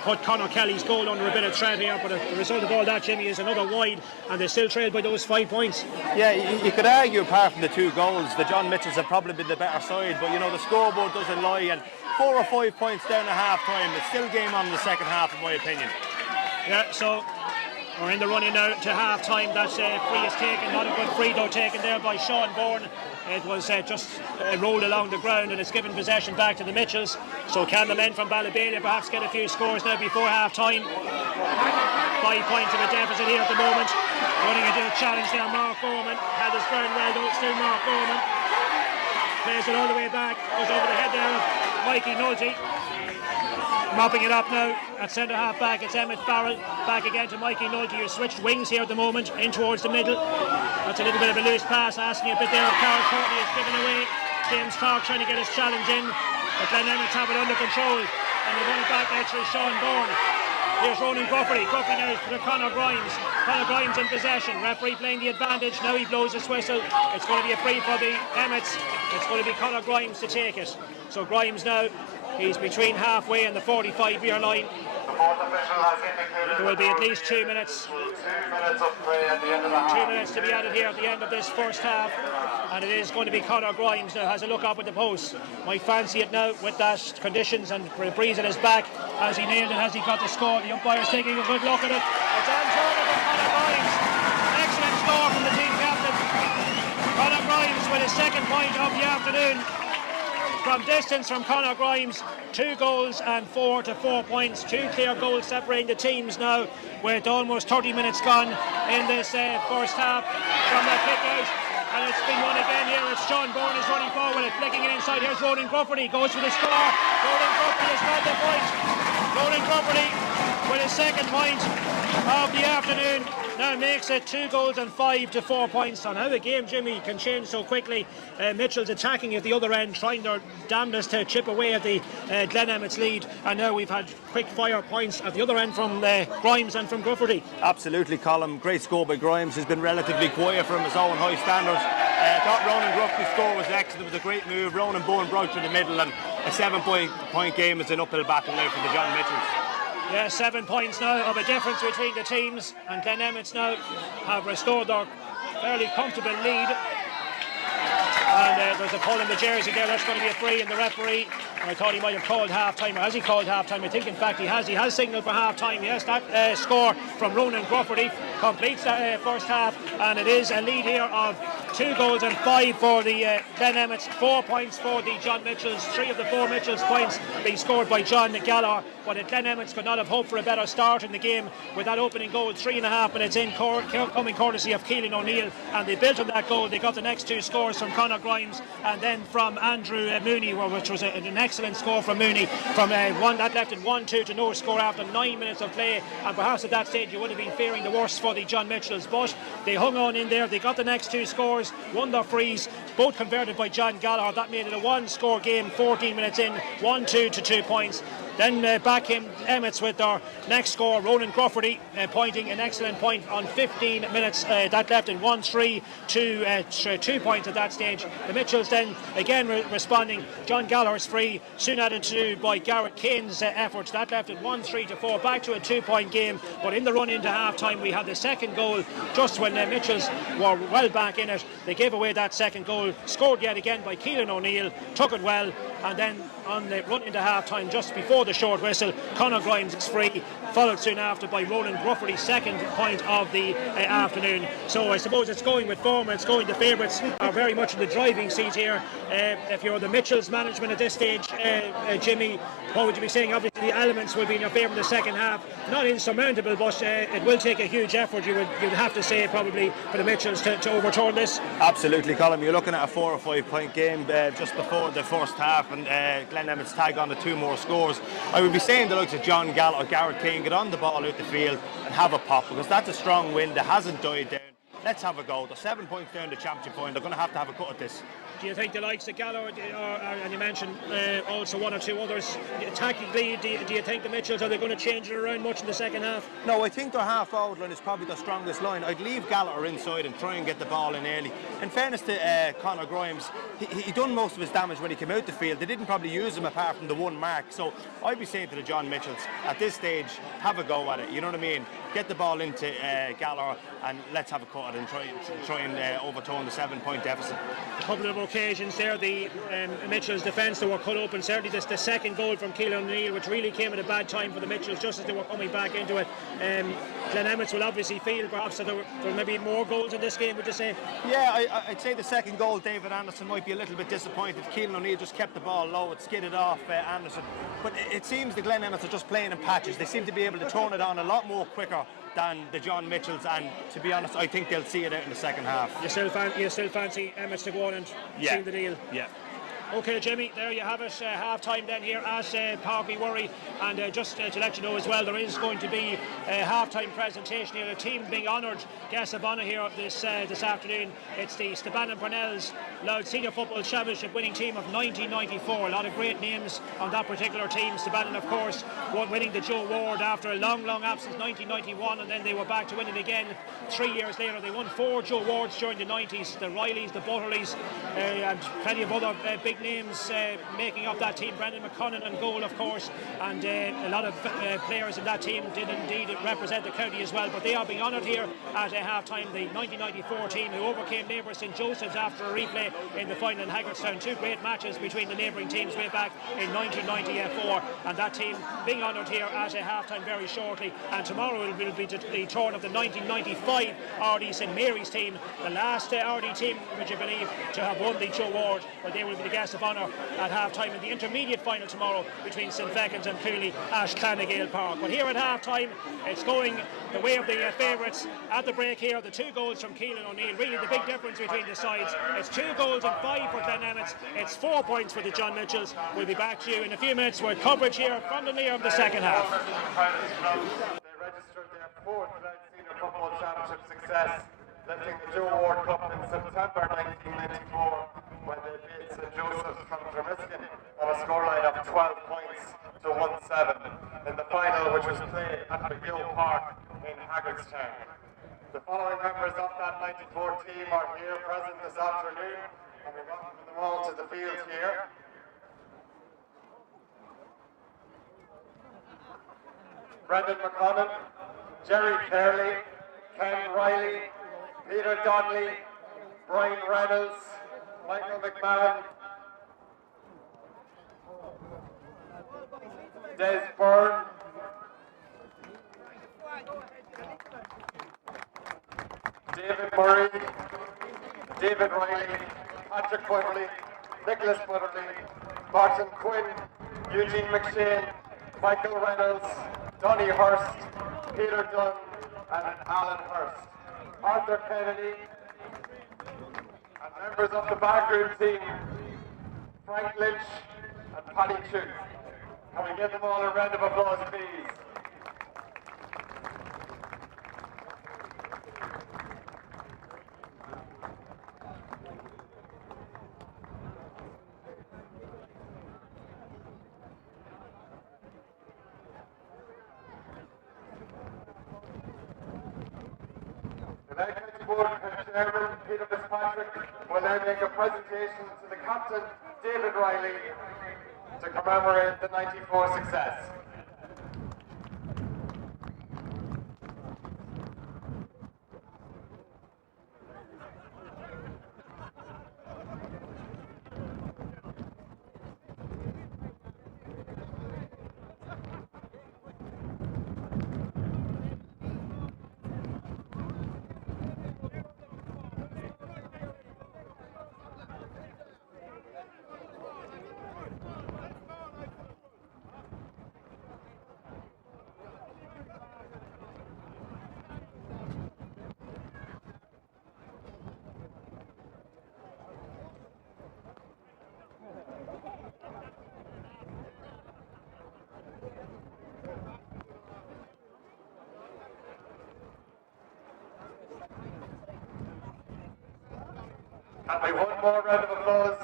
put Conor Kelly's goal under a bit of threat here, but the result of all that, Jimmy, is another wide, and they still trailed by those 5 points. Yeah, you could argue apart from the two goals, the John Mitchells have probably been the better side, but you know, the scoreboard doesn't lie, and 4 or 5 points down at half-time, it's still game on in the second half, in my opinion. Yeah, so we're in the running now to half-time. That free is taken, not a good free though, taken there by Sean Bourne. It was just rolled along the ground, and it's given possession back to the Mitchells. So can the men from Ballybailia perhaps get a few scores now before half-time? 5 points of a deficit here at the moment. Running into a challenge there, Mark Gorman. Held his ground well though, it's still Mark Gorman. Plays it all the way back, goes over the head there of Mikey Nulty. Mopping it up now at centre half back. It's Emmett Farrell back again to Mikey Nulty, who switched wings here at the moment in towards the middle. That's a little bit of a loose pass, asking a bit there. Carol Courtney is given away. James Clark trying to get his challenge in, but Glen Emmets have it under control, and they run it back there through Sean Bourne. Here's Ronan Guffrey. Guffrey now to Conor Grimes. Conor Grimes in possession. Referee playing the advantage. Now he blows his whistle. It's going to be a free for the Emmets. It's going to be Conor Grimes to take it. So Grimes now, he's between halfway and the 45-year line. There will be at least 2 minutes. 2 minutes to be added here at the end of this first half. And it is going to be Conor Grimes now. Has a look up at the post. Might fancy it now with that conditions and the breeze at his back. Has he nailed it? Has he got the score? The umpire's taking a good look at it. It's on target for Conor Grimes. Excellent score from the team captain. Conor Grimes with his second point of the afternoon. From distance from Conor Grimes, 2 goals and 4 to 4 points. 2 clear goals separating the teams now, with almost 30 minutes gone in this first half. From that kick out, And it's been won again here. It's John Bourne is running forward. It's flicking it inside. Here's Ronan Grufferty. Goes for the score. Ronan Grufferty has got the point. Ronan Grufferty with his second point of the afternoon. Now makes it 2 goals and 5 to 4 points. On how the game, Jimmy, can change so quickly. Mitchels attacking at the other end, trying their damnedest to chip away at the Glen Emmets lead. And now we've had quick fire points at the other end from Grimes and from Grufferty. Absolutely, Colin. Great score by Grimes. Has been relatively quiet from his own high standards. I thought Ronan Grufferty's score was excellent. It was a great move. Ronan Bourne broke through the middle, and a 7-point game is an uphill battle now for the John Mitchells. Yeah, 7 points now of a difference between the teams, and Glen Emmets now have restored their fairly comfortable lead. And there's a pull in the jersey there. That's going to be a free, and the referee, I thought he might have called half-time, or has he called half-time? I think in fact he has signalled for half-time. Yes, that score from Ronan Grufferty completes that first half, and it is a lead here of 2 goals and 5 for the Glen Emmets, 4 points for the John Mitchells, 3 of the 4 Mitchells points being scored by John Gallagher. But the Glen Emmets could not have hoped for a better start in the game with that opening goal 3.5 minutes in, coming courtesy of Keelan O'Neill, and they built on that goal. They got the next 2 scores from Conor Grimes and then from Andrew Mooney, which was an excellent score from Mooney, from that left in 1-2 to no score after 9 minutes of play, and perhaps at that stage you would have been fearing the worst for the John Mitchells, but they hung on in there. They got the next 2 scores, won their frees, both converted by John Gallagher. That made it a 1-score game 14 minutes in, 1-2 to 2 points. Then back came Emmets with their next score, Ronan Grufferty pointing an excellent point on 15 minutes. That left in 1-3 to 2 points at that stage. The Mitchells then again responding. John Gallagher's free, soon added to by Garrett Kane's efforts. That left it 1-3 to 4, back to a 2-point game. But in the run into half-time, we had the second goal just when the Mitchells were well back in it. They gave away that second goal, scored yet again by Keelan O'Neill, took it well, and then on the run into half-time, just before the short whistle, Conor Grimes is free, followed soon after by Ronan Grufferty's second point of the afternoon. So I suppose it's going with form, it's going. The favourites are very much in the driving seat here. If you're the Mitchells management at this stage, Jimmy, what would you be saying? Obviously the elements will be in your favour in the second half. Not insurmountable, but it will take a huge effort, you'd have to say, probably, for the Mitchells to overturn this. Absolutely, Colin. You're looking at a 4 or 5 point game just before the first half, and Glen Emmets tag on the 2 more scores. I would be saying the likes of John Gallagher, Garrett Kane, get on the ball out the field and have a pop, because that's a strong win that hasn't died down. Let's have a go. They're 7 points down the championship point. They're going to have a cut at this. Do you think the likes of Gallagher, and you mentioned also 1 or 2 others, tactically, do you think the Mitchells, are they going to change it around much in the second half? No, I think their half-forward line is probably their strongest line. I'd leave Gallagher inside and try and get the ball in early. In fairness to Conor Grimes, he done most of his damage when he came out the field. They didn't probably use him apart from the 1 mark. So I'd be saying to the John Mitchells, at this stage, have a go at it. You know what I mean? Get the ball into Gallagher and let's have a cut at it and try and overturn the 7-point deficit. A couple of occasions there, the Mitchells' defence, they were cut open. Certainly the second goal from Keelan O'Neill, which really came at a bad time for the Mitchells, just as they were coming back into it. Glen Emmets will obviously feel perhaps that there may be more goals in this game, would you say? Yeah, I'd say the second goal, David Anderson might be a little bit disappointed. Keelan O'Neill just kept the ball low, it skidded off Anderson. But it seems the Glen Emmets are just playing in patches. They seem to be able to turn it on a lot more quicker than the John Mitchells, and to be honest, I think they'll see it out in the second half. You still fancy Emmets to go on and seal the deal? Yeah. Okay, Jimmy, there you have it. Half-time then here at Pairc Mhuiri, and just to let you know as well, there is going to be a half-time presentation here. A team being honoured, guest of honour here this afternoon. It's the Stabannon Brunel's Loud Senior Football Championship winning team of 1994. A lot of great names on that particular team. Stabannon, of course, winning the Joe Ward after a long absence, 1991, and then they were back to winning again 3 years later. They won 4 Joe Wards during the 90s. The Rileys, the Butterleys, and plenty of other big names making up that team. Brendan McConnon in goal, of course, and a lot of players in that team did indeed represent the county as well, but they are being honoured here at half-time. The 1994 team who overcame neighbour St. Joseph's after a replay in the final in Haggardstown. 2 great matches between the neighbouring teams way back in 1994, and that team being honoured here at half-time very shortly. And tomorrow it will be the turn of the 1995 RD St. Mary's team, the last RD team, would you believe, to have won the Joe Ward, but they will be the guests guest of honour at half-time in the intermediate final tomorrow between St. Fecans and Cooley at Clonagale Park. But here at half-time, it's going the way of the favourites. At the break here, the 2 goals from Keelan O'Neill. Really the big difference between the sides. It's 2 goals and 5 for Glen Emmets. It's 4 points for the John Mitchells. We'll be back to you in a few minutes with coverage here from Dunleer of the second half. They registered their 4th Senior Football Championship success, lifting the Joe Ward Cup in September 1994 when they beat St. Joseph's from Tremiskin on a scoreline of 12 points to 1-7 in the final, which was played at McGill Park in Haggardstown. The following members of that 94 team are here present this afternoon, and we welcome them all to the field here. Brendan McConnell, Jerry Carley, Ken Riley, Peter Donnelly, Brian Reynolds, Michael McMahon, Des Byrne, David Murray, David Riley, Patrick Butterley, Nicholas Butterley, Martin Quinn, Eugene McShane, Michael Reynolds, Donny Hurst, Peter Dunn, and Alan Hurst. Arthur Kennedy, and members of the backroom team, Frank Lynch and Paddy Chu. Can we give them all a round of applause, please? The County Board Chairman, Peter Fitzpatrick, will now make a presentation to the captain, David Riley, to commemorate the 94 success. And we one more round of applause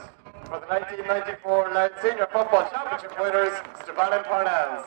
for the 1994 Louth Senior Football Championship winners, Stefan Parnells.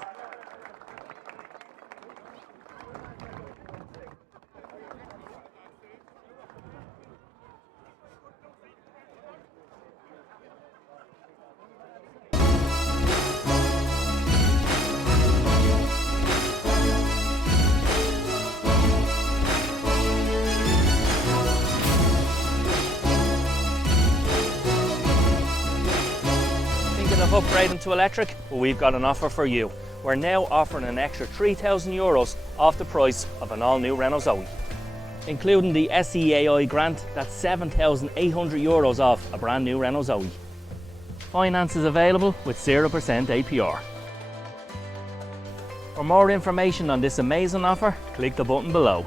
Upgrading to electric? Well, we've got an offer for you. We're now offering an extra €3,000 off the price of an all-new Renault Zoe. Including the SEAI grant, that's €7,800 off a brand new Renault Zoe. Finance is available with 0% APR. For more information on this amazing offer, click the button below.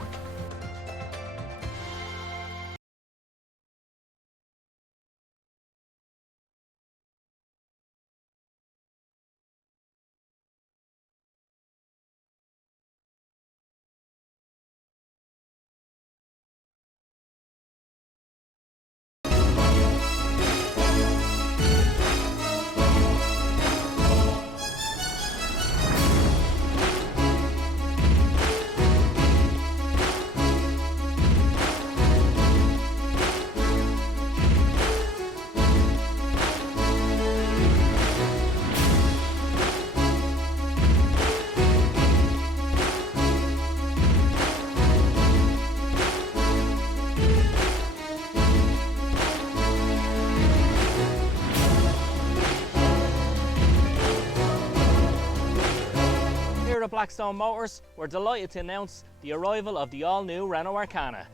Here at Blackstone Motors, we're delighted to announce the arrival of the all-new Renault Arcana.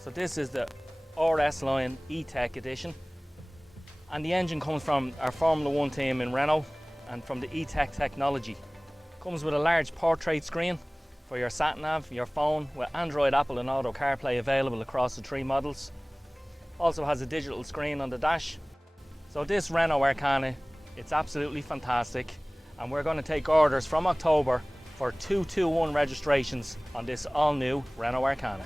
So this is the RS Line E-Tech edition. And the engine comes from our Formula 1 team in Renault and from the E-Tech technology. Comes with a large portrait screen for your sat-nav, your phone, with Android, Apple and Auto CarPlay available across the 3 models. Also has a digital screen on the dash. So this Renault Arcana, it's absolutely fantastic, and we're going to take orders from October for 221 registrations on this all-new Renault Arcana.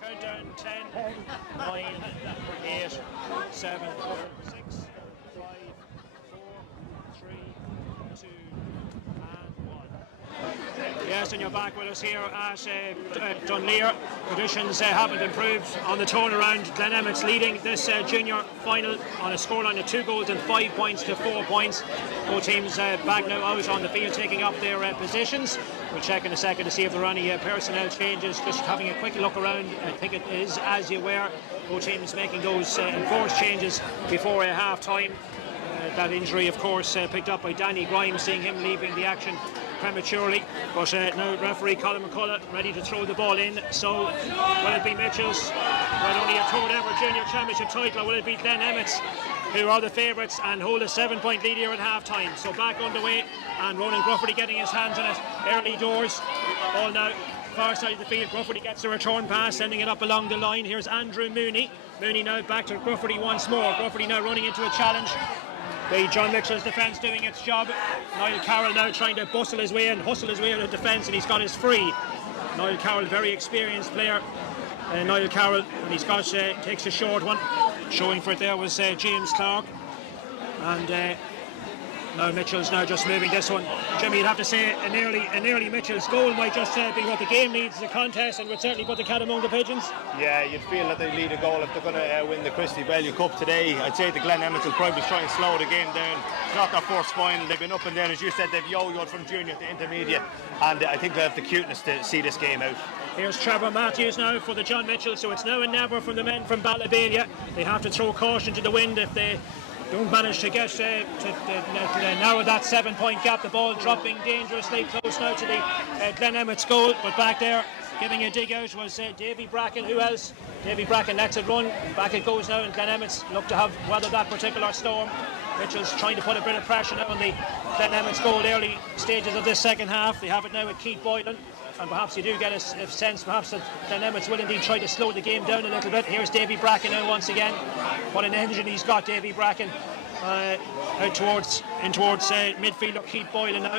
Countdown 10, 9, 8, 7, 6. Yes, and you're back with us here at Dunleer. Conditions haven't improved on the turnaround. Glen Emmets leading this junior final on a scoreline of 2 goals and 5 points to 4 points. Both teams back now out on the field taking up their positions. We'll check in a second to see if there are any personnel changes. Just having a quick look around, I think it is as you were. Both teams making those enforced changes before half time. That injury, of course, picked up by Danny Grimes, seeing him leaving the action prematurely. But now referee Colin McCullough ready to throw the ball in. So will it be Mitchels, with only a third ever junior championship title, or will it be Glen Emmets, who are the favourites and hold a 7-point lead here at half time? So back underway, and Ronan Grufferty getting his hands on it early doors. Ball now far side of the field. Grufferty gets the return pass, sending it up along the line. Here's Andrew Mooney. Mooney now back to Grufferty once more. Grufferty now running into a challenge. The John Mitchels defence doing its job. Niall Carroll now trying to bustle his way and hustle his way out of defence, and he's got his free. Niall Carroll, very experienced player. Niall Carroll, and he's got takes a short one. Showing for it there was James Clark. And now Mitchels now just moving this one. Jimmy, you'd have to say an early Mitchels goal might just be what the game needs as a contest, and would certainly put the cat among the pigeons. Yeah, you'd feel that they lead a goal if they're going to win the Christy Bellew Cup today. I'd say the Glen Emmets will probably try and slow the game down. It's not their first final. They've been up and down, as you said. They've yo-yoed from junior to intermediate, and I think they have the cuteness to see this game out. Here's Trevor Matthews now for the John Mitchell. So it's now and never from the men from Ballabania. They have to throw caution to the wind if they don't manage to get to narrow that 7-point gap. The ball dropping dangerously close now to the Glen Emmets goal, but back there giving a dig out was Davy Bracken. Who else? Davy Bracken lets it run. Back it goes now, and Glen Emmets look to have weathered that particular storm. Mitchell's trying to put a bit of pressure now on the Glen Emmets goal early stages of this second half. They have it now with Keith Boylan. And perhaps you do get a sense perhaps that Glen Emmets will indeed try to slow the game down a little bit. Here's Davy Bracken now once again. What an engine he's got, Davy Bracken. Out towards midfielder Keith Boylan now.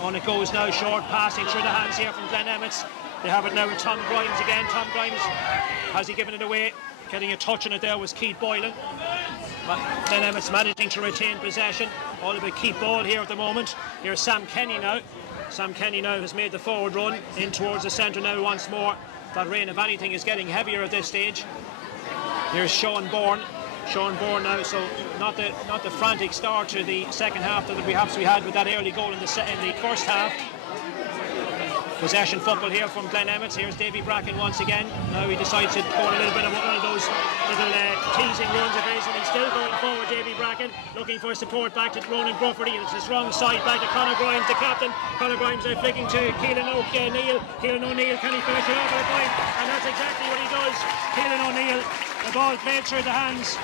On it goes now, short passing through the hands here from Glen Emmets. They have it now with Tom Grimes again. Tom Grimes, has he given it away? Getting a touch on it there was Keith Boylan. Glen Emmets managing to retain possession. All about Keith Ball here at the moment. Here's Sam Kenny now. Sam Kenny now has made the forward run in towards the centre now once more. That rain, if anything, is getting heavier at this stage. Here's Sean Bourne. Sean Bourne now, so not the frantic start to the second half that perhaps we had with that early goal in the first half. Possession football here from Glen Emmets. Here's Davy Bracken once again. Now he decides to go on a little bit of one of those little teasing runs of his, and he's still going forward, Davy Bracken, looking for support back to Ronan Grufferty, and it's his wrong side back to Conor Grimes, the captain. Conor Grimes now flicking to Keelan O'Neill. Keelan O'Neill, can he finish it off at a point? And that's exactly what he does. Keelan O'Neill, the ball played through the hands.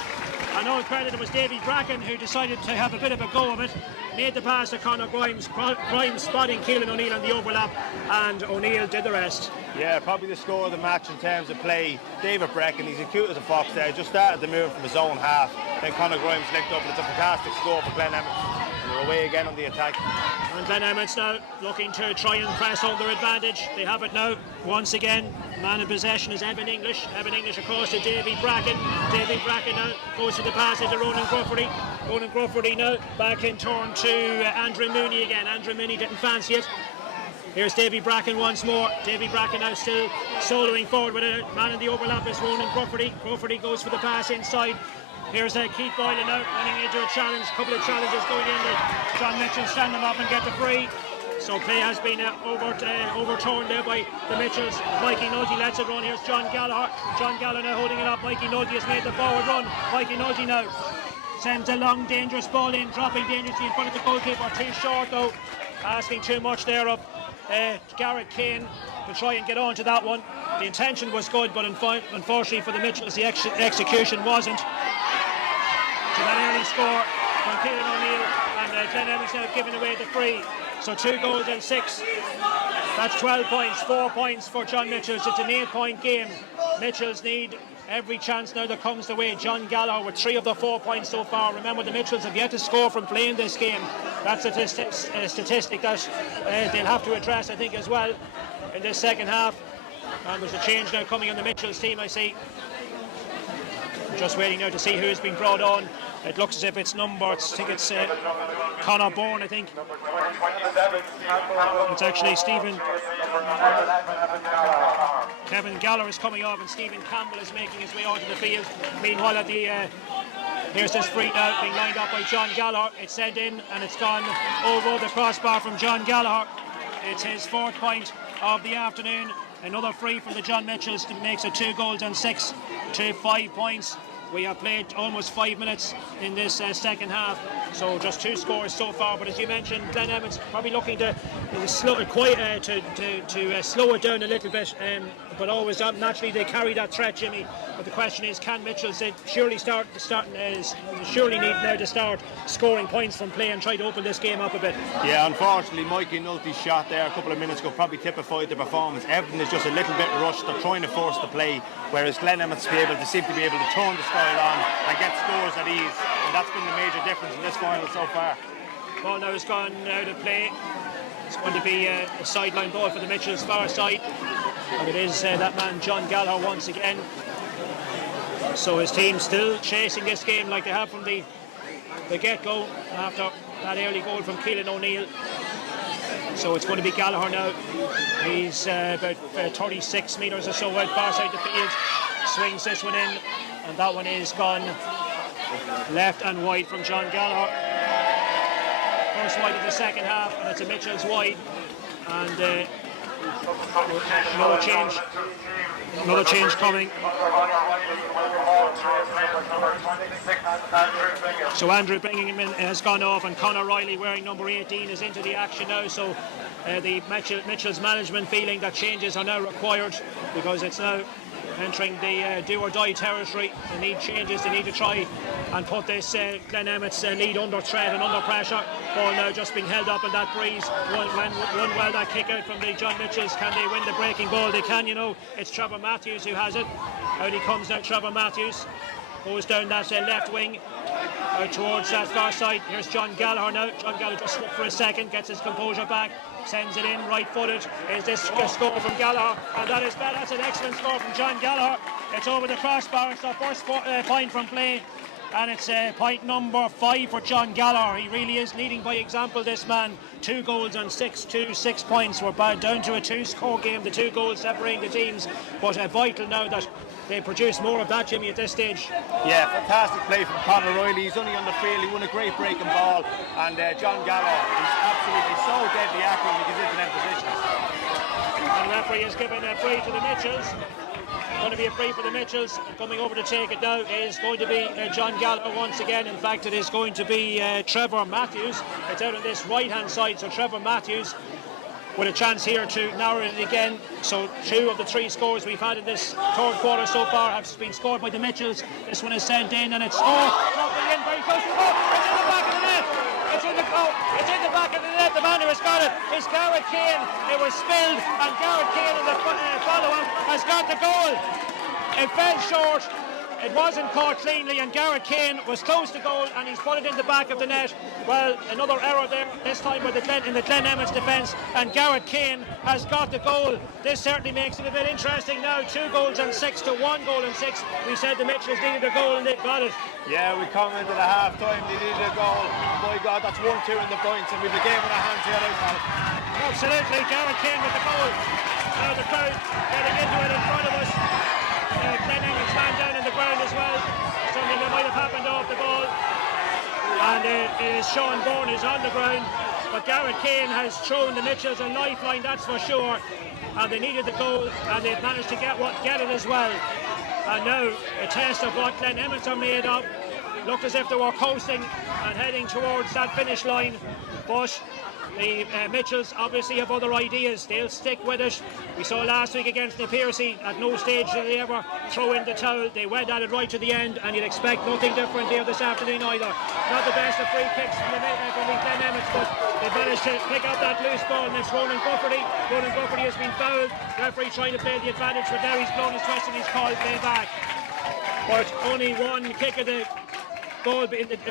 And all credit, it was Davy Bracken who decided to have a bit of a go of it. Made the pass to Conor Grimes. Grimes spotting Keelan O'Neill on the overlap, and O'Neill did the rest. Yeah, probably the score of the match in terms of play. David Bracken, he's as cute as a fox there. Just started the move from his own half. Then Conor Grimes linked up, and it's a fantastic score for Glen Emmets. And they're away again on the attack. And Glen Emmets now looking to try and press home their advantage. They have it now once again. Man in possession is Evan English. Evan English across to Davy Bracken. Davy Bracken now goes to the pass into Ronan Grufferty. Ronan Grufferty now back in turn to Andrew Mooney again. Andrew Mooney didn't fancy it. Here's Davy Bracken once more. Davy Bracken now still soloing forward with a man in the overlap is Ronan Grufferty. Grufferty goes for the pass inside. Here's Keith Boylan now running into a challenge. A couple of challenges going in. John Mitchell stand them up and get the free. So play has been overturned there by the Mitchells. Mikey Nulty lets it run. Here's John Gallagher. John Gallagher now holding it up. Mikey Nulty has made the forward run. Mikey Nulty now sends a long, dangerous ball in, dropping dangerously in front of the goalkeeper. Too short though. Asking too much there of Garrett Kane to try and get on to that one. The intention was good, but unfortunately for the Mitchells, the execution wasn't. To that early score from Keelan O'Neill, and Glen Emmets now giving away the free. So 2 goals and 6. That's 12 points, 4 points for John Mitchells. It's an 8-point game. Mitchells need every chance now that comes their way. John Gallagher with 3 of the 4 points so far. Remember, the Mitchells have yet to score from playing this game. That's a statistic that they'll have to address, I think, as well in this second half. And there's a change now coming on the Mitchells team, I see. Just waiting now to see who's been brought on. It looks as if it's numbered. I think it's Conor Bourne, I think. It's actually Kevin Gallagher is coming off, and Stephen Campbell is making his way out of the field. Meanwhile, at the here's this free now being lined up by John Gallagher. It's sent in and it's gone over the crossbar from John Gallagher. It's his 4th point of the afternoon. Another free from the John Mitchells that makes it 2 goals and 6 to 5 points. We have played almost 5 minutes in this second half, so just 2 scores so far. But as you mentioned, Glen Emmets probably looking to slow it down a little bit, but always naturally they carry that threat, Jimmy. But the question is, can Mitchells surely need now to start scoring points from play and try to open this game up a bit? Yeah, unfortunately, Mikey Nulty's shot there a couple of minutes ago probably typified the performance. Everything is just a little bit rushed. They're trying to force the play, whereas Glen Emmets seem to be able to turn the style on and get scores at ease, and that's been the major difference in this final so far. Ball now has gone out of play. It's going to be a sideline ball for the Mitchells' far side, and it is that man John Gallagher once again. So his team still chasing this game like they have from the get-go after that early goal from Keelan O'Neill. So it's going to be Gallagher now. He's about 36 metres or so out far side the field. Swings this one in, and that one is gone left and wide from John Gallagher. First wide of the second half, and it's a Mitchells wide, and another change coming. So Andrew Bingham has gone off, and Conor Riley, wearing number 18, is into the action now. So the Mitchells management feeling that changes are now required, because it's now entering the do-or-die territory. They need changes. They need to try and put this Glen Emmets lead under threat and under pressure. Ball now just being held up in that breeze. One well that kick out from the John Mitchells. Can they win the breaking ball? They can, you know. It's Trevor Matthews who has it. Out he comes now, Trevor Matthews. Goes down that left wing out towards that far side. Here's John Gallagher now. John Gallagher just slipped for a second, gets his composure back, sends it in right-footed. Is this score from Gallagher? And that's an excellent score from John Gallagher. It's over the crossbar. It's the first point from play, and it's point number 5 for John Gallagher. He really is leading by example, this man. 2 goals and 6 points. We're down to a 2-score game, the 2 goals separating the teams, but vital now that they produce more of that, Jimmy, at this stage. Yeah, fantastic play from Conor Riley. He's only on the field. He won a great breaking ball, and John Gallagher is absolutely so deadly accurate when he gets into them positions. And the referee has given a free to the Mitchells. Going to be a free for the Mitchells. Coming over to take it now is going to be John Gallagher once again. In fact, it is going to be Trevor Matthews. It's out on this right-hand side, so Trevor Matthews with a chance here to narrow it again. So 2 of the 3 scores we've had in this third quarter so far have been scored by the Mitchells. This one is sent in, and it's dropping in very close. It's in the back of the net. It's in the back of the net. The man who has got it is Garrett Kane. It was spilled, and Garrett Kane in the follow-up has got the goal. It fell short. It wasn't caught cleanly, and Garrett Kane was close to goal, and he's put it in the back of the net. Well, another error there, this time by in the Glen Emmets defence, and Garrett Kane has got the goal. This certainly makes it a bit interesting now. 2 goals and 6 to 1 goal and 6. We said the Mitchells needed a goal, and they've got it. Yeah, we commented at half time they needed a goal. My God, that's 1-2 in the points, and we've the game in our hands here now. Absolutely, Garrett Kane with the goal. Now the crowd getting into it in front of us. Glen Emmets man down in the ground as well. Something that might have happened off the ball. And it is Sean Bourne who's on the ground. But Garrett Kane has thrown the Mitchells a lifeline, that's for sure. And they needed the goal, and they've managed to get it as well. And now a test of what Glen Emmets are made of. Looked as if they were coasting and heading towards that finish line. But the Mitchells obviously have other ideas. They'll stick with it. We saw last week against the Pairc, at no stage did they ever throw in the towel. They went at it right to the end, and you'd expect nothing different here this afternoon either. Not the best of free kicks from the Glen Emmets, but they managed to pick up that loose ball, and it's Ronan Gufferty. Ronan Gufferty has been fouled. The referee trying to play the advantage, but now he's blown his twist and he's called play back. But only one kick of the ball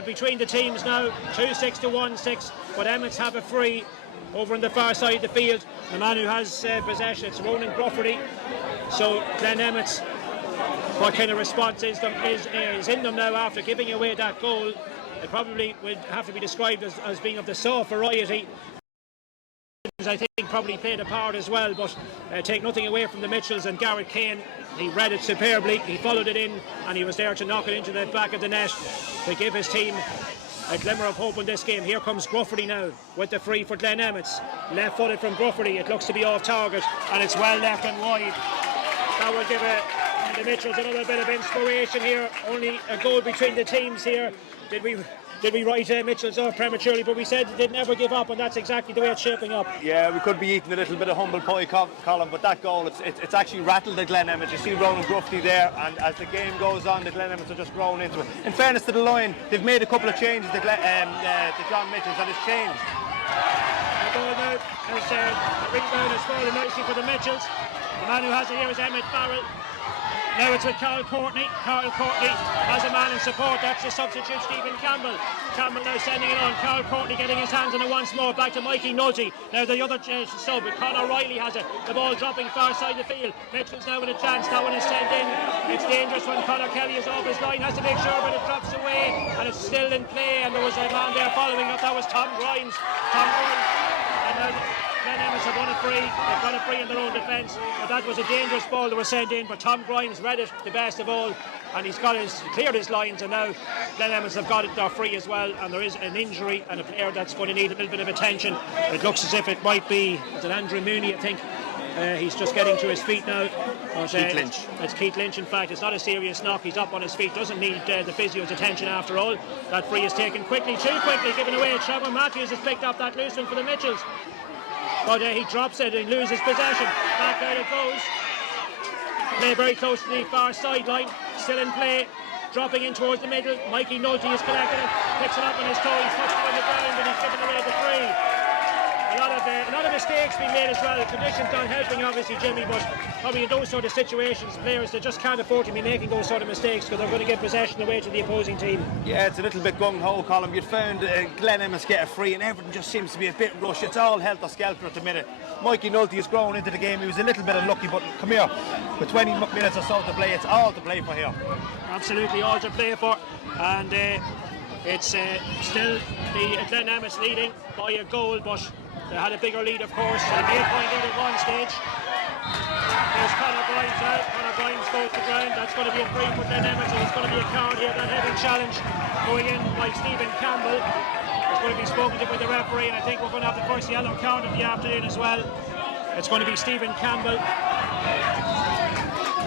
between the teams now. 2-6 to 1-6, but Emmets have a free over on the far side of the field. The man who has possession, it's Ronan Gufferty. So Glen Emmets what kind of response is in them now after giving away that goal. It probably would have to be described as being of the soft variety. I think probably played a part as well, but take nothing away from the Mitchells and Garrett Kane. He read it superbly, he followed it in, and he was there to knock it into the back of the net to give his team a glimmer of hope in this game. Here comes Grufferty now with the free for Glen Emmets. Left footed from Grufferty, it looks to be off target, and it's well left and wide. That will give the Mitchells another bit of inspiration here. Only a goal between the teams here. Did we write Mitchells off prematurely, but we said they'd never give up, and that's exactly the way it's shaping up. Yeah, we could be eating a little bit of humble pie, Colin, but that goal, it's actually rattled the Glen Emmets. You see Ronan Grufty there, and as the game goes on, the Glen Emmets are just growing into it. In fairness to the line, they've made a couple of changes, the John Mitchells, and it's changed. The ball now, the rebound has fallen nicely for the Mitchells. The man who has it here is Emmett Farrell. Now it's with Carl Courtney. Carl Courtney has a man in support. That's the substitute, Stephen Campbell. Campbell now sending it on. Carl Courtney getting his hands on it once more. Back to Mikey Nulty. Now the other sub, Conor Riley has it. The ball dropping far side the field. Mitchell's now with a chance. That one is sent in. It's dangerous when Conor Kelly is off his line. Has to make sure, but it drops away. And it's still in play. And there was a man there following up. That was Tom Grimes. And now Glen Emmets have won a free. They've got a free in their own defence, but that was a dangerous ball that was sent in. But Tom Grimes read it the best of all, and he's cleared his lines. And now Glen Emmets have got it their free as well. And there is an injury and a player that's going to need a little bit of attention. It looks as if it might be Andrew Mhuiri, I think. He's just getting to his feet now. Keith Lynch. It's Keith Lynch, in fact. It's not a serious knock. He's up on his feet. Doesn't need the physio's attention after all. That free is taken quickly, too quickly, given away. Trevor Matthews has picked up that loose one for the Mitchells. But he drops it and loses possession. Back out it goes. Play very close to the far sideline. Still in play. Dropping in towards the middle. Mikey Nulty is collecting it. Picks it up on his toe. He's touched it on the ground and he's given away the free. A lot of mistakes being made as well. Conditions not helping, obviously, Jimmy, but probably in those sort of situations, players they just can't afford to be making those sort of mistakes because they're going to give possession away to the opposing team. Yeah, it's a little bit gung-ho, Colin. You'd found Glen Emmets get a free and everything just seems to be a bit rushed. It's all helter-skelter at the minute. Mikey Nulty has grown into the game. He was a little bit unlucky, but come here. With 20 minutes or so to play, it's all to play for here. Absolutely all to play for. And it's still the Glen Emmets leading by a goal, but they had a bigger lead, of course. They made a point lead at one stage. There's Conor Grimes out. Conor Grimes goes to ground. That's going to be a free for Glen Emmets, so it's going to be a card here. That heavy challenge going in by Stephen Campbell. It's going to be spoken to by the referee, and I think we're going to have the first yellow card of the afternoon as well. It's going to be Stephen Campbell.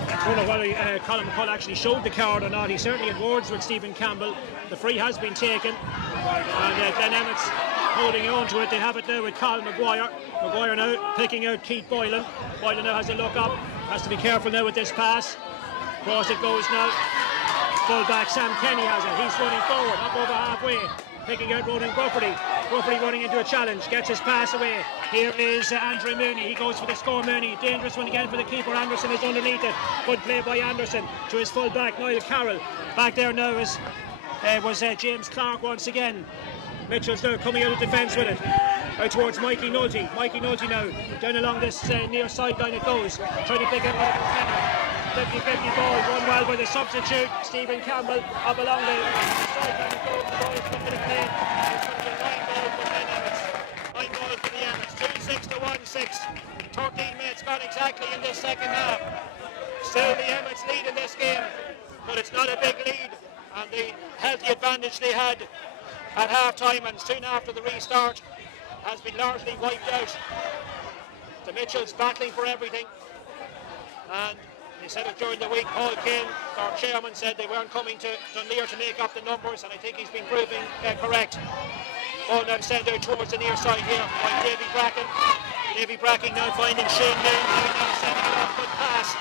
I don't know whether Colin McCull actually showed the card or not. He certainly had words with Stephen Campbell. The free has been taken, and Glen Emmets holding on to it. They have it now with Colin Maguire. Maguire now picking out Keith Boylan. Boylan now has a look up. Has to be careful now with this pass. Across it goes now. Full-back Sam Kenny has it. He's running forward, up over halfway. Picking out Ronan Grufferty. Grufferty running into a challenge. Gets his pass away. Here is Andrew Mooney. He goes for the score, Mooney. Dangerous one again for the keeper. Anderson is underneath it. Good play by Anderson to his full-back, Niall Carroll. Back there now was James Clark once again. Mitchell's now coming out of defence with it. Out towards Mikey Nulty. Mikey Nulty now down along this near sideline it goes. Trying to pick out what it was 50-50 ball. Run well by the substitute Stephen Campbell up along the sideline it goes. The ball is coming to play. It's going to be 9 balls for Glen Emmets. 9 balls for the Emmets. 2-6 to 1-6. 13 minutes gone exactly in this second half. Still the Emmets lead in this game, but it's not a big lead, and the healthy advantage they had at half-time and soon after the restart has been largely wiped out. The Mitchells battling for everything, and they said it during the week. Paul Kane, our chairman, said they weren't coming to Dunleer to make up the numbers, and I think he's been proving correct. Ball now sent out towards the near side here by Davy Bracken. Davy Bracken now finding Shane Moon, now sending it off, good pass.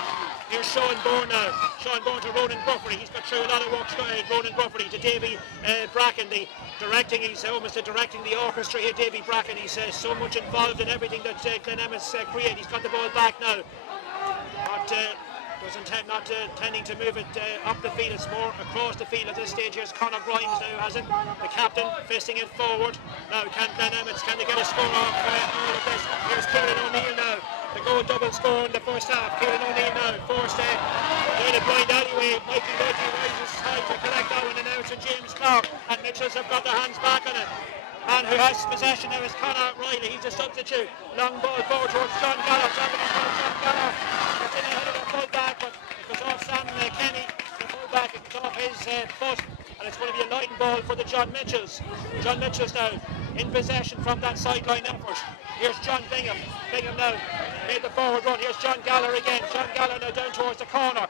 Here's Sean Bourne now. Sean Bourne to Ronan Grufferty. He's got through a lot of work. Ronan Grufferty to Davy Bracken. He's almost directing the orchestra here, Davy Bracken. He's so much involved in everything that Glen Emmets create. He's got the ball back now. Not tending to move it up the field. It's more across the field at this stage. Here's Conor Grimes now has it. The captain fisting it forward. Now can Glen Emmets, can they get a score off all of this? Here's Kieran O'Neill now. The goal double score in the first half. Kieran O'Neill now forced in a blind alleyway. Mikey Mudgy rises high to collect that one, and now it's James Clark, and Mitchels have got their hands back on it. And who has possession now is Conor Riley. He's a substitute. Long ball forward towards John Gallagher. John Gallagher. It's in ahead of the full back, but it goes off Sam Kenny. The full back, it goes off his foot. And it's going to be a line ball for the John Mitchells. John Mitchells now in possession from that sideline effort. Here's John Bingham. Bingham now made the forward run. Here's John Gallagher again. John Gallagher now down towards the corner.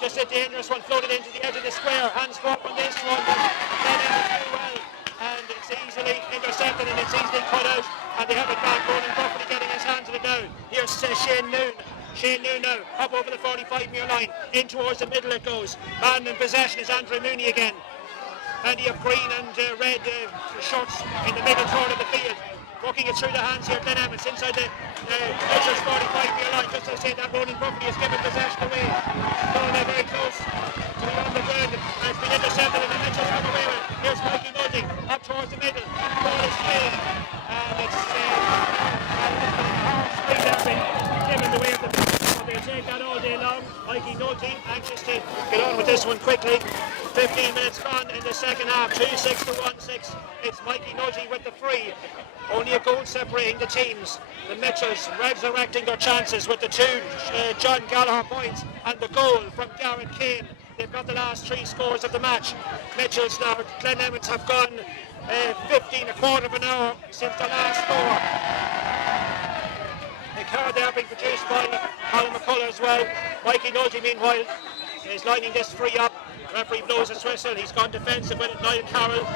Just a dangerous one, floated into the edge of the square. Hands go up on this one. Then Emmets do well. And it's easily intercepted and it's easily cut out. And they have it back. Ronan Buffalo getting his hands on it now. Here's Shane Noon. Shane Noon now up over the 45-metre line. In towards the middle it goes. Man in possession is Andrew Mooney again. And you have green and red shorts in the middle third of the field. Working it through the hands here, Glen Emmets inside the Mitchels 45-metre line. Just as I say that, Ronan Buffalo has given possession away. Going there very close to the underground, and it's been intercepted and the Mitchels come away with it. Here's Mikey Mudgy up towards the middle. Ball is clear, and it's hard speed there been given the way of the Mitchels. They'll take that all day long. Mikey Mudgy anxious to get on with this one quickly. 15 minutes gone in the second half. 2-6 to 1-6. It's Mikey Mudgy with the free. Only a goal separating the teams. The Mitchells resurrecting their chances with the two John Gallagher points and the goal from Garrett Kane. They've got the last three scores of the match. Mitchells now, Glen Emmets have gone 15, a quarter of an hour since the last score. A card there being produced by Colin McCullough as well. Mikey Mudgy meanwhile is lining this free up. Referee blows his whistle. He's gone defensive with it. Niall Carroll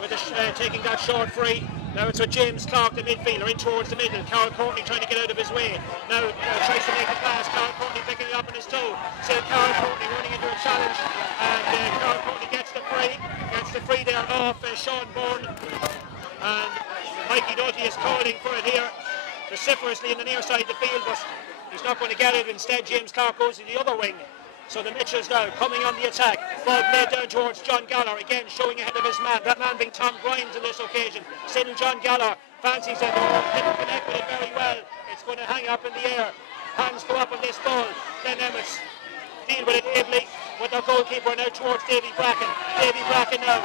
with taking that short free. Now it's with James Clark, the midfielder, in towards the middle. Carroll Courtney trying to get out of his way. Now tries to make the pass. Carroll Courtney picking it up on his toe. Still Carroll Courtney running into a challenge. And Carroll Courtney gets the free. Gets the free there off Sean Bourne. And Mikey Mudgy is calling for it here vociferously in the near side of the field, but he's not going to get it. Instead, James Clark goes to the other wing. So the Mitchells now coming on the attack. Ball played down towards John Gallagher, again showing ahead of his man. That man being Tom Grimes on this occasion. Still John Gallagher fancies it, didn't connect with it very well. It's going to hang up in the air. Hands go up on this ball. Glen Emmets deal with it ably with their goalkeeper now towards Davy Bracken. Davy Bracken now.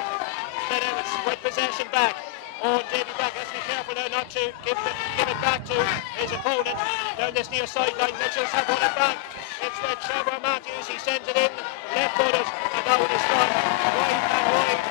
Glen Emmets with possession back. Oh, Davy Bracken has to be careful now not to give it back to his opponent. Down this near sideline, Mitchells have won it back. It's with Trevor Matthews, he sends it in, left-footed, and that one is gone wide and wide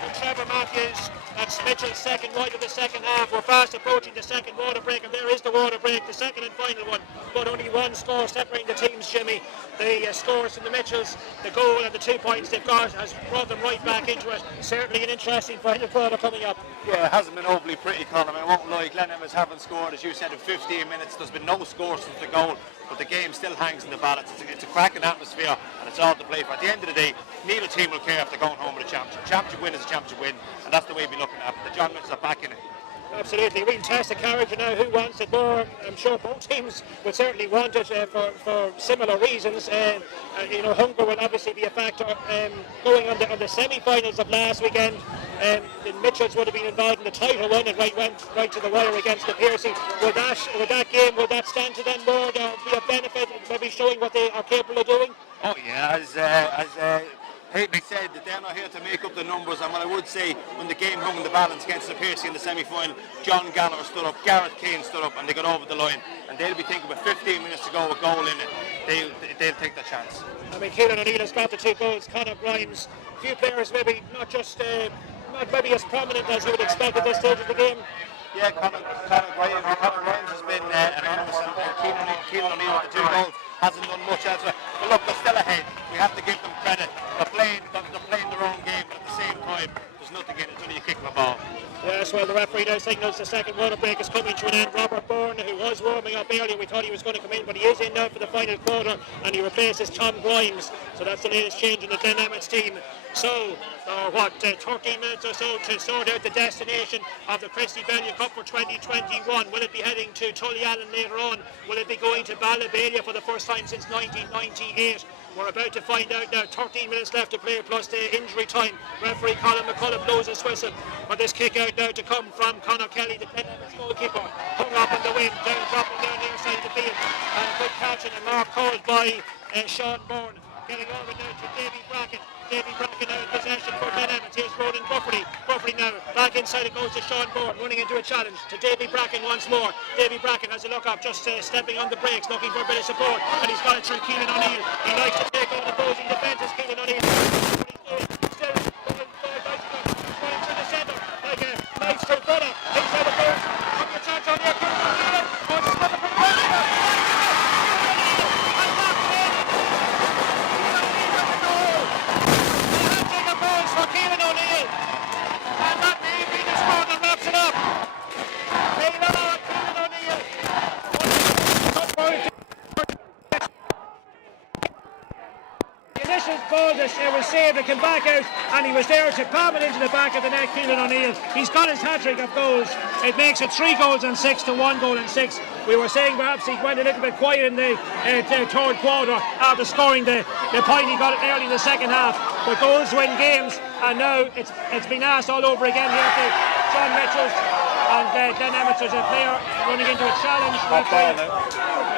to Trevor Matthews. That's Mitchell's second wide of the second half. We're fast approaching the second water break, and there is the water break, the second and final one. But only one score separating the teams, Jimmy. The scores from the Mitchells, the goal and the 2 points they've got has brought them right back into it. Certainly an interesting final quarter coming up. Yeah, it hasn't been overly pretty, Colin. I won't lie, Glen Emmets haven't scored, as you said, in 15 minutes. There's been no score since the goal, but the game still hangs in the balance. It's a cracking atmosphere, and it's all to play for. At the end of the day, neither team will care if they're going home with a championship. Championship win is a championship win, and that's the way we're looking at it. The John Mitchells are back in it. Absolutely, we can test the carriage now. Who wants it more? I'm sure both teams would certainly want it for similar reasons. Hunger will obviously be a factor. Going on the semi-finals of last weekend, the Mitchells would have been involved in the title one and went right to the wire against the Pairc. Will that game stand to them more? Or be a benefit, maybe showing what they are capable of doing? Oh yeah, as Haley said, that they're not here to make up the numbers, and what I would say, when the game hung in the balance against the Pairc in the semi-final, John Gallagher stood up, Garrett Kane stood up, and they got over the line, and they'll be thinking with 15 minutes to go, a goal in it, they'll take the chance. I mean, Kieran O'Neill has got the 2 goals, Conor Grimes, a few players maybe not maybe as prominent as you would expect at this stage of the game. Yeah, Conor Grimes has been anonymous, and Kieran O'Neill with the 2 goals hasn't done much elsewhere. But look, they're still ahead. We have to give them credit. They're playing their own game, but at the same time, there's nothing in it until you kick the ball. Yes, well, the referee now signals the second water break is coming to an end. Robert Bourne, who was warming up earlier, we thought he was going to come in, but he is in now for the final quarter, and he replaces Tom Grimes. So that's the latest change in the Glen Emmets team. So, 13 minutes or so to sort out the destination of the Christy Bellion Cup for 2021. Will it be heading to Tullyallen later on? Will it be going to Ballabhalia for the first time since 1998? We're about to find out now. 13 minutes left to play plus the injury time. Referee Colin McCullough blows his whistle for this kick out now to come from Conor Kelly, the Glen Emmets goalkeeper. Hung up in the wind, dropping down the inside of the field. And good action, and mark called by Sean Bourne. Getting over now to Davy Bracken. Davy Bracken now in possession for Glen Emmets. Here's Ronan Bufferty. Bufferty now back inside, it goes to Sean Bourne, running into a challenge to Davy Bracken once more. Davy Bracken has a look up, just stepping on the brakes, looking for a bit of support, and he's got it through Keelan O'Neill. He likes to take on opposing defences. Keelan O'Neill, still going through the centre like a knife through butter. Inside the goal, up your chance on here. Keelan O'Neill wants to stop it from for Keelan O'Neill, and that may be the score that wraps it up. Keelan O'Neill. The initial ball was saved, it came back out, and he was there to palm it into the back of the net. Keelan O'Neill, he's got his hat-trick of goals. It makes it 3 goals and 6 to 1 goal and 6. We were saying perhaps he went a little bit quiet in the third quarter after scoring the point he got early in the second half. But goals win games, and now it's been asked all over again here to John Mitchels and Glen Emmets. There's a player running into a challenge.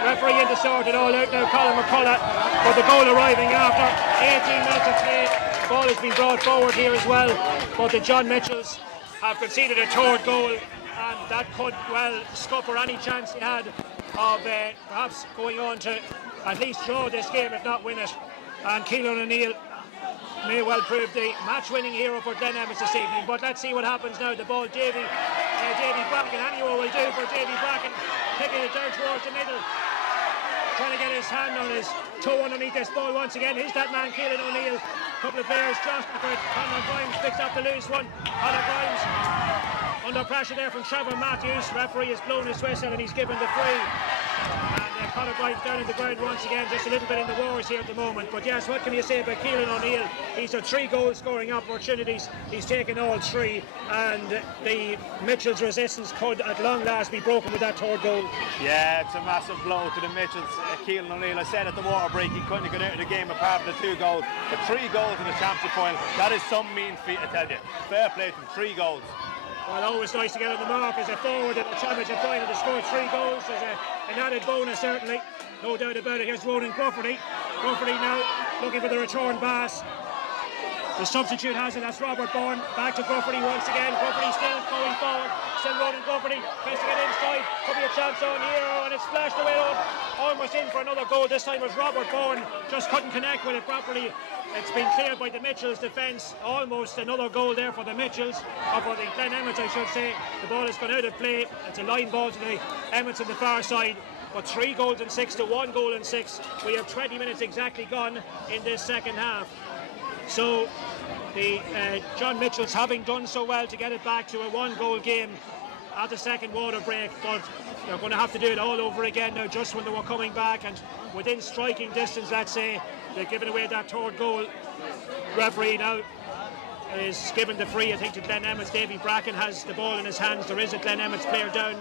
Referee in to sort it all out now, Colin McCullough, but the goal arriving after 18 minutes of play. Ball has been brought forward here as well, but the John Mitchells have conceded a third goal, and that could well scupper any chance he had of perhaps going on to at least draw this game, if not win it. And Keelan O'Neill may well prove the match-winning hero for Glen Emmets this evening. But let's see what happens now. The ball, Davy Bracken, anyone will do for Davy Bracken, kicking it down towards the middle, trying to get his hand on his toe underneath this ball once again. Here's that man, Keelan O'Neill. A couple of players jostling for it. Conor Grimes picks up the loose one. Conor Grimes under pressure there from Trevor Matthews. Referee has blown his whistle and he's given the free. And Conor Grimes down in the ground once again, just a little bit in the wars here at the moment. But yes, what can you say about Keelan O'Neill? He's had 3 goal scoring opportunities. He's taken all 3, and the Mitchells' resistance could at long last be broken with that 3rd goal. Yeah, it's a massive blow to the Mitchells. Keelan O'Neill, I said at the water break, he couldn't have got out of the game apart from the 2 goals. But 3 goals in the championship final, that is some mean feat, I tell you. Fair play to him, 3 goals. Well, always nice to get on the mark as a forward in the championship final to score 3 goals. There's an added bonus, certainly, no doubt about it. Here's Ronan Bufferty. Bufferty now looking for the return pass. The substitute has it, that's Robert Bourne. Back to Bufferty once again. Bufferty still going forward. Still Ronan Bufferty, pressing it inside. Could be a chance on here, and it's flashed away on. Almost in for another goal. This time was Robert Bourne. Just couldn't connect with it properly. It's been cleared by the Mitchells' defence. Almost another goal there for the Mitchells, or for the Glen Emmets, I should say. The ball has gone out of play. It's a line ball to the Emmets on the far side. But 3 goals and 6 to 1 goal and 6. We have 20 minutes exactly gone in this second half. So the John Mitchells, having done so well to get it back to a 1-goal game at the second water break, but they're going to have to do it all over again now, just when they were coming back and within striking distance, let's say. They've given away that 3rd goal. Referee now is given the free, I think, to Glen Emmets. Davy Bracken has the ball in his hands. There is a Glen Emmets player down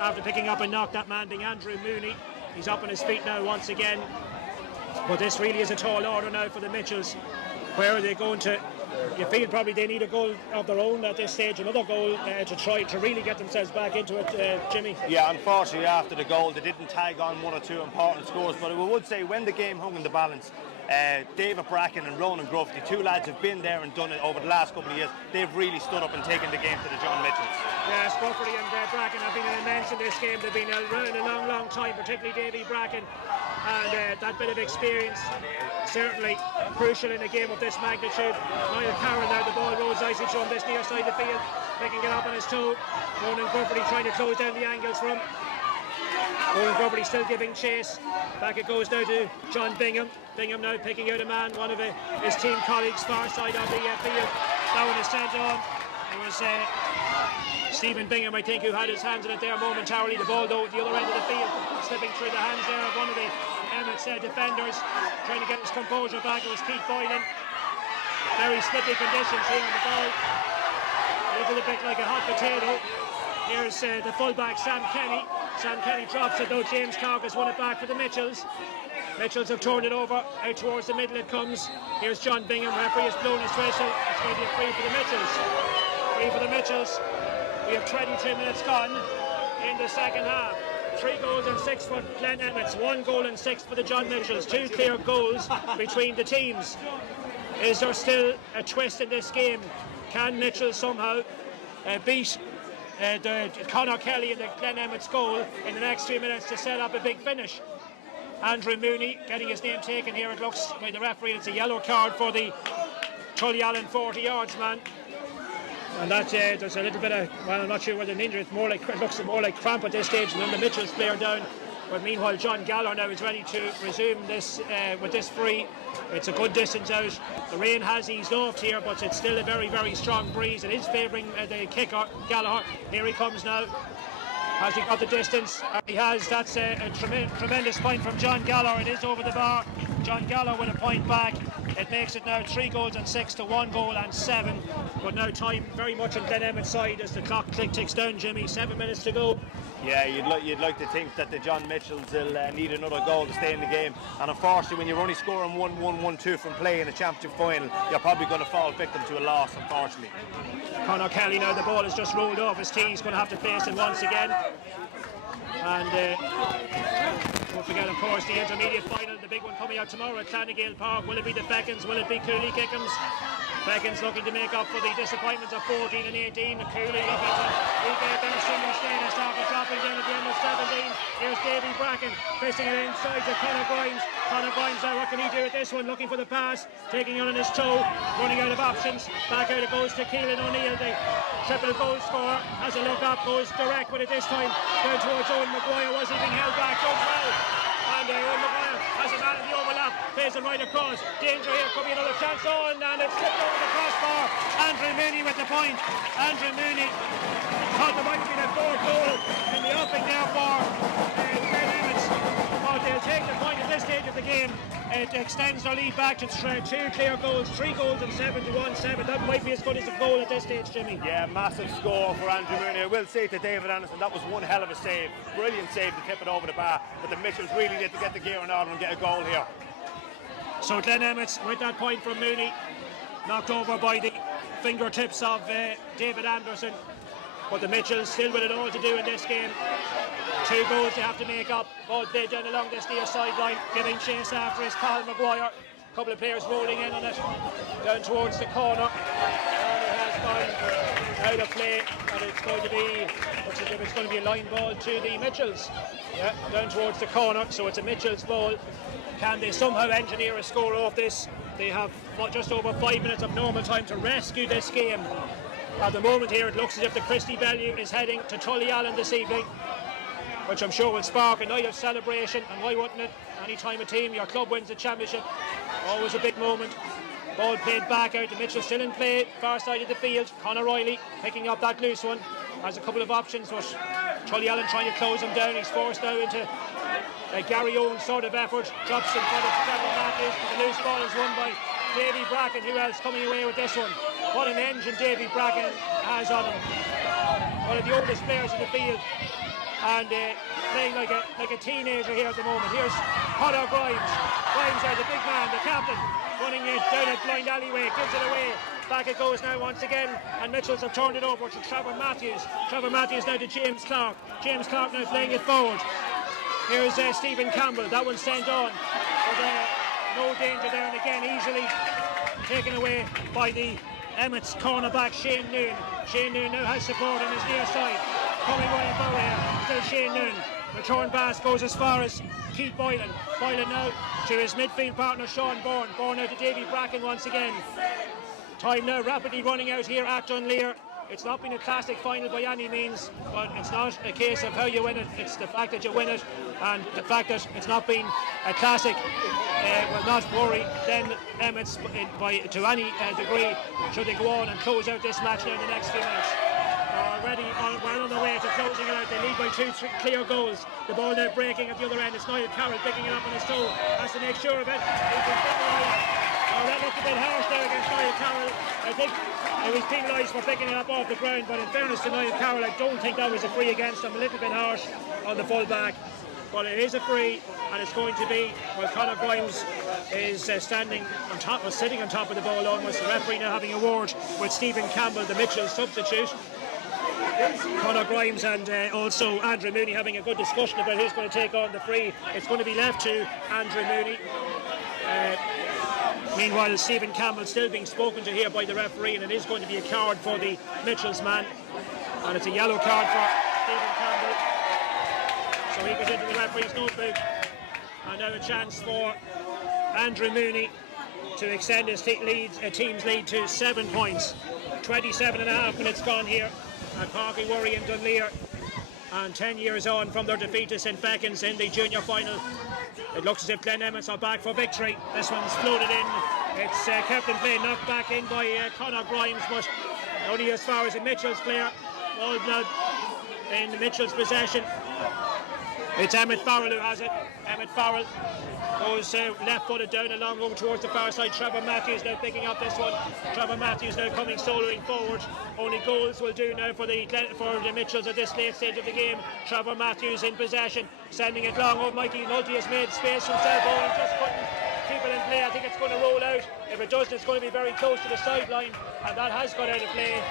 after picking up a knock, that man being Andrew Mhuiri. He's up on his feet now once again. But this really is a tall order now for the Mitchells. Where are they going to? You feel probably they need a goal of their own at this stage, another goal to try to really get themselves back into it, Jimmy. Yeah, unfortunately after the goal they didn't tag on 1 or 2 important scores, but I would say when the game hung in the balance, David Bracken and Ronan Gruffy, 2 lads have been there and done it over the last couple of years. They've really stood up and taken the game to the John Mitchells. Yes, Gruffy and Bracken have been immense in this game. They've been around a long, long time, particularly Davy Bracken. And that bit of experience certainly crucial in a game of this magnitude. Niall Carroll now, the ball rolls nicely from this near side of the field, picking it up on his toe. Ronan Gruffy trying to close down the angles for him. Ronan Gruffy still giving chase. Back it goes now to John Bingham. Bingham now picking out a man, one of his team colleagues, far side of the field. That one is sent on. It was Stephen Bingham, I think, who had his hands in it there momentarily. The ball, though, at the other end of the field, slipping through the hands there of one of the Emmets defenders, trying to get his composure back. It was Keith Boylan. Very slippy conditions here on the ball. A little bit like a hot potato. Here's the fullback, Sam Kenny. Sam Kenny drops it, though. James Clark has won it back for the Mitchells. Mitchells have turned it over, out towards the middle it comes. Here's John Bingham, referee has blown his whistle. It's going to be a free for the Mitchells. Free for the Mitchells. We have 23 minutes gone in the second half. 3 goals and 6 for Glen Emmets, 1 goal and 6 for the John Mitchells, 2 clear goals between the teams. Is there still a twist in this game? Can Mitchell somehow beat Conor Kelly in the Glen Emmets goal in the next 3 minutes to set up a big finish? Andrew Mooney getting his name taken here, it looks by the referee. It's a yellow card for the Tullyallen 40 yards man. And that there's a little bit of, well, I'm not sure whether an injury, it looks more like cramp at this stage, and then the Mitchells player down. But meanwhile, John Gallagher now is ready to resume this with this free. It's a good distance out. The rain has eased off here, but it's still a very, very strong breeze. It is favouring the kicker, Gallagher. Here he comes now. Has he got the distance? He has. That's a tremendous point from John Gallagher. It is over the bar. John Gallagher with a point back. It makes it now 3 goals and 6 to 1 goal and 7. But now time very much on Glen Emmets' side as the clock ticks down, Jimmy. 7 minutes to go. Yeah, you'd like to think that the John Mitchells will need another goal to stay in the game. And unfortunately, when you're only scoring 1-1, 1-2 from play in a championship final, you're probably going to fall victim to a loss, unfortunately. Conor Kelly now, the ball has just rolled off his tee. He's going to have to face it once again. And don't forget, of course, the intermediate final, the big one coming out tomorrow at Clonagale Park. Will it be the Feckins? Will it be Cooley Kickham's? Feckins looking to make up for the disappointments of 14 and 18. Cooley looking to recreate their single stain and start dropping down at the end of 17. Here's Davy Bracken facing it inside to Conor Grimes. Conor Grimes now, what can he do with this one? Looking for the pass, taking on his toe, running out of options. Back out it goes to Keelan O'Neill, the triple goal scorer. As a look up, goes direct with it this time. Down towards Owen Maguire, wasn't being held back, goes well. And Owen Maguire has a man in the overlap, plays it right across. Danger here, could be another chance on, and it's slipped over the crossbar. Andrew Mooney with the point. Andrew Mooney thought there might be the 4th goal in the upping there for Glen Emmets. But they'll take the point at this stage of the game. It extends their lead back to 2 clear goals, 3 goals and 7 to 1-7. That might be as good as a goal at this stage, Jimmy. Yeah, massive score for Andrew Mooney. I will say to David Anderson, that was one hell of a save. Brilliant save to tip it over the bar. But the Mitchells really need to get the gear in order and get a goal here. So Glen Emmets with that point from Mooney, knocked over by the fingertips of David Anderson. But the Mitchells still with it all to do in this game. 2 goals they have to make up. Ball played down along this near sideline, giving chase after is Colin Maguire. A couple of players rolling in on it, down towards the corner. And it has gone out of play, and it's going to be, it's going to be a line ball to the Mitchells. Yeah, down towards the corner, so it's a Mitchells ball. Can they somehow engineer a score off this? They have just over 5 minutes of normal time to rescue this game. At the moment here, it looks as if the Christie Bellew is heading to Tullyallen this evening, which I'm sure will spark a night of celebration. And why wouldn't it? Any time a team, your club wins the championship, always a big moment. Ball played back out, the Mitchell still in play, far side of the field. Conor Riley picking up that loose one, has a couple of options, but Tullyallen trying to close him down. He's forced now into a Gary Owens sort of effort, drops in front of Trevor Matthews, but the loose ball is won by Davy Bracken. Who else coming away with this one? What an engine Davy Bracken has on him. One of the oldest players in the field, and playing like a teenager here at the moment. Here's Conor Grimes. Grimes there, the big man, the captain, running it down a blind alleyway, gives it away. Back it goes now once again, and Mitchells have turned it over to Trevor Matthews. Trevor Matthews now to James Clark. James Clark now playing it forward. Here's Stephen Campbell. That one's sent on. But, no danger there, and again easily taken away by the Emmets cornerback Shane Noon. Shane Noon now has support on his near side. Coming running forward here, still Shane Noon. Return pass goes as far as Keith Boylan. Boylan now to his midfield partner Sean Bourne. Bourne now to Davy Bracken once again. Time now rapidly running out here at Dunleer. It's not been a classic final by any means, but it's not a case of how you win it, it's the fact that you win it, and the fact that it's not been a classic will not worry then Emmets to any degree should they go on and close out this match now in the next few minutes. Already well on the way to closing it out. They lead by 2 clear goals. The ball now breaking at the other end. It's Niall Carroll picking it up on his toe, has to make sure of it. That looked a bit harsh there against Niall Carroll. I think he was penalised for picking it up off the ground, but in fairness to Niall Carroll, I don't think that was a free against him. A little bit harsh on the full back, but it is a free, and it's going to be, well, Conor Grimes is sitting on top of the ball almost. The referee now having a word with Stephen Campbell, the Mitchell substitute. Conor Grimes and also Andrew Mooney having a good discussion about who's going to take on the free. It's going to be left to Andrew Mooney. Meanwhile, Stephen Campbell still being spoken to here by the referee, and it is going to be a card for the Mitchels man, and it's a yellow card for Stephen Campbell. So he goes into the referee's notebook, and now a chance for Andrew Mooney to extend his team's lead to 7 points. 27.5 minutes gone here at Pairc, Mhuiri and Dunleer, and 10 years on from their defeat to St. Beckins in the junior final. It looks as if Glen Emmets are back for victory. This one's floated in. It's kept in play, knocked back in by Conor Grimes, but only as far as a Mitchels player. All blood in the Mitchels' possession. It's Emmett Farrell who has it. Emmett Farrell goes left-footed down along over towards the far side. Trevor Matthews now picking up this one. Trevor Matthews now coming soloing forward. Only goals will do now for the Mitchells at this late stage of the game. Trevor Matthews in possession, sending it long. Oh, Mikey Nulty has made space for himself. Oh, he just couldn't keep it in play. I think it's going to roll out. If it doesn't, it's going to be very close to the sideline, and that has got out of play.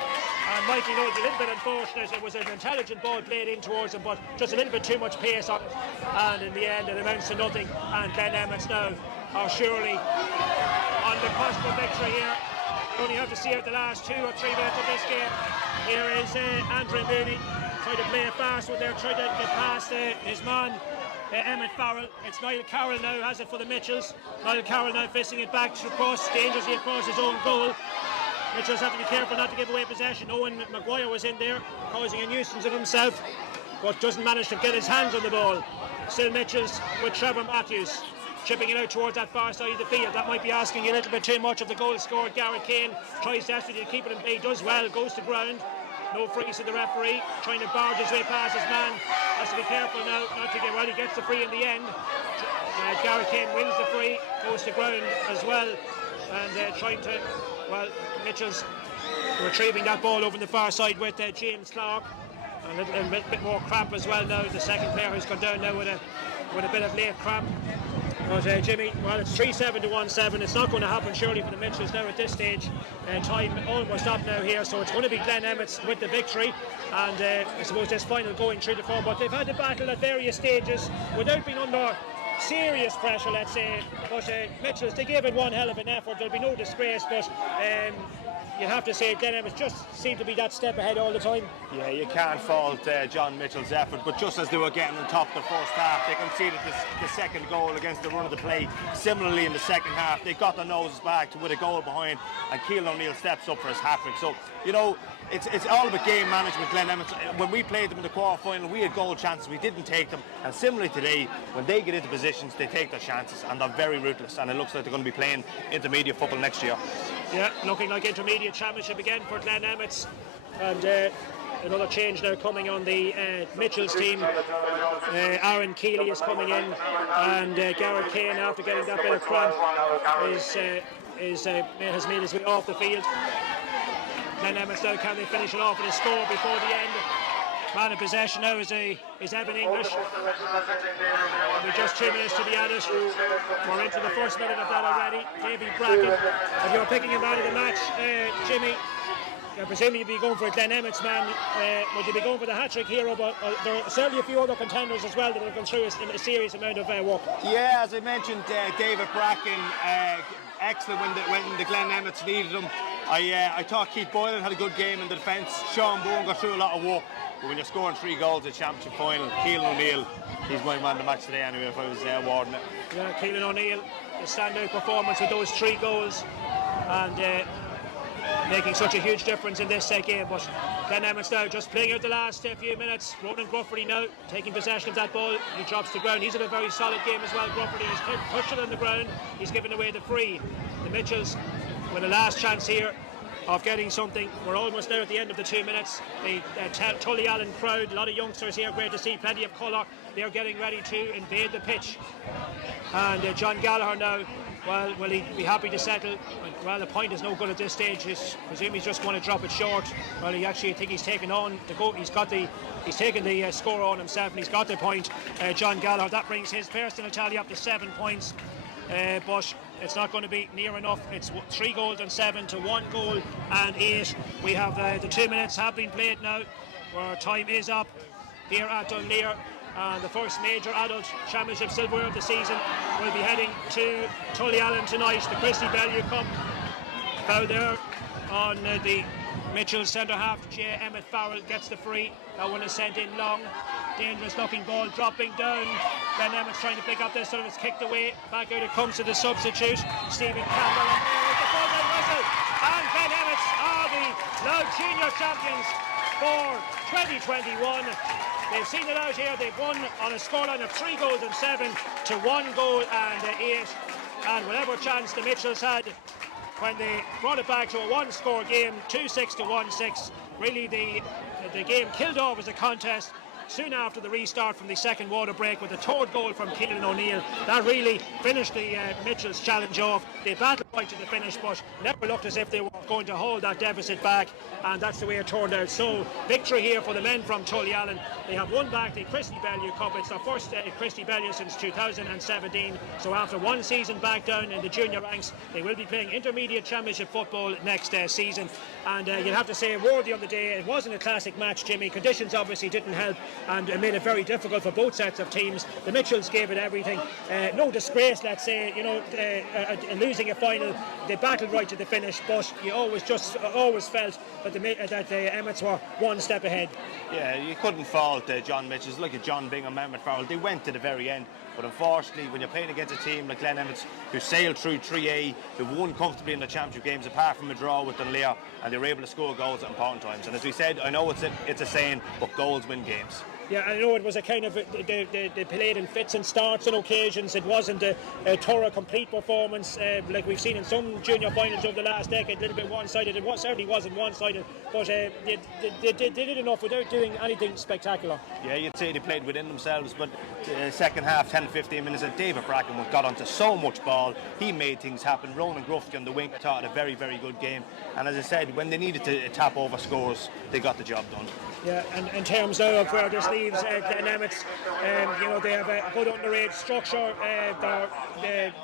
And Mikey Nulty, a little bit unfortunate. It was an intelligent ball played in towards him, but just a little bit too much pace on it. And in the end, it amounts to nothing. And Glen Emmets now are surely on the cusp of victory here. You only have to see out the last 2 or 3 minutes of this game. Here is Andrew Mooney trying to play it fast when they're trying to get past his man Emmett Farrell. It's Niall Carroll now has it for the Mitchells. Niall Carroll now fisting it back across, dangerously across his own goal. Mitchells have to be careful not to give away possession. Owen Maguire was in there, causing a nuisance of himself, but doesn't manage to get his hands on the ball. Still Mitchells with Trevor Matthews, chipping it out towards that far side of the field. That might be asking a little bit too much of the goal scorer. Gareth Kane tries desperately to keep it in play, does well, goes to ground. No freeze to the referee, trying to barge his way past his man. Has to be careful now not to get, well, he gets the free in the end. Gareth Kane wins the free, goes to ground as well, and trying to, well, Mitchell's retrieving that ball over the far side with James Clark. And a little bit more cramp as well now. The second player who's gone down now with a bit of late cramp. But Jimmy, well, it's 3-7 to 1-7. It's not going to happen surely for the Mitchells now at this stage. Time almost up now here, so it's going to be Glen Emmets with the victory. And I suppose this final going through the form, but they've had to battle at various stages without being under serious pressure, let's say. But Mitchells, they gave it one hell of an effort. There'll be no disgrace, but you have to say Glen Emmets just seem to be that step ahead all the time. Yeah, you can't fault John Mitchell's effort, but just as they were getting on top of the first half, they conceded the second goal against the run of the play. Similarly in the second half, they got their noses back with a goal behind, and Keelan O'Neill steps up for his hat-trick. So, you know, it's all about game management, Glen Emmets. When we played them in the quarter-final, we had goal chances, we didn't take them, and similarly today, when they get into positions, they take their chances, and they're very ruthless, and it looks like they're going to be playing intermediate football next year. Yeah, looking like intermediate championship again for Glen Emmets, and another change now coming on the Mitchells team. Aaron Keeley is coming in, and Gareth Kane, after getting that bit of cramp, has made his way off the field. Glen Emmets now, can they finish it off with a score before the end? Man in possession now is Evan English. With just 2 minutes to be added. We're into the first minute of that already. Davy Bracken, if you're picking him out of the match, Jimmy, I presume you'd be going for a Glen Emmets man. Would you be going for the hat-trick hero? But there are certainly a few other contenders as well that have gone through a serious amount of work. Yeah, as I mentioned, David Bracken, excellent when the Glen Emmets needed him. I thought Keith Boylan had a good game in the defence. Sean Bourne got through a lot of work. But when you're scoring 3 goals in the championship final, Keelan O'Neill, he's my man of the match today anyway, if I was awarding it. Yeah, Keelan O'Neill, a standout performance with those 3 goals, and making such a huge difference in this game. But Glen Emmets now just playing out the last few minutes. Ronan Gruffrey now taking possession of that ball. He drops to the ground. He's had a very solid game as well. Gruffrey has pushed it on the ground. He's given away the free. The Mitchells with a last chance here of getting something. We're almost there at the end of the 2 minutes. The Tully Allen crowd, a lot of youngsters here, great to see, plenty of colour. They're getting ready to invade the pitch. And John Gallagher now, well, will he be happy to settle? Well, the point is no good at this stage. I presume he's just going to drop it short. Well, I think he's taken on the goal. He's taken the score on himself, and he's got the point. John Gallagher, that brings his personal tally up to 7 points. But it's not going to be near enough. It's 3 goals and 7 to 1 goal and 8. We have the 2 minutes have been played now. where time is up here at Dunleer. And the first major adult championship silverware of the season will be heading to Tullyallen tonight. The Christy Bellew Cup. Foul there on the Mitchell centre half. Emmett Farrell gets the free. That one is sent in long. Dangerous looking ball dropping down. Glen Emmets trying to pick up this one. It's kicked away. Back out it comes to the substitute, Stephen Campbell. And there is the full-time whistle. And Glen Emmets are the Loud Junior champions for 2021. They've seen it out here. They've won on a scoreline of 3 goals and 7 to 1 goal and 8. And whatever chance the Mitchells had when they brought it back to a one-score game, 2-6 to 1-6. Really, the game killed off as a contest soon after the restart from the second water break with a third goal from Keelan O'Neill. That really finished the Mitchells challenge off. They battled right to the finish, but never looked as if they were going to hold that deficit back, and that's the way it turned out. So victory here for the men from Tullyallen. They have won back the Christy Bellew Cup. It's their first Christy Bellew since 2017. So after one season back down in the junior ranks, they will be playing intermediate championship football next season. And you'd have to say, worthy of the day. It wasn't a classic match, Jimmy. Conditions obviously didn't help, and it made it very difficult for both sets of teams. The Mitchells gave it everything. No disgrace, let's say, losing a final. They battled right to the finish, but you always felt that the Emmets were one step ahead. Yeah, you couldn't fault John Mitchells. Look at John Bingham, Emmett Farrell. They went to the very end. But unfortunately, when you're playing against a team like Glen Emmets, who sailed through 3A, who've won comfortably in the championship games, apart from a draw with Dunleer, and they were able to score goals at important times. And as we said, I know it's a saying, but goals win games. Yeah, I know it was a kind of they played in fits and starts on occasions. It wasn't a thorough, complete performance like we've seen in some junior finals over the last decade. A little bit one-sided. It certainly wasn't one-sided, but they did enough without doing anything spectacular. Yeah, you'd say they played within themselves, but second half, 10-15 minutes, and David Bracken got onto so much ball. He made things happen. Ronan Gruffy on the wing taught a very, very good game. And as I said, when they needed to tap over scores, they got the job done. Yeah, and in terms now of where this leaves Glen Emmets, they have a good underage structure.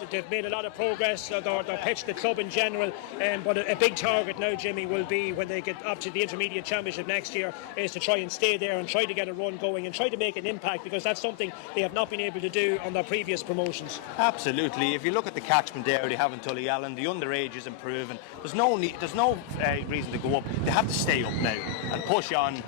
They've made a lot of progress. They're pitched the club in general, but a big target now, Jimmy, will be when they get up to the intermediate championship next year, is to try and stay there and try to get a run going and try to make an impact, because that's something they have not been able to do on their previous promotions. Absolutely. If you look at the catchment area they have in Tullyallen, the underage is improving. There's no reason to go up. They have to stay up now and push on.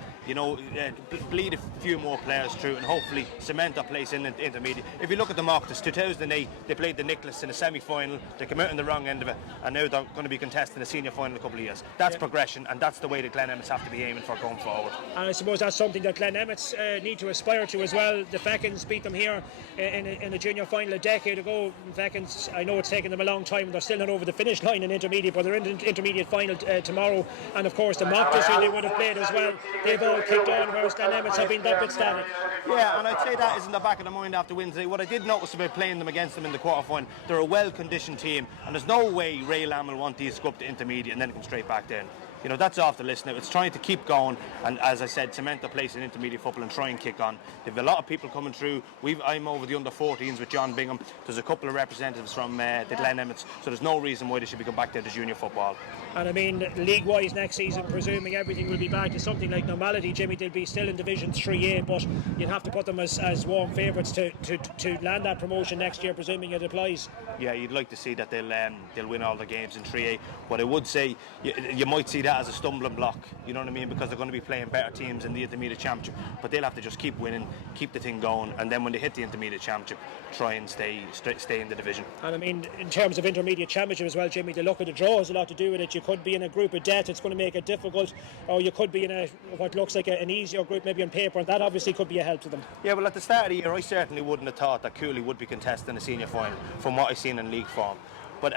Bleed a few more players through and hopefully cement their place in the intermediate. If you look at the Mhuiri, 2008, they played the Nicholas in a semi-final, they came out on the wrong end of it, and now they're going to be contesting a senior final in a couple of years. That's progression, and that's the way that Glen Emmets have to be aiming for going forward. And I suppose that's something that Glen Emmets need to aspire to as well. The Feckins beat them here in the junior final a decade ago. Feckins, I know it's taken them a long time, they're still not over the finish line in intermediate, but they're in the intermediate final tomorrow. And of course the Mochtas, who they would have played as well, they've all kicked on, whereas Glen Emmets have been that bit static. Yeah, and I'd say that is in the back of the mind after Wednesday. What I did notice about playing them against them in the quarter-final, they're a well-conditioned team, and there's no way Ray Lamb will want these to go up to intermediate and then come straight back down. That's off the list now. It's trying to keep going and, as I said, cement the place in intermediate football and try and kick on. They've a lot of people coming through. I'm over the under-14s with John Bingham. There's a couple of representatives from the Glen Emmets, so there's no reason why they should be going back there to junior football. And I mean, league-wise next season, presuming everything will be back to something like normality, Jimmy, they'll be still in Division 3A, but you'd have to put them as warm favourites to land that promotion next year, presuming it applies. Yeah, you'd like to see that they'll win all the games in 3A. But I would say you might see that as a stumbling block, you know what I mean, because they're going to be playing better teams in the intermediate championship, but they'll have to just keep winning, keep the thing going, and then when they hit the intermediate championship, try and stay in the division. And I mean, in terms of intermediate championship as well, Jimmy, the luck of the draw has a lot to do with it. You could be in a group of death, it's going to make it difficult, or you could be in what looks like an easier group maybe on paper, and that obviously could be a help to them. Yeah, well, at the start of the year I certainly wouldn't have thought that Cooley would be contesting a senior final from what I've seen in league form. But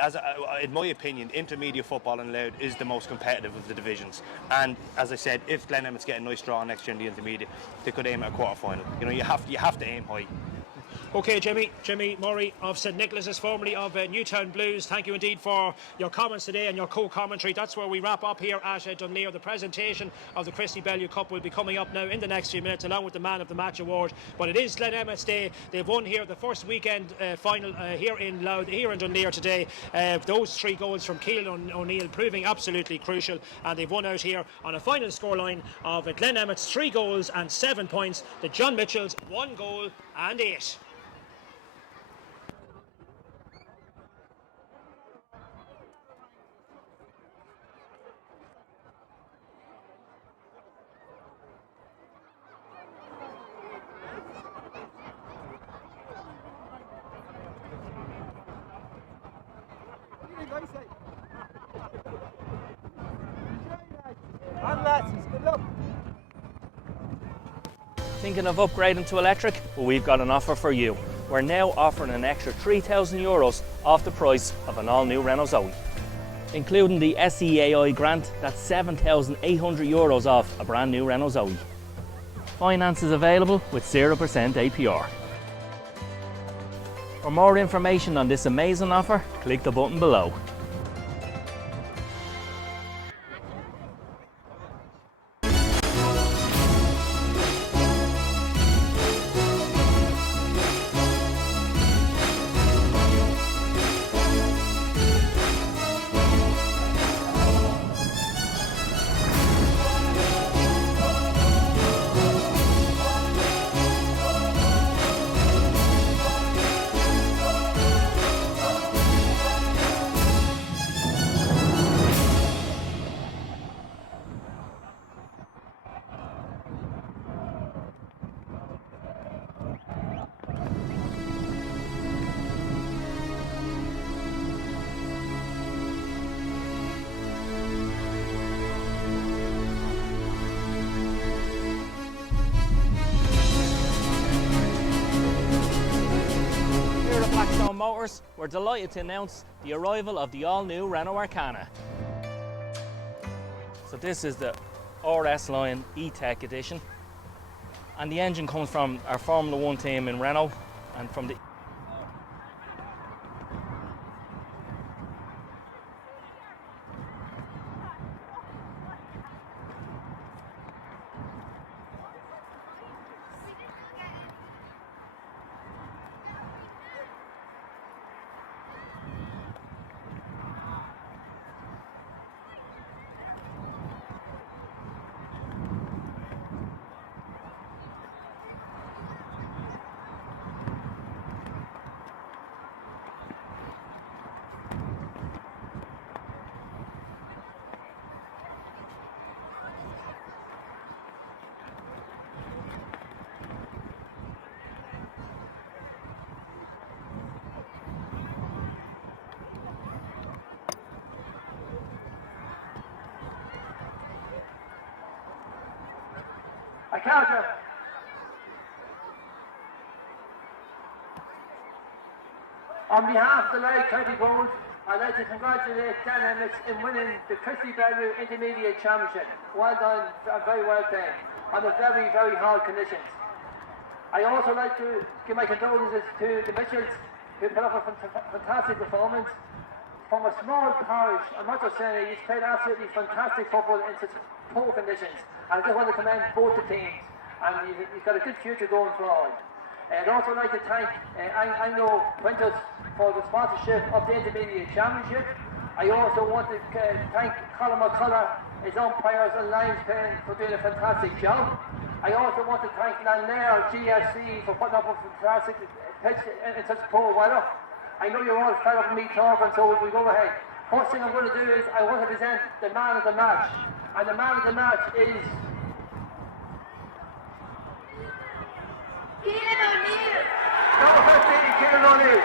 in my opinion, intermediate football in Louth is the most competitive of the divisions. And as I said, if Glen Emmets get a nice draw next year in the intermediate, they could aim at a quarter final. You have to aim high. Okay, Jimmy Mhuiri of St. Nicholas's, formerly of Newtown Blues. Thank you indeed for your comments today and your co-commentary. That's where we wrap up here at Dunleer. The presentation of the Christy Bellew Cup will be coming up now in the next few minutes, along with the Man of the Match award. But it is Glen Emmets Day. They've won here the first weekend final here in Dunleer today. Those 3 goals from Keelan O'Neill proving absolutely crucial, and they've won out here on a final scoreline of Glen Emmets 3 goals and 7 points. The John Mitchels 1 goal and 8. Thinking of upgrading to electric? Well, we've got an offer for you. We're now offering an extra €3,000 off the price of an all-new Renault Zoe. Including the SEAI grant, that's €7,800 off a brand new Renault Zoe. Finance is available with 0% APR. For more information on this amazing offer, click the button below. St.Mochtas, we're delighted to announce the arrival of the all-new Renault Arcana. So this is the RS line E-Tech edition, and the engine comes from our Formula 1 team in Renault and from the I count you. On behalf of the Live County Board, I'd like to congratulate Dan Emmets in winning the Christy Bellew Intermediate Championship. Well done and very well played under very, very hard conditions. I also like to give my condolences to the Mitchells, who put up a fantastic performance. From a small parish, I'm not just saying he's played absolutely fantastic football in such poor conditions. And I just want to commend both the teams, and he's got a good future going forward. I'd also like to thank Anglo for the sponsorship of the Intermediate Championship. I also want to thank Cullen, his umpires and linesmen for doing a fantastic job. I also want to thank Dunleer JFC for putting up a fantastic pitch in such poor weather. I know you're all fed up with me talking, so we go ahead. First thing I'm going to do is I want to present the man of the match. And the man of the match is Keelan O'Neill. Number 15, Keelan O'Neill.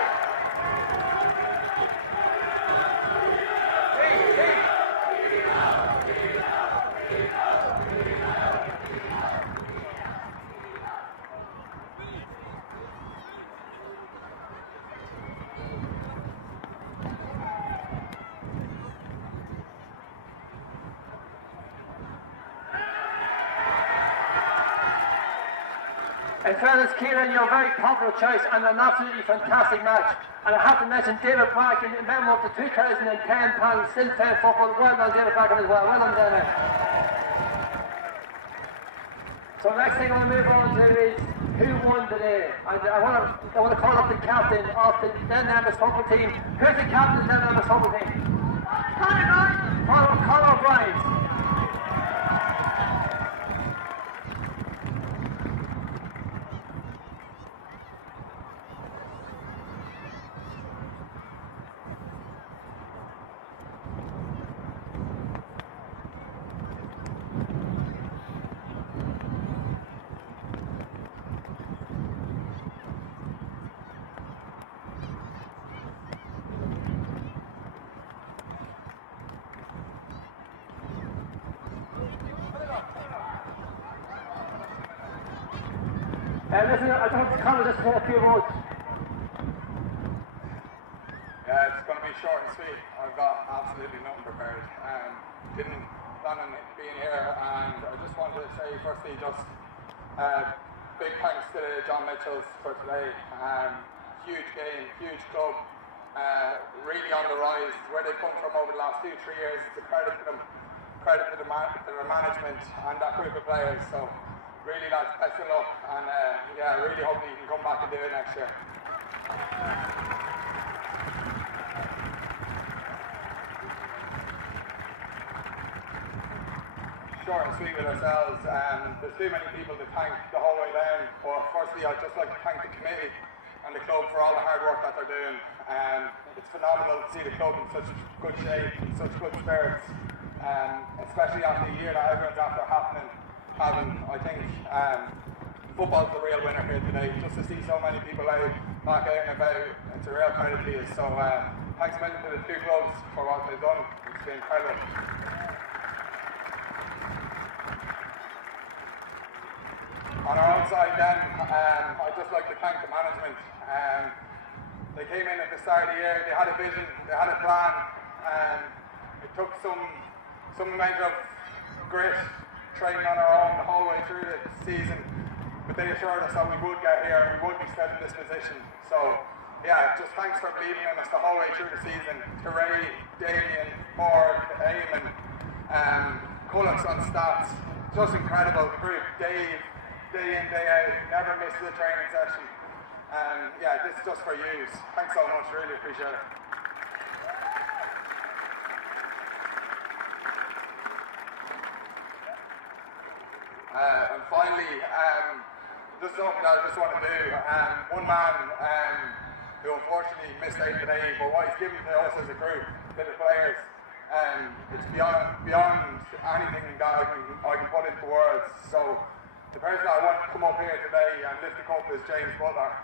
In fairness, Kieran, you're a very popular choice and an absolutely fantastic match. And I have to mention David Pairc in memory of the 2010 panel still playing football. Well done, David Pairc as well. Well done, David. So next thing I'll move on to is who won the day. And I want to call up the captain of the then Emmets football team. Who's the captain of the then Emmets football team? Colin O'Brien. Listen, I want to comment just for a few words. Yeah, it's going to be short and sweet. I've got absolutely nothing prepared. Didn't plan on being here, and I just wanted to say firstly just big thanks to John Mitchels for today. Huge game, huge club, really on the rise. Where they've come from over the last 2-3 years, it's a credit to them, credit to the management and that group of players. So really, lads, best of luck, and yeah, really hope you can come back and do it next year. Short and sweet with ourselves. There's too many people to thank the whole way down, but firstly I'd just like to thank the committee and the club for all the hard work that they're doing. It's phenomenal to see the club in such good shape, in such good spirits, especially after the year that everyone's after having. I think football's the real winner here today. Just to see so many people back out and about, it's a real credit to you. So thanks a million to the two clubs for what they've done. It's been incredible. On our own side then, I'd just like to thank the management. They came in at the start of the year, they had a vision, they had a plan. It took some amount of grit, training on our own the whole way through the season, but they assured us that we would get here and we would be set in this position. So yeah, just thanks for believing in us the whole way through the season. To Ray, Damien, Pairc, Eamon, Cullen on stats, just incredible group. Dave, day in, day out, never missed the training session. Yeah, this is just for you. Thanks so much, really appreciate it. And finally, just something that I just want to do. One man who unfortunately missed out today, but what he's given to us as a group, to the players, it's beyond anything that I can put into words. So the person I want to come up here today and lift the cup is James Butler.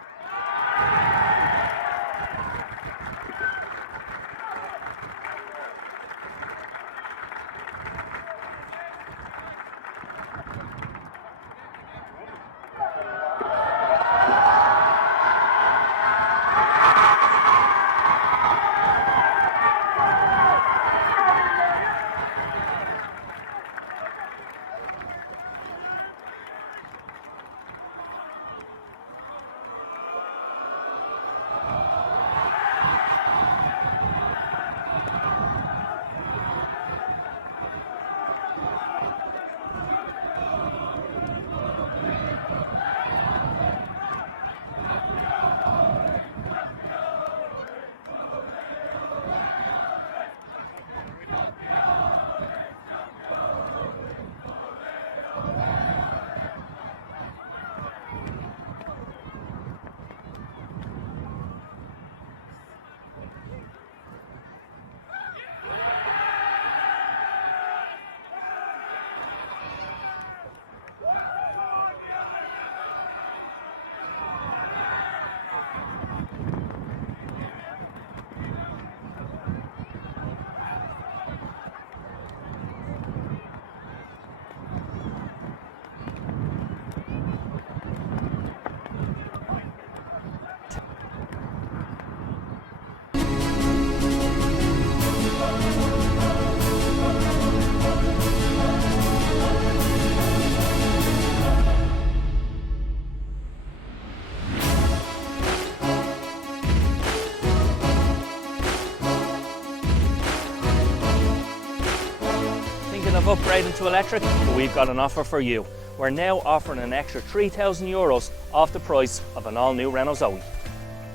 of upgrading to electric? Well, we've got an offer for you. We're now offering an extra €3,000 off the price of an all-new Renault Zoe.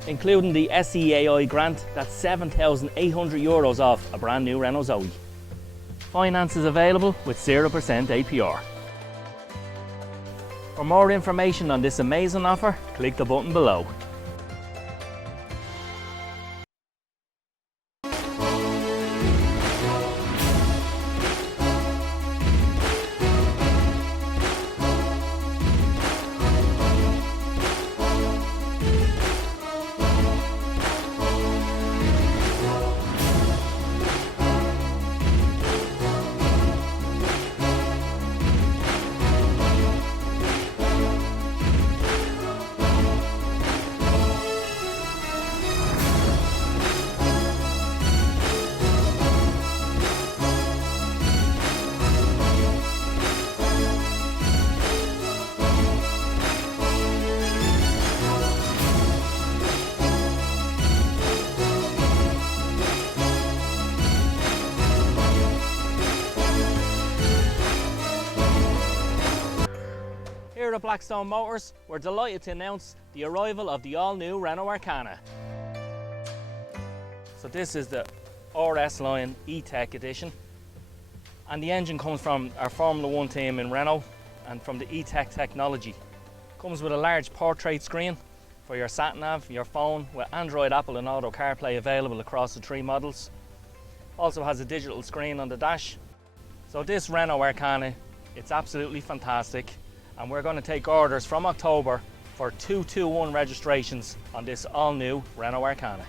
Including the SEAI grant, that's €7,800 off a brand new Renault Zoe. Finance is available with 0% APR. For more information on this amazing offer, click the button below. Here at Blackstone Motors, we're delighted to announce the arrival of the all-new Renault Arcana. So this is the RS line E-Tech edition, and the engine comes from our Formula 1 team in Renault and from the E-Tech technology. Comes with a large portrait screen for your sat-nav, your phone, with Android, Apple and Auto CarPlay available across the three models. Also has a digital screen on the dash. So this Renault Arcana, it's absolutely fantastic, and we're going to take orders from October for 221 registrations on this all-new Renault Arcana.